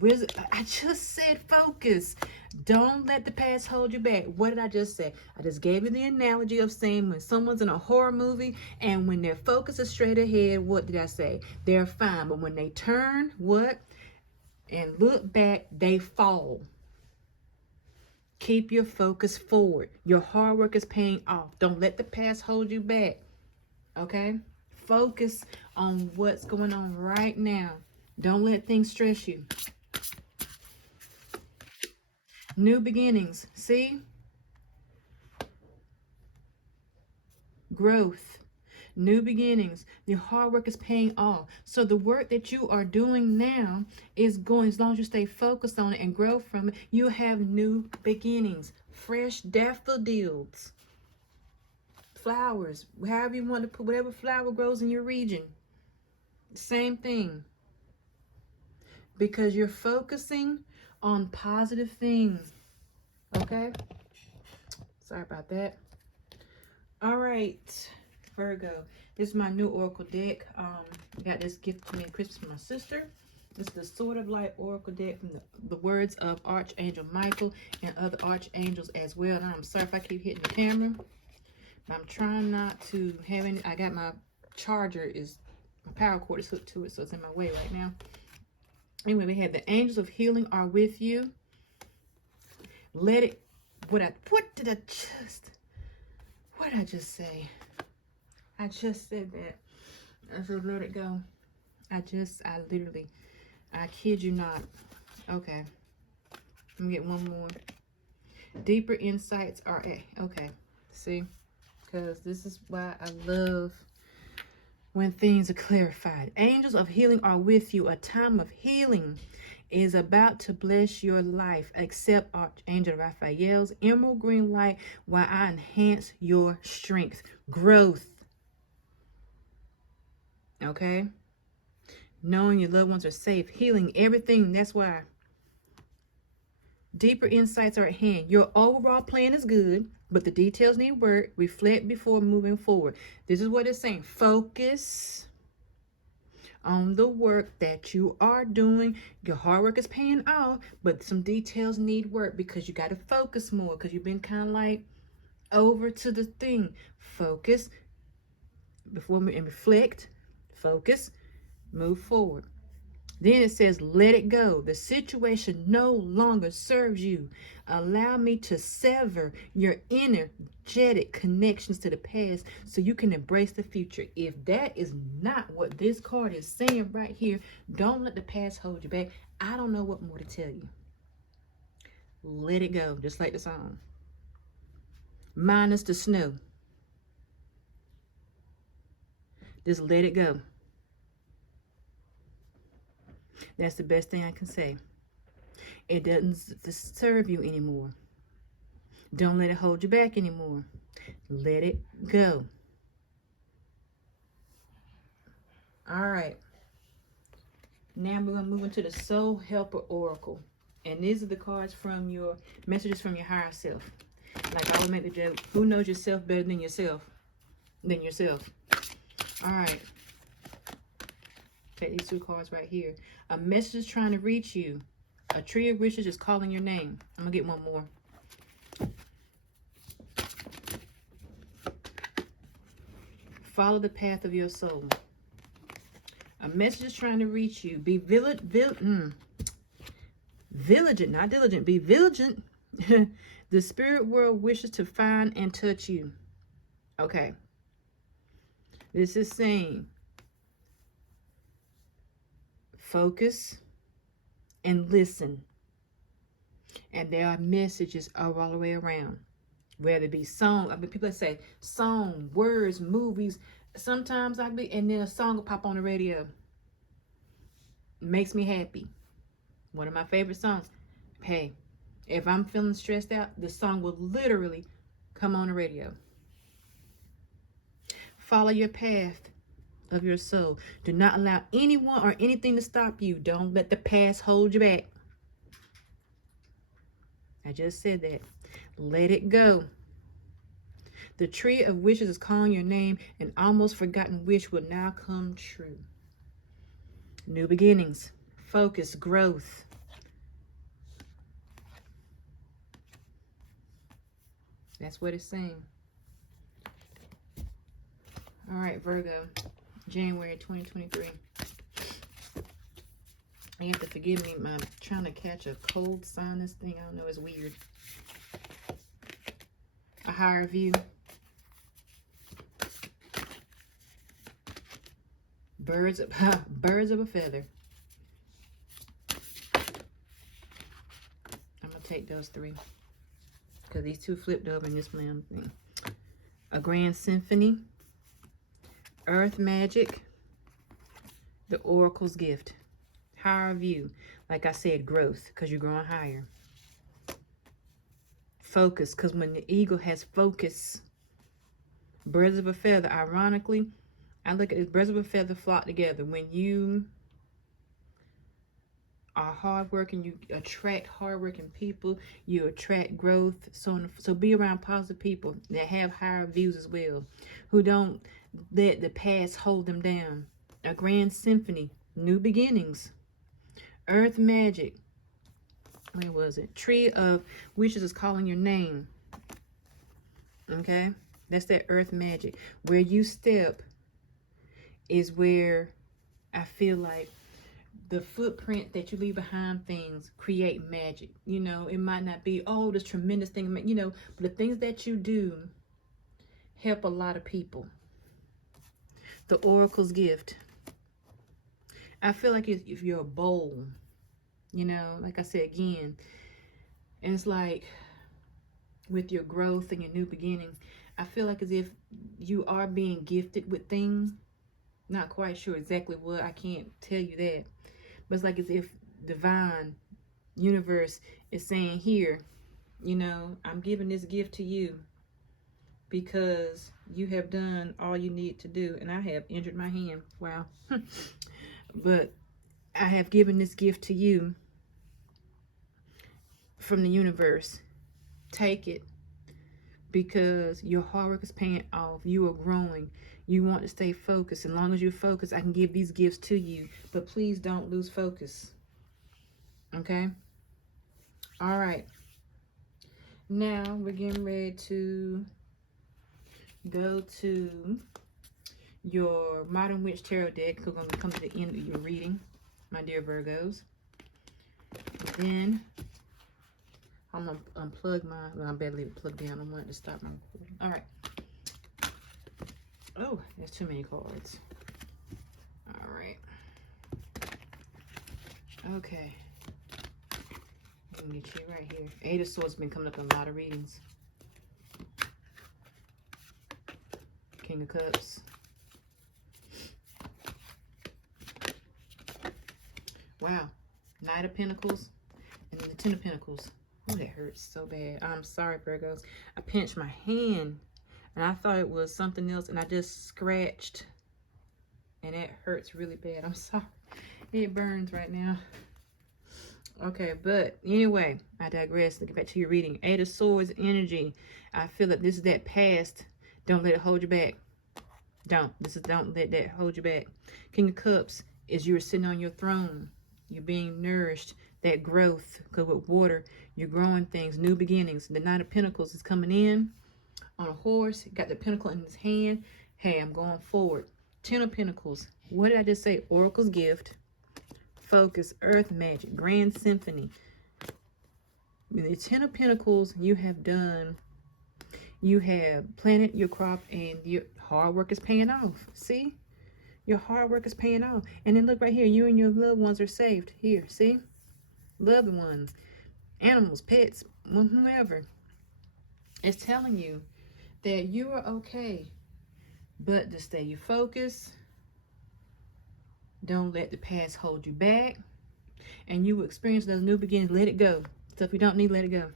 I just said focus. Don't let the past hold you back. What did I just say? I just gave you the analogy of saying when someone's in a horror movie and when their focus is straight ahead, what did I say? They're fine. But when they turn, what? And look back, they fall. Keep your focus forward. Your hard work is paying off. Don't let the past hold you back. Okay? Focus on what's going on right now. Don't let things stress you. New beginnings. See? Growth. New beginnings. Your hard work is paying off. So the work that you are doing now is going, as long as you stay focused on it and grow from it, you'll have new beginnings. Fresh daffodils. Flowers. However you want to put, whatever flower grows in your region. Same thing. Because you're focusing on positive things. Okay? Sorry about that. All right, Virgo. This is my new Oracle deck. I got this gift to me at Christmas from my sister. This is the Sword of Light Oracle deck from the words of Archangel Michael and other archangels as well. And I'm sorry if I keep hitting the camera. I'm trying not to have any. I got my charger, my power cord is hooked to it, so it's in my way right now. Anyway, we have the angels of healing are with you. Let it. What did I just say? I just said that. I said let it go. I kid you not. Okay. Let me get one more. Deeper insights are okay. See? Because this is why I love when things are clarified. Angels of healing are with you. A time of healing is about to bless your life. Accept Archangel Raphael's emerald green light while I enhance your strength. Growth. Okay? Knowing your loved ones are safe. Healing everything. That's why. Deeper insights are at hand. Your overall plan is good, but the details need work. Reflect before moving forward. This is what it's saying. Focus on the work that you are doing. Your hard work is paying off, but some details need work because you got to focus more because you've been kind of like over to the thing. Focus before and reflect. Focus. Move forward. Then it says, let it go. The situation no longer serves you. Allow me to sever your energetic connections to the past so you can embrace the future. If that is not what this card is saying right here, don't let the past hold you back. I don't know what more to tell you. Let it go, just like the song. Minus the snow. Just let it go. That's the best thing I can say. It doesn't serve you anymore. Don't let it hold you back anymore. Let it go. All right. Now we're going to move into the Soul Helper Oracle. And these are the cards from your messages from your higher self. Like I would make the joke, who knows yourself better than yourself? All right. Take these two cards right here. A message is trying to reach you. A tree of wishes is calling your name. I'm going to get one more. Follow the path of your soul. A message is trying to reach you. Be vigilant, not diligent. Be vigilant. The spirit world wishes to find and touch you. Okay. This is saying, focus and listen. And there are messages all the way around. Whether it be song, people that say song, words, movies. Sometimes and then a song will pop on the radio. Makes me happy. One of my favorite songs. Hey, if I'm feeling stressed out, the song will literally come on the radio. Follow your path of your soul. Do not allow anyone or anything to stop you. Don't let the past hold you back. I just said that. Let it go. The tree of wishes is calling your name. An almost forgotten wish will now come true. New beginnings. Focus. Growth. That's what it's saying. All right, Virgo. January 2023. You have to forgive me. I'm trying to catch a cold sinus thing. I don't know. It's weird. A higher view. Birds of a feather. I'm going to take those three. Because these two flipped over in this one thing. A grand symphony. Earth magic. The oracle's gift. Higher view. Like I said, growth. Because you're growing higher. Focus. Because when the eagle has focus. Birds of a feather. Ironically, I look at this, birds of a feather flock together. When you are hardworking, you attract hardworking people. You attract growth. So be around positive people that have higher views as well. Who don't let the past hold them down. A grand symphony. New beginnings. Earth magic. Where was it? Tree of Wishes is calling your name. Okay? That's that earth magic. Where you step is where I feel like the footprint that you leave behind things create magic. You know, it might not be, oh, this tremendous thing, you know, but the things that you do help a lot of people. The Oracle's gift. I feel like if you're a bowl, you know, like I said again, and it's like with your growth and your new beginnings, I feel like as if you are being gifted with things. Not quite sure exactly what, I can't tell you that. But it's like as if divine universe is saying, here, you know, I'm giving this gift to you because you have done all you need to do. And I have injured my hand. Wow. But I have given this gift to you from the universe. Take it, because your hard work is paying off. You are growing. You want to stay focused. As long as you're focused, I can give these gifts to you. But please don't lose focus. Okay? All right. Now we're getting ready to go to your Modern Witch Tarot deck. We're going to come to the end of your reading, my dear Virgos. Then I'm going to unplug my... Well, I better leave it plugged in. I don't want it to stop my recording. All right. Oh, there's too many cards. All right. Okay. I'm going to get you right here. Eight of Swords has been coming up in a lot of readings. King of Cups. Wow. Knight of Pentacles. And then the Ten of Pentacles. Oh, that hurts so bad. I'm sorry, Virgos. I pinched my hand. And I thought it was something else. And I just scratched. And it hurts really bad. I'm sorry. It burns right now. Okay, but anyway, I digress. Let's get back to your reading. Eight of Swords energy. I feel that this is that past. Don't let it hold you back. Don't let that hold you back. King of Cups is you're sitting on your throne. You're being nourished. That growth. Because with water, you're growing things. New beginnings. The Knight of Pentacles is coming in on a horse. Got the pentacle in his hand. Hey, I'm going forward. Ten of Pentacles. What did I just say? Oracle's gift. Focus, earth magic, grand symphony. With the Ten of Pentacles, you have planted your crop and your hard work is paying off. See? Your hard work is paying off. And then look right here, you and your loved ones are saved. Here, see? Loved ones, animals, pets, whoever. It's telling you that you are okay. But to stay focused. Don't let the past hold you back. And you will experience those new beginnings. Let it go. Stuff you don't need, let it go.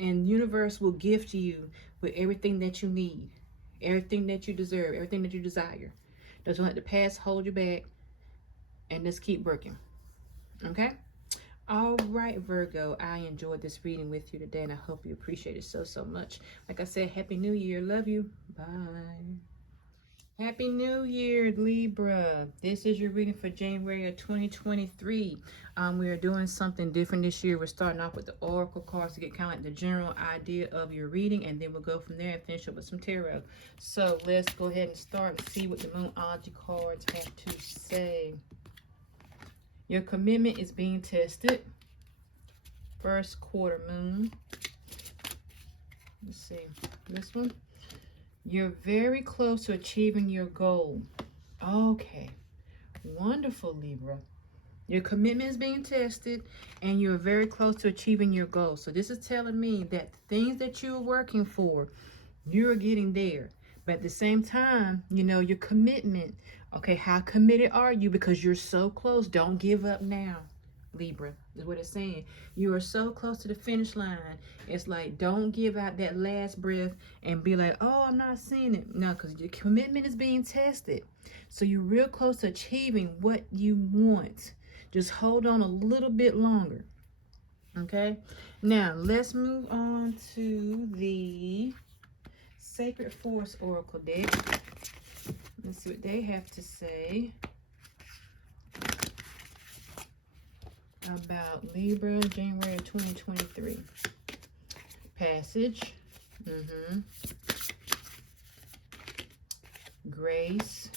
And the universe will gift you with everything that you need. Everything that you deserve. Everything that you desire. Don't let the past hold you back. And just keep working. Okay? All right, Virgo. I enjoyed this reading with you today. And I hope you appreciate it so, so much. Like I said, Happy New Year. Love you. Bye. Happy New Year, Libra. This is your reading for January of 2023. We are doing something different this year. We're starting off with the Oracle cards to get kind of like the general idea of your reading, and then we'll go from there and finish up with some tarot. So let's go ahead and start and see what the Moonology cards have to say. Your commitment is being tested. First quarter moon. Let's see. This one. You're very close to achieving your goal. Okay. Wonderful, Libra. Your commitment is being tested and you're very close to achieving your goal. So this is telling me that the things that you're working for, you're getting there. But at the same time, you know, your commitment. Okay, how committed are you? Because you're so close. Don't give up now, Libra, is what it's saying. You are so close to the finish line. It's like, don't give out that last breath and be like, oh, I'm not seeing it. No, because your commitment is being tested. So you're real close to achieving what you want. Just hold on a little bit longer. Okay? Now, let's move on to the Sacred Force Oracle deck. Let's see what they have to say. about Libra, January 2023? Passage. Grace.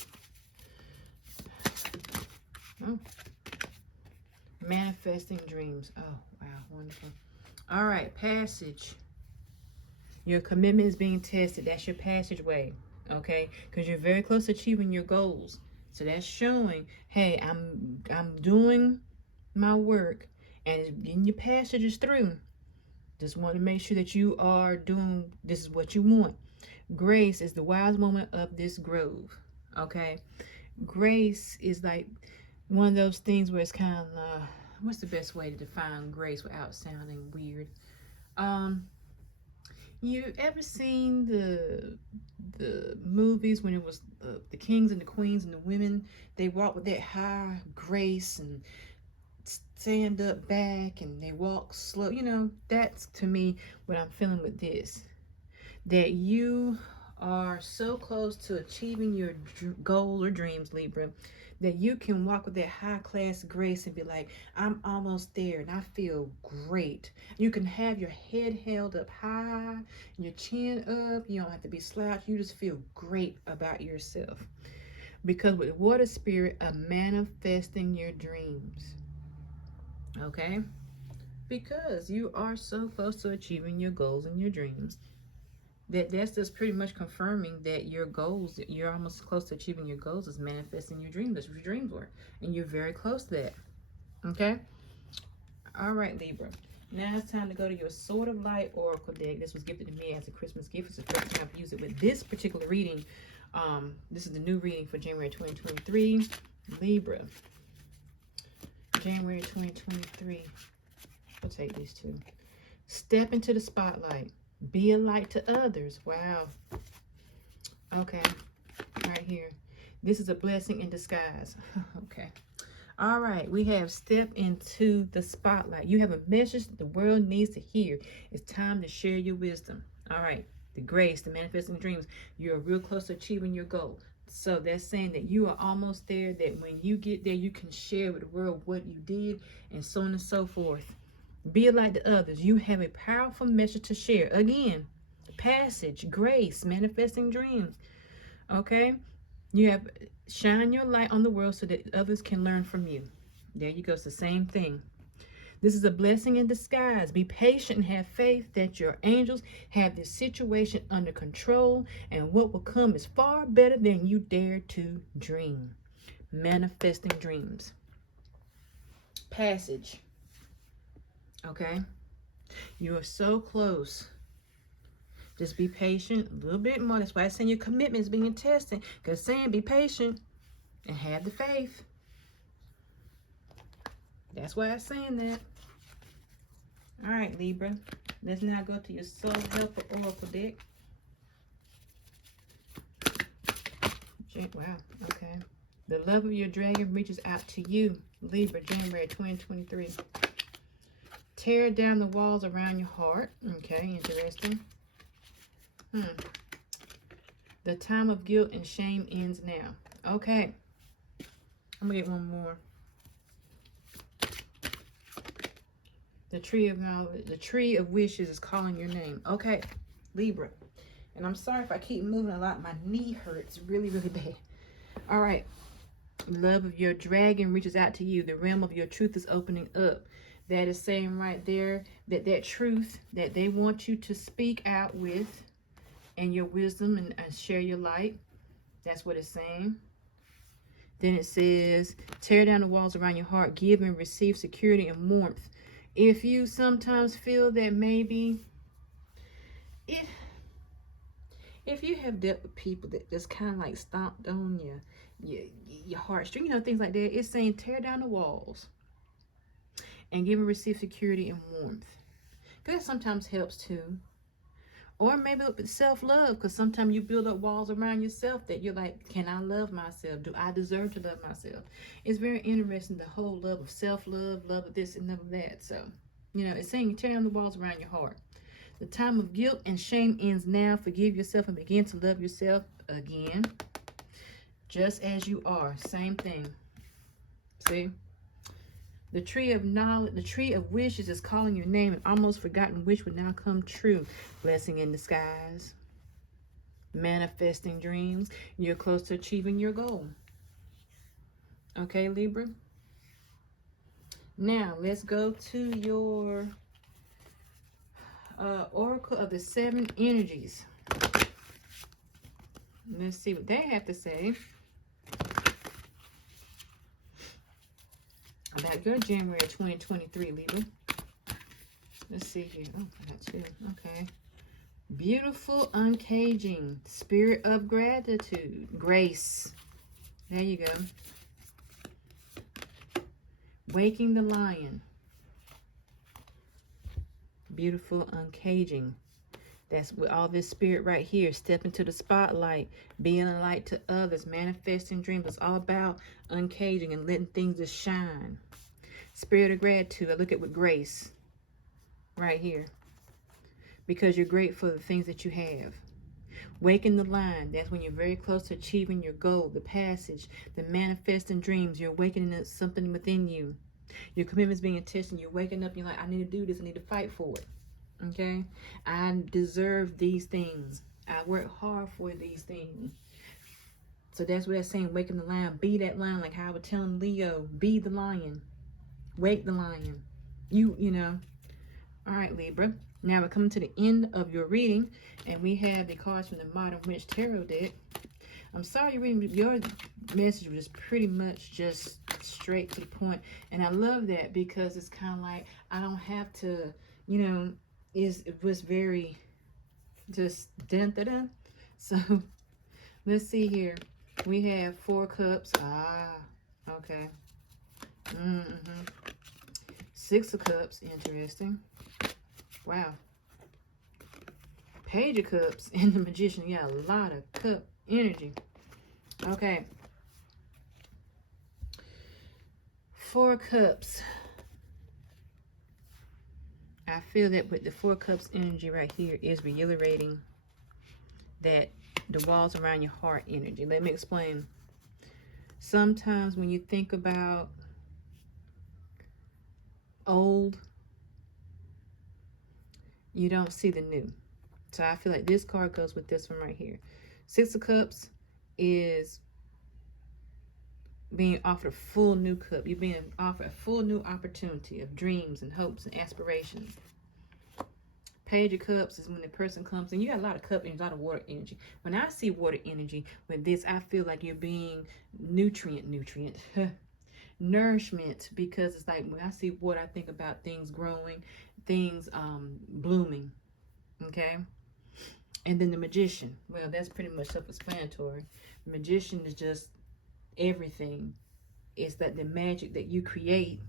Oh. Manifesting dreams. Oh, wow. Wonderful. All right. Passage. Your commitment is being tested. That's your passageway. Okay? Because you're very close to achieving your goals. So that's showing, hey, I'm doing my work and getting your passages through. Just want to make sure that you are doing, this is what you want. Grace is the wise moment of this grove. Okay? Grace is like one of those things where it's kind of, what's the best way to define grace without sounding weird? You ever seen the movies when it was the kings and the queens and the women, they walk with that high grace and stand up back and they walk slow? You know, that's to me what I'm feeling with this. That you are so close to achieving your goals or dreams, Libra, that you can walk with that high class grace and be like, I'm almost there and I feel great. You can have your head held up high, your chin up. You don't have to be slouched. You just feel great about yourself. Because with water spirit, manifesting your dreams. Okay? Because you are so close to achieving your goals and your dreams. That's just pretty much confirming that your goals, you're almost close to achieving your goals, is manifesting your dreams. That's what your dreams were. And you're very close to that. Okay? All right, Libra. Now it's time to go to your Sword of Light Oracle deck. This was gifted to me as a Christmas gift. It's the first time I've used it with this particular reading. This is the new reading for January 2023. Libra. January 2023. We'll take these two. Step into the spotlight. Be a light to others. Wow. Okay. Right here. This is a blessing in disguise. Okay. All right. We have step into the spotlight. You have a message the world needs to hear. It's time to share your wisdom. All right. The grace, the manifesting dreams. You're real close to achieving your goal. So that's saying that you are almost there, that when you get there, you can share with the world what you did and so on and so forth. Be a light to others. You have a powerful message to share. Again, passage, grace, manifesting dreams. Okay? You have shine your light on the world so that others can learn from you. There you go. It's the same thing. This is a blessing in disguise. Be patient and have faith that your angels have this situation under control, and what will come is far better than you dare to dream. Manifesting dreams. Passage. Okay, you are so close. Just be patient a little bit more. That's why I'm saying your commitment is being tested. Because saying be patient and have the faith. That's why I'm saying that. All right, Libra. Let's now go to your Soul Helper Oracle deck. Wow, okay. The love of your dragon reaches out to you, Libra, January 2023. Tear down the walls around your heart. Okay, interesting. The time of guilt and shame ends now. Okay. I'm going to get one more. The tree of knowledge, the tree of wishes is calling your name. Okay, Libra. And I'm sorry if I keep moving a lot. My knee hurts really, really bad. All right. Love of your dragon reaches out to you. The realm of your truth is opening up. That is saying right there that that truth that they want you to speak out with and your wisdom and share your light. That's what it's saying. Then it says, tear down the walls around your heart. Give and receive security and warmth. If you sometimes feel that maybe if you have dealt with people that just kind of like stomped on your heartstring, you know, things like that, it's saying tear down the walls and give and receive security and warmth. Because that sometimes helps too. Or maybe self-love, because sometimes you build up walls around yourself that you're like, can I love myself? Do I deserve to love myself? It's very interesting, the whole love of self-love, love of this and love of that. So, you know, it's saying tear down the walls around your heart. The time of guilt and shame ends now. Forgive yourself and begin to love yourself again. Just as you are. Same thing. See? The tree of knowledge, the tree of wishes is calling your name. An almost forgotten wish would now come true. Blessing in disguise. Manifesting dreams. You're close to achieving your goal. Okay, Libra? Now, let's go to your Oracle of the Seven Energies. Let's see what they have to say about your January 2023, Libra. Let's see here. Oh, I got two. Okay. Beautiful uncaging. Spirit of gratitude. Grace. There you go. Waking the lion. Beautiful uncaging. That's with all this spirit right here. Step into the spotlight. Being a light to others. Manifesting dreams. It's all about uncaging and letting things just shine. Spirit of gratitude. I look at with grace. Right here. Because you're grateful for the things that you have. Waking the line. That's when you're very close to achieving your goal. The passage. The manifesting dreams. You're awakening something within you. Your commitment's being tested. You're waking up. You're like, I need to do this. I need to fight for it. Okay, I deserve these things. I work hard for these things. So that's what that's saying. Waking the lion. Be that lion. Like how I was telling Leo. Be the lion. Wake the lion. You know. All right, Libra. Now we're coming to the end of your reading. And we have the cards from the Modern Witch Tarot deck. I'm sorry you're reading. Your message was pretty much just straight to the point. And I love that because it's kind of like I don't have to, you know, it was very just dun-dun-dun. So let's see here. We have 4 cups. Okay. 6 of cups. Interesting. Wow. Page of cups and the magician. Yeah, a lot of cup energy. Okay. 4 cups. I feel that with the 4 cups energy right here is reiterating that the walls around your heart energy. Let me explain. Sometimes when you think about old, you don't see the new. So I feel like this card goes with this one right here. 6 of Cups is being offered a full new cup. You're being offered a full new opportunity of dreams and hopes and aspirations. Page of Cups is when the person comes and you got a lot of cup energy, a lot of water energy. When I see water energy with this, I feel like you're being nourishment, because it's like when I see water, I think about things growing, things blooming. Okay. And then the magician. Well, that's pretty much self-explanatory. The magician is just everything. It's that the magic that you create.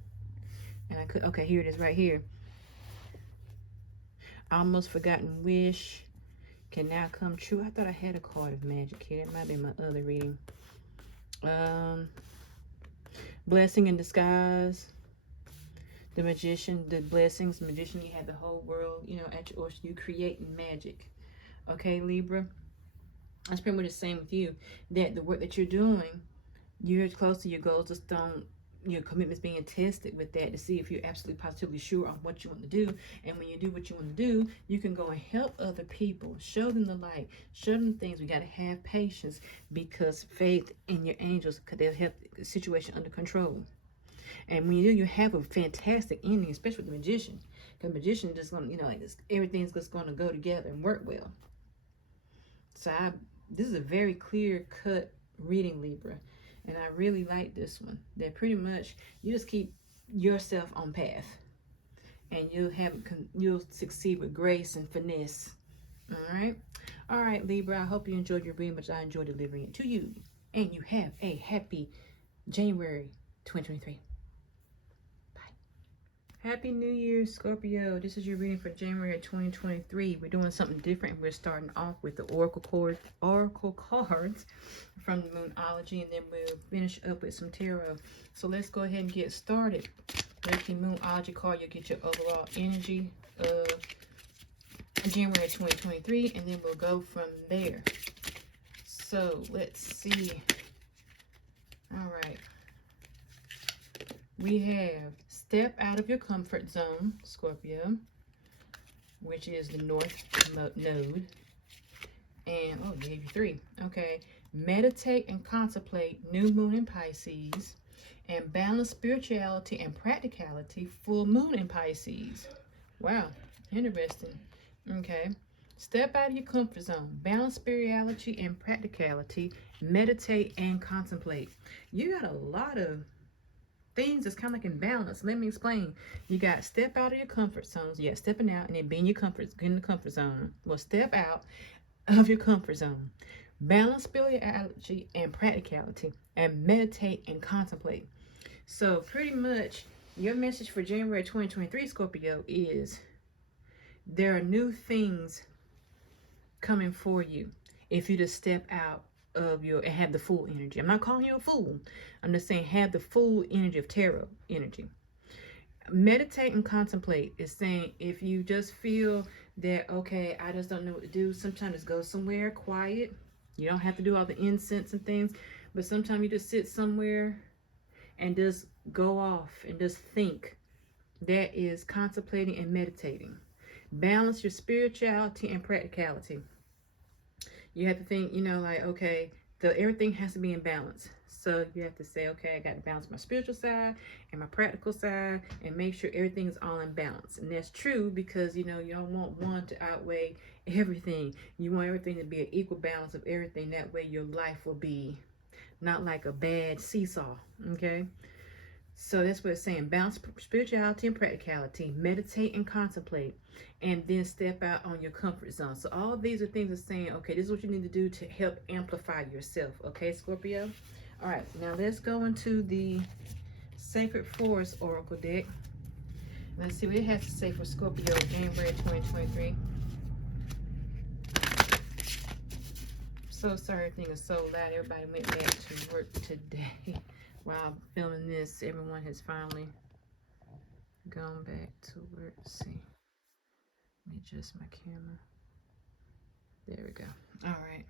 And I could, okay, here it is right here. Almost forgotten wish can now come true. I thought I had a card of magic here. That might be my other reading. Blessing in disguise. The magician, the blessings, the magician, you have the whole world, you know, at your ocean. You create magic. Okay, Libra? That's pretty much the same with you. That the work that you're doing, you're close to your goals. Just don't, your commitment's being tested with that to see if you're absolutely positively sure on what you want to do. And when you do what you want to do, you can go and help other people. Show them the light. Show them things. We got to have patience, because faith in your angels, because they'll have the situation under control. And when you do, you have a fantastic ending, especially with the magician. Because the magician just going to, you know, like this, everything's just going to go together and work well. So this is a very clear-cut reading, Libra. And I really like this one. That pretty much, you just keep yourself on path. And you'll succeed with grace and finesse. Alright? Alright, Libra, I hope you enjoyed your reading, which I enjoyed delivering it to you. And you have a happy January 2023. Happy New Year, Scorpio. This is your reading for January 2023. We're doing something different. We're starting off with the oracle cards from the Moonology, and then we'll finish up with some tarot. So let's go ahead and get started. With the Moonology card, you'll get your overall energy of January 2023, and then we'll go from there. So let's see. All right. We have Step out of your comfort zone, Scorpio, which is the north node. And, oh, gave you 3. Okay. Meditate and contemplate, new moon in Pisces. And balance spirituality and practicality, full moon in Pisces. Wow. Interesting. Okay. Step out of your comfort zone. Balance spirituality and practicality. Meditate and contemplate. You got a lot of things that's kind of like in balance. Let me explain. You got step out of your comfort zones. You got stepping out and then being in the comfort zone. Well, step out of your comfort zone. Balance spirituality and practicality. And meditate and contemplate. So pretty much your message for January 2023, Scorpio, is there are new things coming for you if you just step out of your and have the full energy. I'm not calling you a fool. I'm just saying have the full energy of tarot energy. Meditate and contemplate is saying if you just feel that, okay, I just don't know what to do, sometimes just go somewhere quiet. You don't have to do all the incense and things, but sometimes you just sit somewhere and just go off and just think. That is contemplating and meditating. Balance your spirituality and practicality. You have to think, you know, like, okay, everything has to be in balance. So you have to say, okay, I got to balance my spiritual side and my practical side and make sure everything is all in balance. And that's true because, you know, you don't want one to outweigh everything. You want everything to be an equal balance of everything. That way your life will be not like a bad seesaw, okay? So that's what it's saying. Balance spirituality and practicality. Meditate and contemplate. And then step out on your comfort zone. So all these are things that are saying, okay, this is what you need to do to help amplify yourself. Okay, Scorpio? All right, now let's go into the Sacred Forest Oracle deck. Let's see what it has to say for Scorpio January 2023. So sorry everything is so loud. Everybody went back to work today. While I'm filming this, everyone has finally gone back to work. Let's see. Let me adjust my camera. There we go. All right.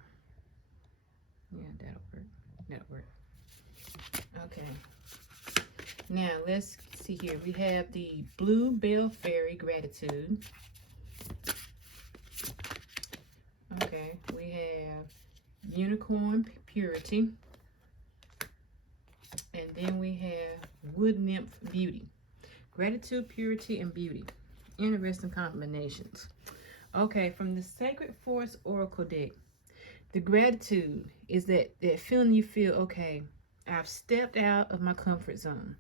Yeah, that'll work. That'll work. Okay. Now, let's see here. We have the Bluebell Fairy Gratitude. Okay. We have Unicorn Purity. And then we have Wood Nymph Beauty. Gratitude, purity, and beauty. Interesting combinations. Okay, from the Sacred Forest Oracle deck, the gratitude is that feeling you feel, okay, I've stepped out of my comfort zone.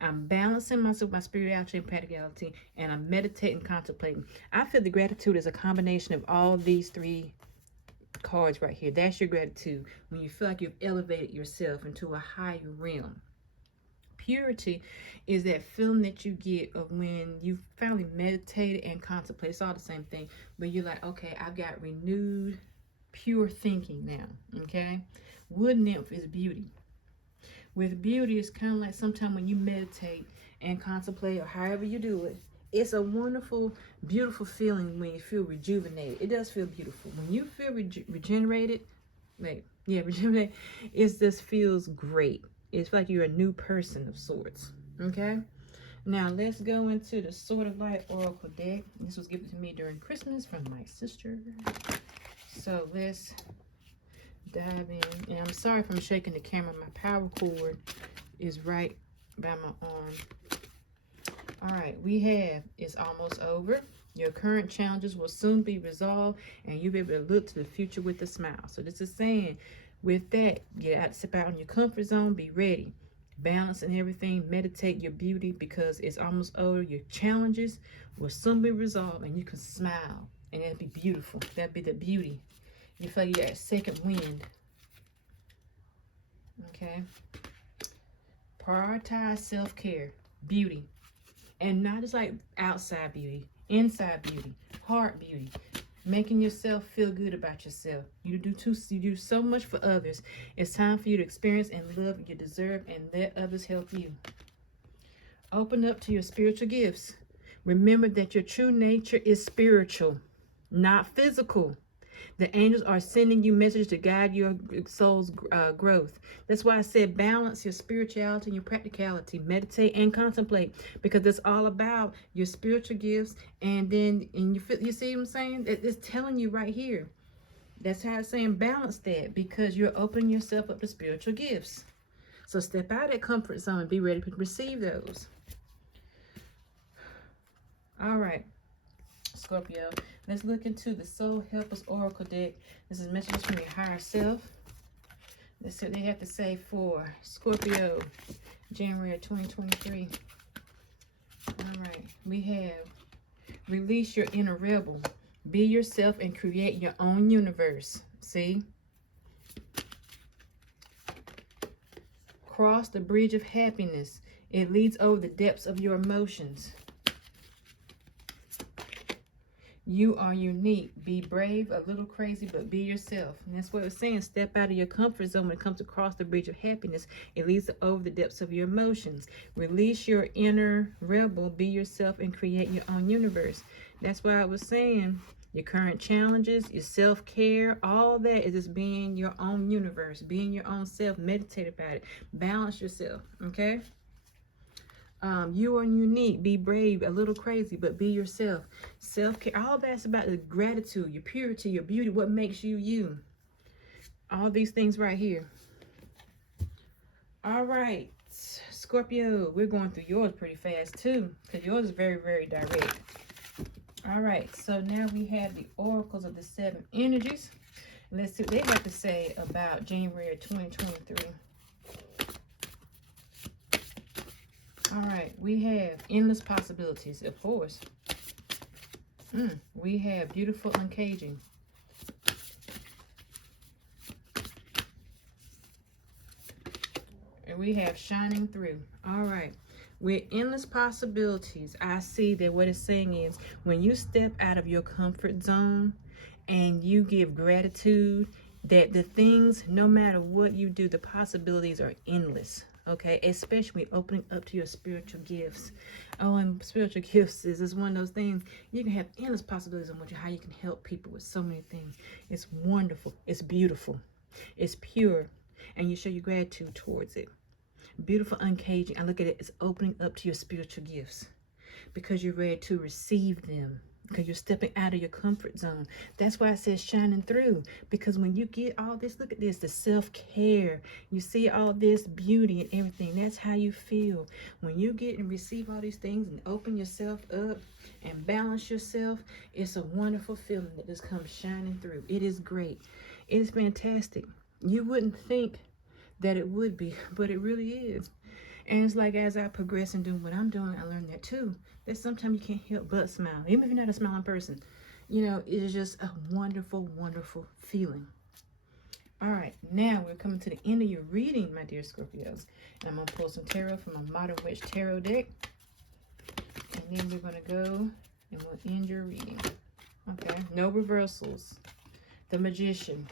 I'm balancing myself, my spirituality and practicality, and I'm meditating, contemplating. I feel the gratitude is a combination of all these 3 cards right here. That's your gratitude when you feel like you've elevated yourself into a higher realm. Purity is that feeling that you get of when you finally meditated and contemplate. It's all the same thing, but you're like, okay, I've got renewed, pure thinking now. Okay. Wood Nymph is beauty. With beauty, it's kind of like sometimes when you meditate and contemplate, or however you do it, it's a wonderful, beautiful feeling when you feel rejuvenated. It does feel beautiful. When you feel regenerated, rejuvenated, it just feels great. It's like you're a new person of sorts. Okay? Now, let's go into the Sword of Light Oracle deck. This was given to me during Christmas from my sister. So, let's dive in. And I'm sorry if I'm shaking the camera. My power cord is right by my arm. All right, we have, it's almost over. Your current challenges will soon be resolved, and you'll be able to look to the future with a smile. So this is saying, with that, get out, step out on your comfort zone, be ready. Balance and everything, meditate your beauty because it's almost over. Your challenges will soon be resolved, and you can smile, and it'll be beautiful. That'll be the beauty. You feel like you got second wind. Okay? Prioritize self-care, beauty. And not just like outside beauty, inside beauty, heart beauty, making yourself feel good about yourself. You do so much for others. It's time for you to experience and love you deserve and let others help you. Open up to your spiritual gifts. Remember that your true nature is spiritual, not physical. The angels are sending you messages to guide your soul's growth. That's why I said balance your spirituality and your practicality. Meditate and contemplate, because it's all about your spiritual gifts. And then, you see what I'm saying? It's telling you right here. That's how it's saying balance that, because you're opening yourself up to spiritual gifts. So step out of that comfort zone and be ready to receive those. All right, Scorpio, let's look into the Soul Helpers Oracle deck. This is messages from your higher self. Let's see what they have to say for Scorpio, January 2023. All right, we have release your inner rebel. Be yourself and create your own universe. See? Cross the bridge of happiness. It leads over the depths of your emotions. You are unique. Be brave, a little crazy, but be yourself. And that's what it's saying. Step out of your comfort zone when it comes to cross the bridge of happiness. It leads over the depths of your emotions. Release your inner rebel. Be yourself and create your own universe. That's why I was saying your current challenges, your self-care, all that is just being your own universe, being your own self. Meditate about it. Balance yourself, okay? You are unique. Be brave, a little crazy, but be yourself. Self-care, all that's about the gratitude, your purity, your beauty, what makes you you. All these things right here. All right, Scorpio, we're going through yours pretty fast too, because yours is very, very direct. All right, so now we have the oracles of the 7 energies. Let's see what they have to say about January 2023. All right, we have endless possibilities, of course. We have beautiful uncaging. And we have shining through. All right. With endless possibilities, I see that what it's saying is when you step out of your comfort zone and you give gratitude, that the things, no matter what you do, the possibilities are endless. Okay, especially opening up to your spiritual gifts. Oh, and spiritual gifts is one of those things. You can have endless possibilities on how you can help people with so many things. It's wonderful. It's beautiful. It's pure. And you show your gratitude towards it. Beautiful uncaging. I look at it as opening up to your spiritual gifts because you're ready to receive them. Because you're stepping out of your comfort zone. That's why it says shining through. Because when you get all this, look at this, the self-care. You see all this beauty and everything. That's how you feel. When you get and receive all these things and open yourself up and balance yourself, it's a wonderful feeling that just comes shining through. It is great. It is fantastic. You wouldn't think that it would be, but it really is. And it's like as I progress and doing what I'm doing, I learned that too. That sometimes you can't help but smile. Even if you're not a smiling person. You know, it is just a wonderful, wonderful feeling. All right, now we're coming to the end of your reading, my dear Scorpios. And I'm going to pull some tarot from a Modern Witch Tarot deck. And then we're going to go and we'll end your reading. Okay, no reversals. The Magician.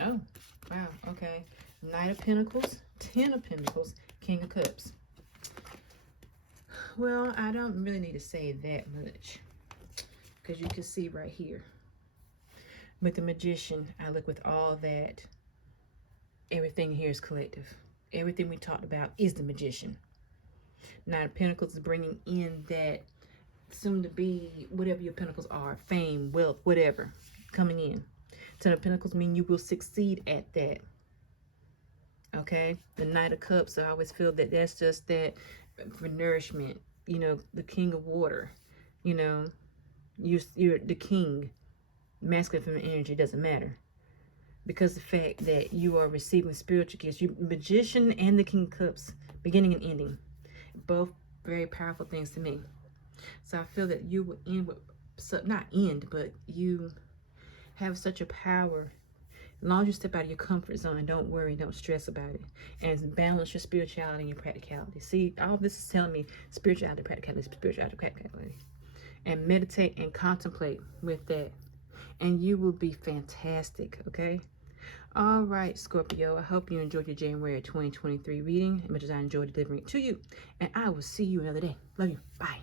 Oh, wow, okay. Knight of Pentacles, 10 of Pentacles, King of Cups. Well, I don't really need to say that much because you can see right here. With the Magician, I look with all that. Everything here is collective. Everything we talked about is the Magician. Knight of Pentacles is bringing in that soon to be whatever your pentacles are, fame, wealth, whatever, coming in. 10 of Pentacles mean you will succeed at that. Okay, the Knight of Cups, I always feel that that's just that for nourishment. You know, the King of Water. You know, you're the king. Masculine, feminine energy doesn't matter. Because the fact that you are receiving spiritual gifts. You Magician and the King of Cups, beginning and ending. Both very powerful things to me. So I feel that you will end with, not end, but you have such a power. As long as you step out of your comfort zone, don't worry, don't stress about it. And balance your spirituality and your practicality. See, all this is telling me spirituality, practicality, spirituality, practicality. And meditate and contemplate with that. And you will be fantastic, okay? All right, Scorpio, I hope you enjoyed your January 2023 reading as much as I enjoyed delivering it to you. And I will see you another day. Love you. Bye.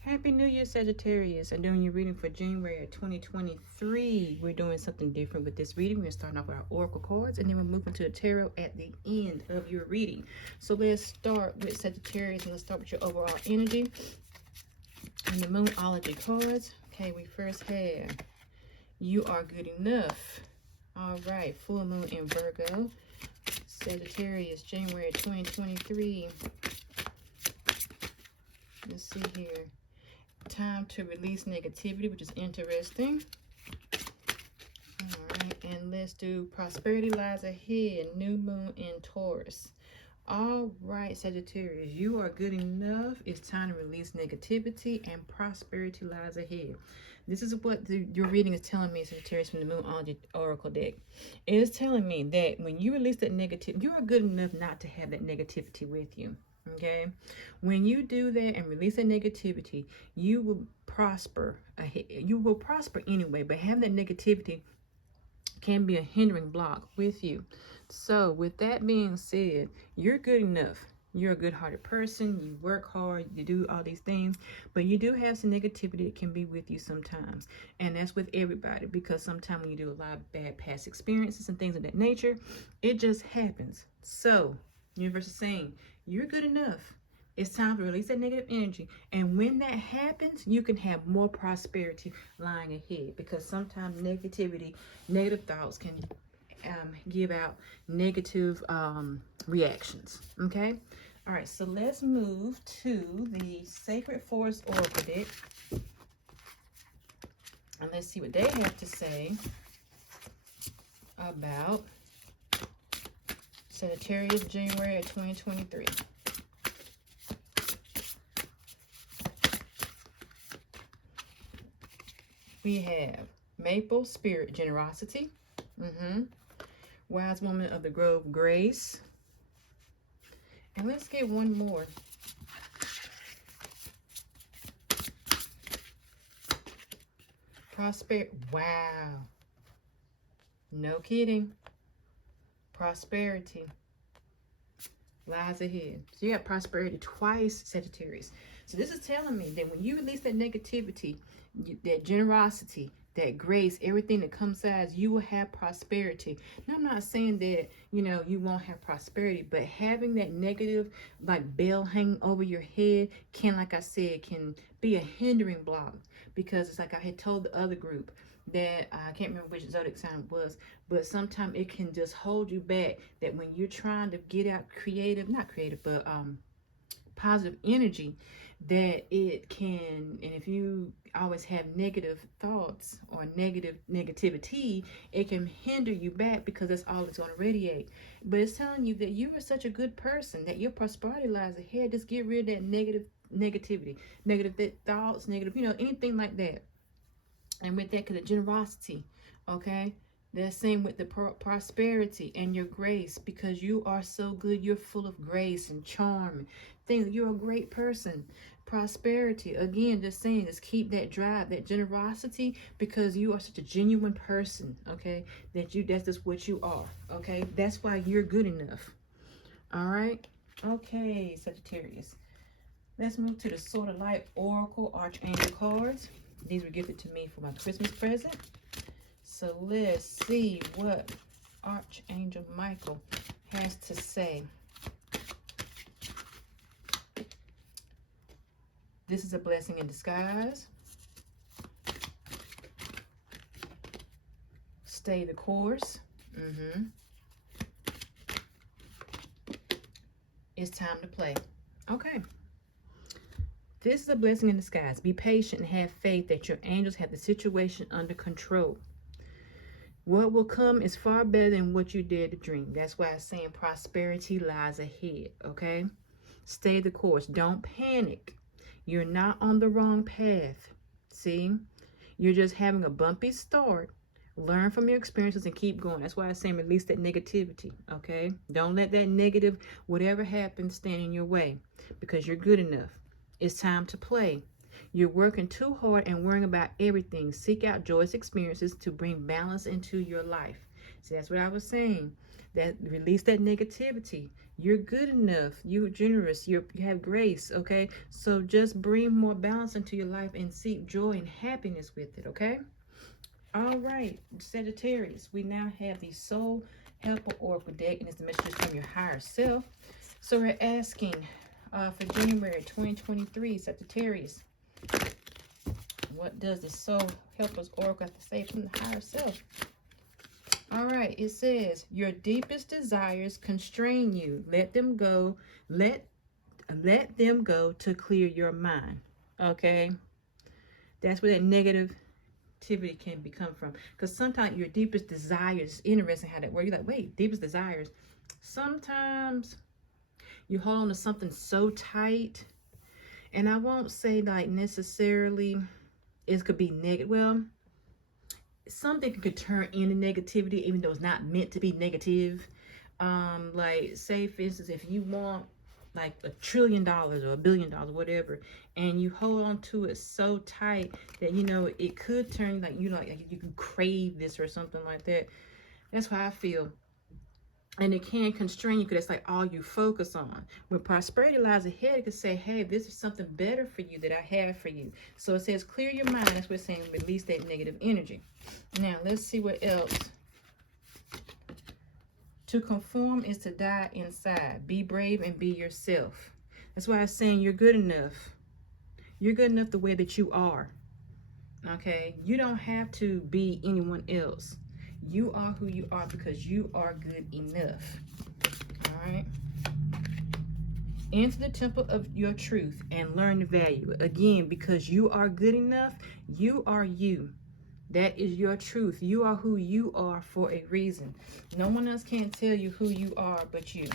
Happy New Year, Sagittarius. I'm doing your reading for January of 2023. We're doing something different with this reading. We're starting off with our oracle cards, and then we're moving to the tarot at the end of your reading. So let's start with Sagittarius, and let's start with your overall energy and the Moonology cards. Okay, we first have You Are Good Enough. All right, full moon in Virgo. Sagittarius, January 2023. Let's see here. Time to release negativity, which is interesting. All right, and let's do Prosperity Lies Ahead, new moon in Taurus. All right, Sagittarius, you are good enough. It's time to release negativity, and prosperity lies ahead. This is what your reading is telling me, Sagittarius, from the Moonology Oracle deck. It is telling me that when you release that negativity, you are good enough not to have that negativity with you. Okay, when you do that and release that negativity, you will prosper ahead. You will prosper anyway, but having that negativity can be a hindering block with you. So with that being said, you're good enough. You're a good-hearted person. You work hard. You do all these things, but you do have some negativity that can be with you sometimes, and that's with everybody, because sometimes when you do a lot of bad past experiences and things of that nature, it just happens. So universe is saying you're good enough. It's time to release that negative energy, and when that happens, you can have more prosperity lying ahead, because sometimes negativity, negative thoughts can give out negative reactions. Okay, all right, so let's move to the Sacred Forest Oracle deck, and let's see what they have to say about Sagittarius, January of 2023. We have Maple Spirit, Generosity. Wise Woman of the Grove, Grace. And let's get one more. Prosperity. Wow. No kidding. Prosperity lies ahead. So you have prosperity twice, Sagittarius. So this is telling me that when you release that negativity, that generosity, that grace, everything that comes out, you will have prosperity. Now, I'm not saying that, you won't have prosperity, but having that negative, like, bell hanging over your head can, like I said, can be a hindering block, because it's like I had told the other group that I can't remember which zodiac sign it was, but sometimes it can just hold you back, that when you're trying to get out positive energy, that it can, and if you always have negative thoughts or negativity, it can hinder you back, because that's all it's going to radiate. But it's telling you that you are such a good person, that your prosperity lies ahead. Just get rid of that negativity, negative thoughts, negative, anything like that. And with that, because of generosity, okay, the same with the prosperity and your grace, because you are so good. You're full of grace and charm. You're a great person. Prosperity, again, just saying, just keep that drive, that generosity, because you are such a genuine person, okay, that's just what you are, okay. That's why you're good enough. All right. Okay, Sagittarius. Let's move to the Sword of Light Oracle Archangel cards. These were gifted to me for my Christmas present. So let's see what Archangel Michael has to say. This is a blessing in disguise. Stay the course. It's time to play. Okay. This is a blessing in disguise. Be patient and have faith that your angels have the situation under control. What will come is far better than what you dared to dream. That's why I'm saying prosperity lies ahead, okay? Stay the course. Don't panic. You're not on the wrong path. See? You're just having a bumpy start. Learn from your experiences and keep going. That's why I say release that negativity, okay? Don't let that negative, whatever happens, stand in your way, because you're good enough. It's time to play. You're working too hard and worrying about everything. Seek out joyous experiences to bring balance into your life. See, that's what I was saying. That release that negativity. You're good enough. You're generous. You have grace. Okay. So just bring more balance into your life and seek joy and happiness with it. Okay. All right, Sagittarius. We now have the Soul Helper Oracle deck, and it's the messages from your higher self. So we're asking for January 2023, Sagittarius. What does the Soul Helper's Oracle have to say from the higher self? All right, it says, your deepest desires constrain you. Let them go. Let them go to clear your mind. Okay? That's where that negativity can become from. Because sometimes your deepest desires, interesting how that works. You're like, wait, deepest desires. Sometimes you hold on to something so tight. And I won't say like necessarily it could be negative. Well, something could turn into negativity even though it's not meant to be negative. Like say for instance, if you want like $1 trillion or $1 billion, whatever, and you hold on to it so tight that you know it could turn like you can crave this or something like that. That's how I feel. And it can constrain you because it's like all you focus on. When prosperity lies ahead, it could say, hey, this is something better for you that I have for you. So it says, clear your mind. That's what it's saying, release that negative energy. Now, let's see what else. To conform is to die inside. Be brave and be yourself. That's why I'm saying you're good enough. You're good enough the way that you are. Okay? You don't have to be anyone else. You are who you are because you are good enough. All right. Enter the temple of your truth and learn the value. Again, because you are good enough, you are you. That is your truth. You are who you are for a reason. No one else can tell you who you are but you.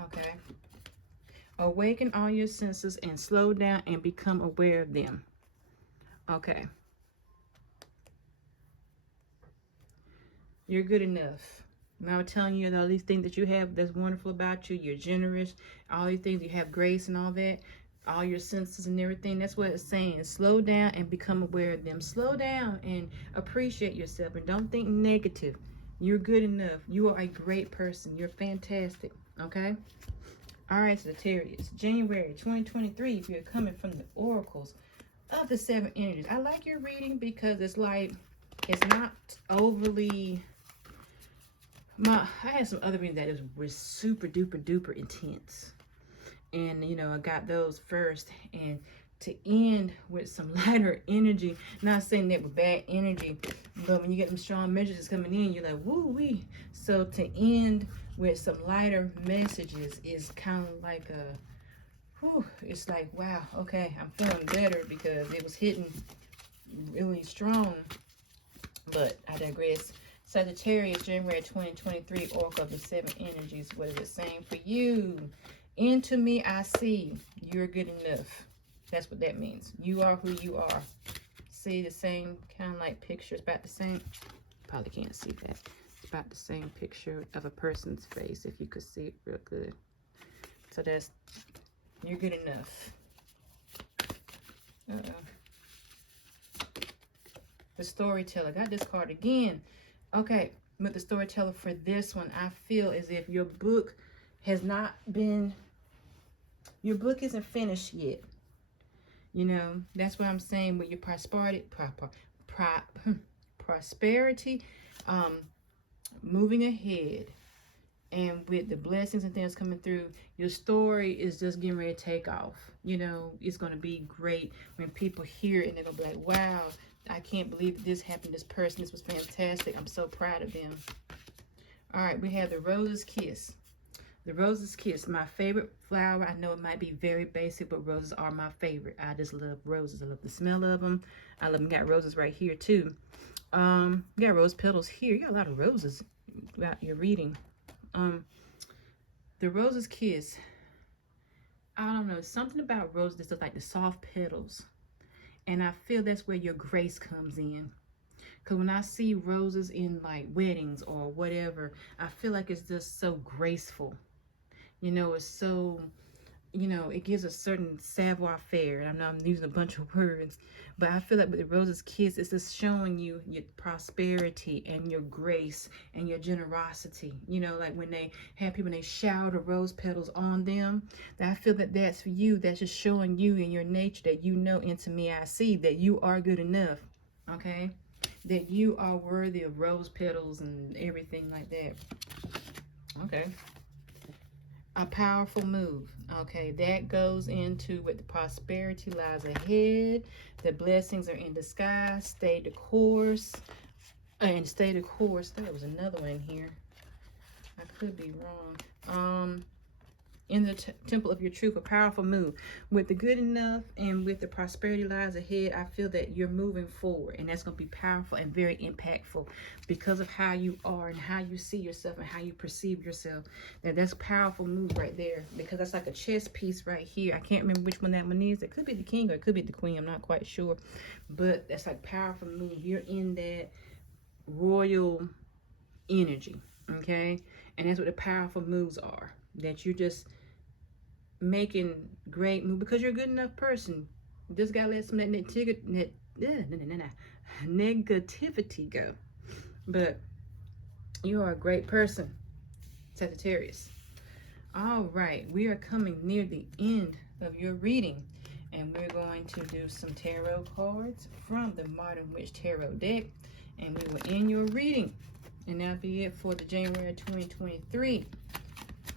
Okay. Awaken all your senses and slow down and become aware of them. Okay. You're good enough. Remember telling you all these things that you have that's wonderful about you. You're generous. All these things, you have grace and all that. All your senses and everything. That's what it's saying. Slow down and become aware of them. Slow down and appreciate yourself. And don't think negative. You're good enough. You are a great person. You're fantastic. Okay? All right, Sagittarius. January 2023, if you're coming from the oracles of the 7 energies. I like your reading because it's like, it's not overly... I had some other readings that was super duper duper intense, and you know I got those first. And to end with some lighter energy, not saying that with bad energy, but when you get them strong messages coming in, you're like woo wee. So to end with some lighter messages is kind of like a whew, it's like wow, okay, I'm feeling better because it was hitting really strong. But I digress. Sagittarius, January 2023, Oracle of the 7 energies. What is it saying for you? Into me I see. You're good enough. That's what that means. You are who you are. See the same kind of like picture. It's about the same. Probably can't see that. It's about the same picture of a person's face if you could see it real good. So that's, you're good enough. The storyteller. Got this card again. Okay, with the storyteller for this one, I feel as if your book has not been, your book isn't finished yet. You know, that's what I'm saying with your prosperity, moving ahead. And with the blessings and things coming through, your story is just getting ready to take off. You know, it's going to be great when people hear it and they're going to be like, wow, I can't believe this happened to this person. This was fantastic. I'm so proud of them. All right, we have the Rose's Kiss. The Rose's Kiss, my favorite flower. I know it might be very basic, but roses are my favorite. I just love roses. I love the smell of them. I love them. Got roses right here, too. You got rose petals here. You got a lot of roses throughout your reading. The Rose's Kiss. I don't know. Something about roses that's just like the soft petals. And I feel that's where your grace comes in. Because when I see roses in like weddings or whatever, I feel like it's just so graceful. You know, it's so you know, it gives a certain savoir-faire. And I know I'm using a bunch of words, but I feel like with the Rose's Kiss, it's just showing you your prosperity and your grace and your generosity. You know, like when they have people and they shower the rose petals on them, that I feel that that's for you. That's just showing you in your nature that you know, into me I see, that you are good enough, okay? That you are worthy of rose petals and everything like that, okay? A powerful move. Okay, that goes into what the prosperity lies ahead. The blessings are in disguise. Stay the course. And stay the course. There was another one here. I could be wrong. In the temple of your truth, a powerful move. With the good enough and with the prosperity lies ahead, I feel that you're moving forward, and that's going to be powerful and very impactful because of how you are and how you see yourself and how you perceive yourself. That's a powerful move right there, because that's like a chess piece right here. I can't remember which one that one is. It could be the king or it could be the queen. I'm not quite sure, but that's like powerful move. You're in that royal energy, okay? And that's what the powerful moves are, that you just making great move because you're a good enough person. Just gotta let some of that negativity go. But you are a great person, Sagittarius. All right, we are coming near the end of your reading, and we're going to do some tarot cards from the Modern Witch Tarot deck, and we will end your reading, and that'll be it for the January 2023.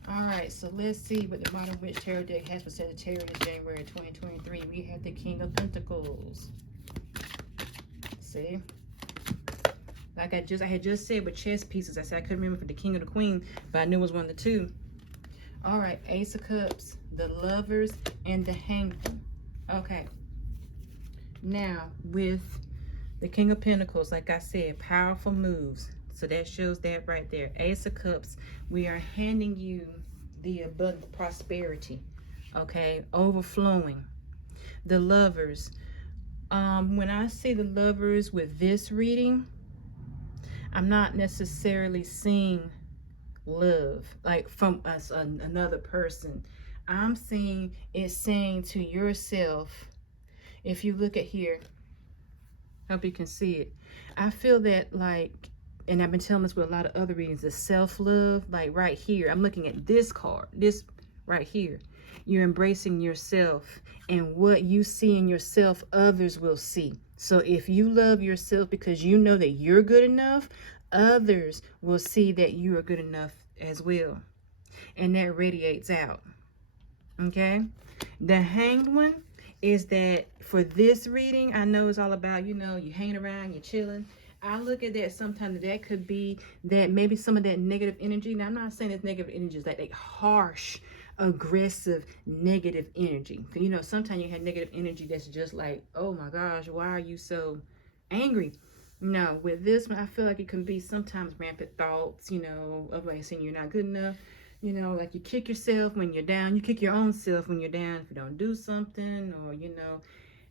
All right, so let's see what the Modern Witch Tarot deck has for Sagittarius January 2023. We have the King of Pentacles. See? Like I had just said with chess pieces, I said I couldn't remember for the King or the Queen, but I knew it was one of the two. All right, Ace of Cups, the Lovers, and the Hangman. Okay. Now, with the King of Pentacles, like I said, powerful moves. So that shows that right there. Ace of Cups, we are handing you the abundant prosperity, okay? Overflowing. The Lovers. When I see the Lovers with this reading, I'm not necessarily seeing love, like from us, another person. I'm seeing it saying to yourself, if you look at here, hope you can see it. I feel that, like, and I've been telling this with a lot of other readings, the self-love, like right here, I'm looking at this card, this right here. You're embracing yourself, and what you see in yourself, others will see. So if you love yourself because you know that you're good enough, others will see that you are good enough as well. And that radiates out. Okay? The Hanged One is that for this reading, I know it's all about, you know, you hanging around, you're chilling. I look at that sometimes that could be that maybe some of that negative energy. Now, I'm not saying it's negative energy, it's like harsh, aggressive, negative energy. You know, sometimes you have negative energy that's just like, oh my gosh, why are you so angry? No, with this one, I feel like it can be sometimes rampant thoughts, you know, of like saying you're not good enough. You know, like you kick yourself when you're down. You kick your own self when you're down if you don't do something, or, you know.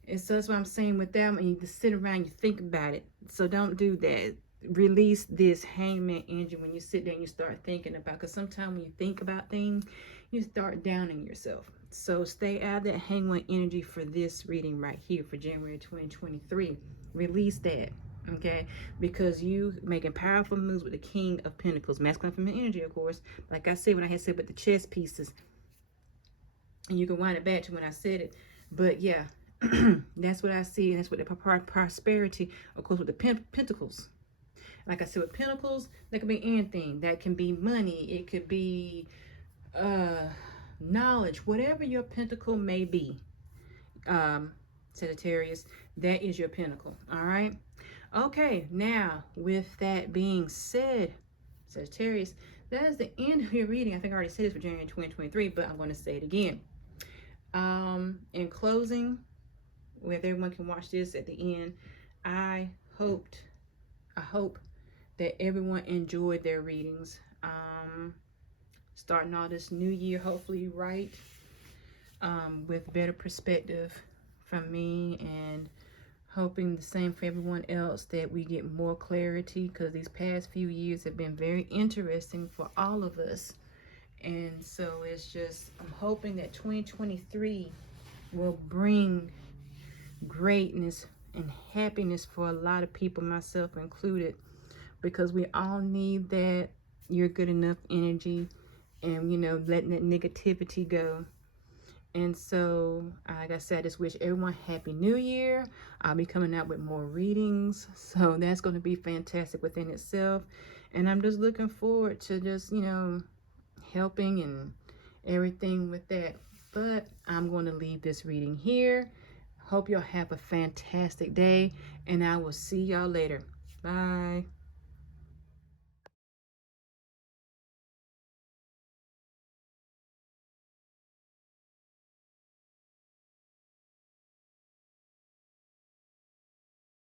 And so that's what I'm saying with that. When you just sit around, you think about it. So don't do that. Release this hangman energy when you sit there and you start thinking about, because sometimes when you think about things, you start downing yourself. So stay out of that hangman energy for this reading right here for January 2023. Release that. Okay, because you making powerful moves with the King of Pentacles, masculine feminine energy, of course. Like I said, when I had said with the chess pieces, and you can wind it back to when I said it. But yeah, that's what I see, and that's what the prosperity, of course, with the Pentacles. Like I said, with Pentacles, that could be anything. That can be money. It could be knowledge. Whatever your Pentacle may be, Sagittarius, that is your Pentacle. All right. Okay, now with that being said, Sagittarius, that is the end of your reading. I think I already said this for January 2023, but I'm going to say it again. In closing, where everyone can watch this at the end, I hope that everyone enjoyed their readings. Starting all this new year, hopefully right, with better perspective from me, and hoping the same for everyone else, that we get more clarity, because these past few years have been very interesting for all of us. And so it's just, I'm hoping that 2023 will bring greatness and happiness for a lot of people, myself included, because we all need that you're good enough energy, and, you know, letting that negativity go. And so, like I said, I just wish everyone Happy New Year. I'll be coming out with more readings, so that's going to be fantastic within itself. And I'm just looking forward to just, you know, helping and everything with that. But I'm going to leave this reading here. Hope y'all have a fantastic day, and I will see y'all later. Bye.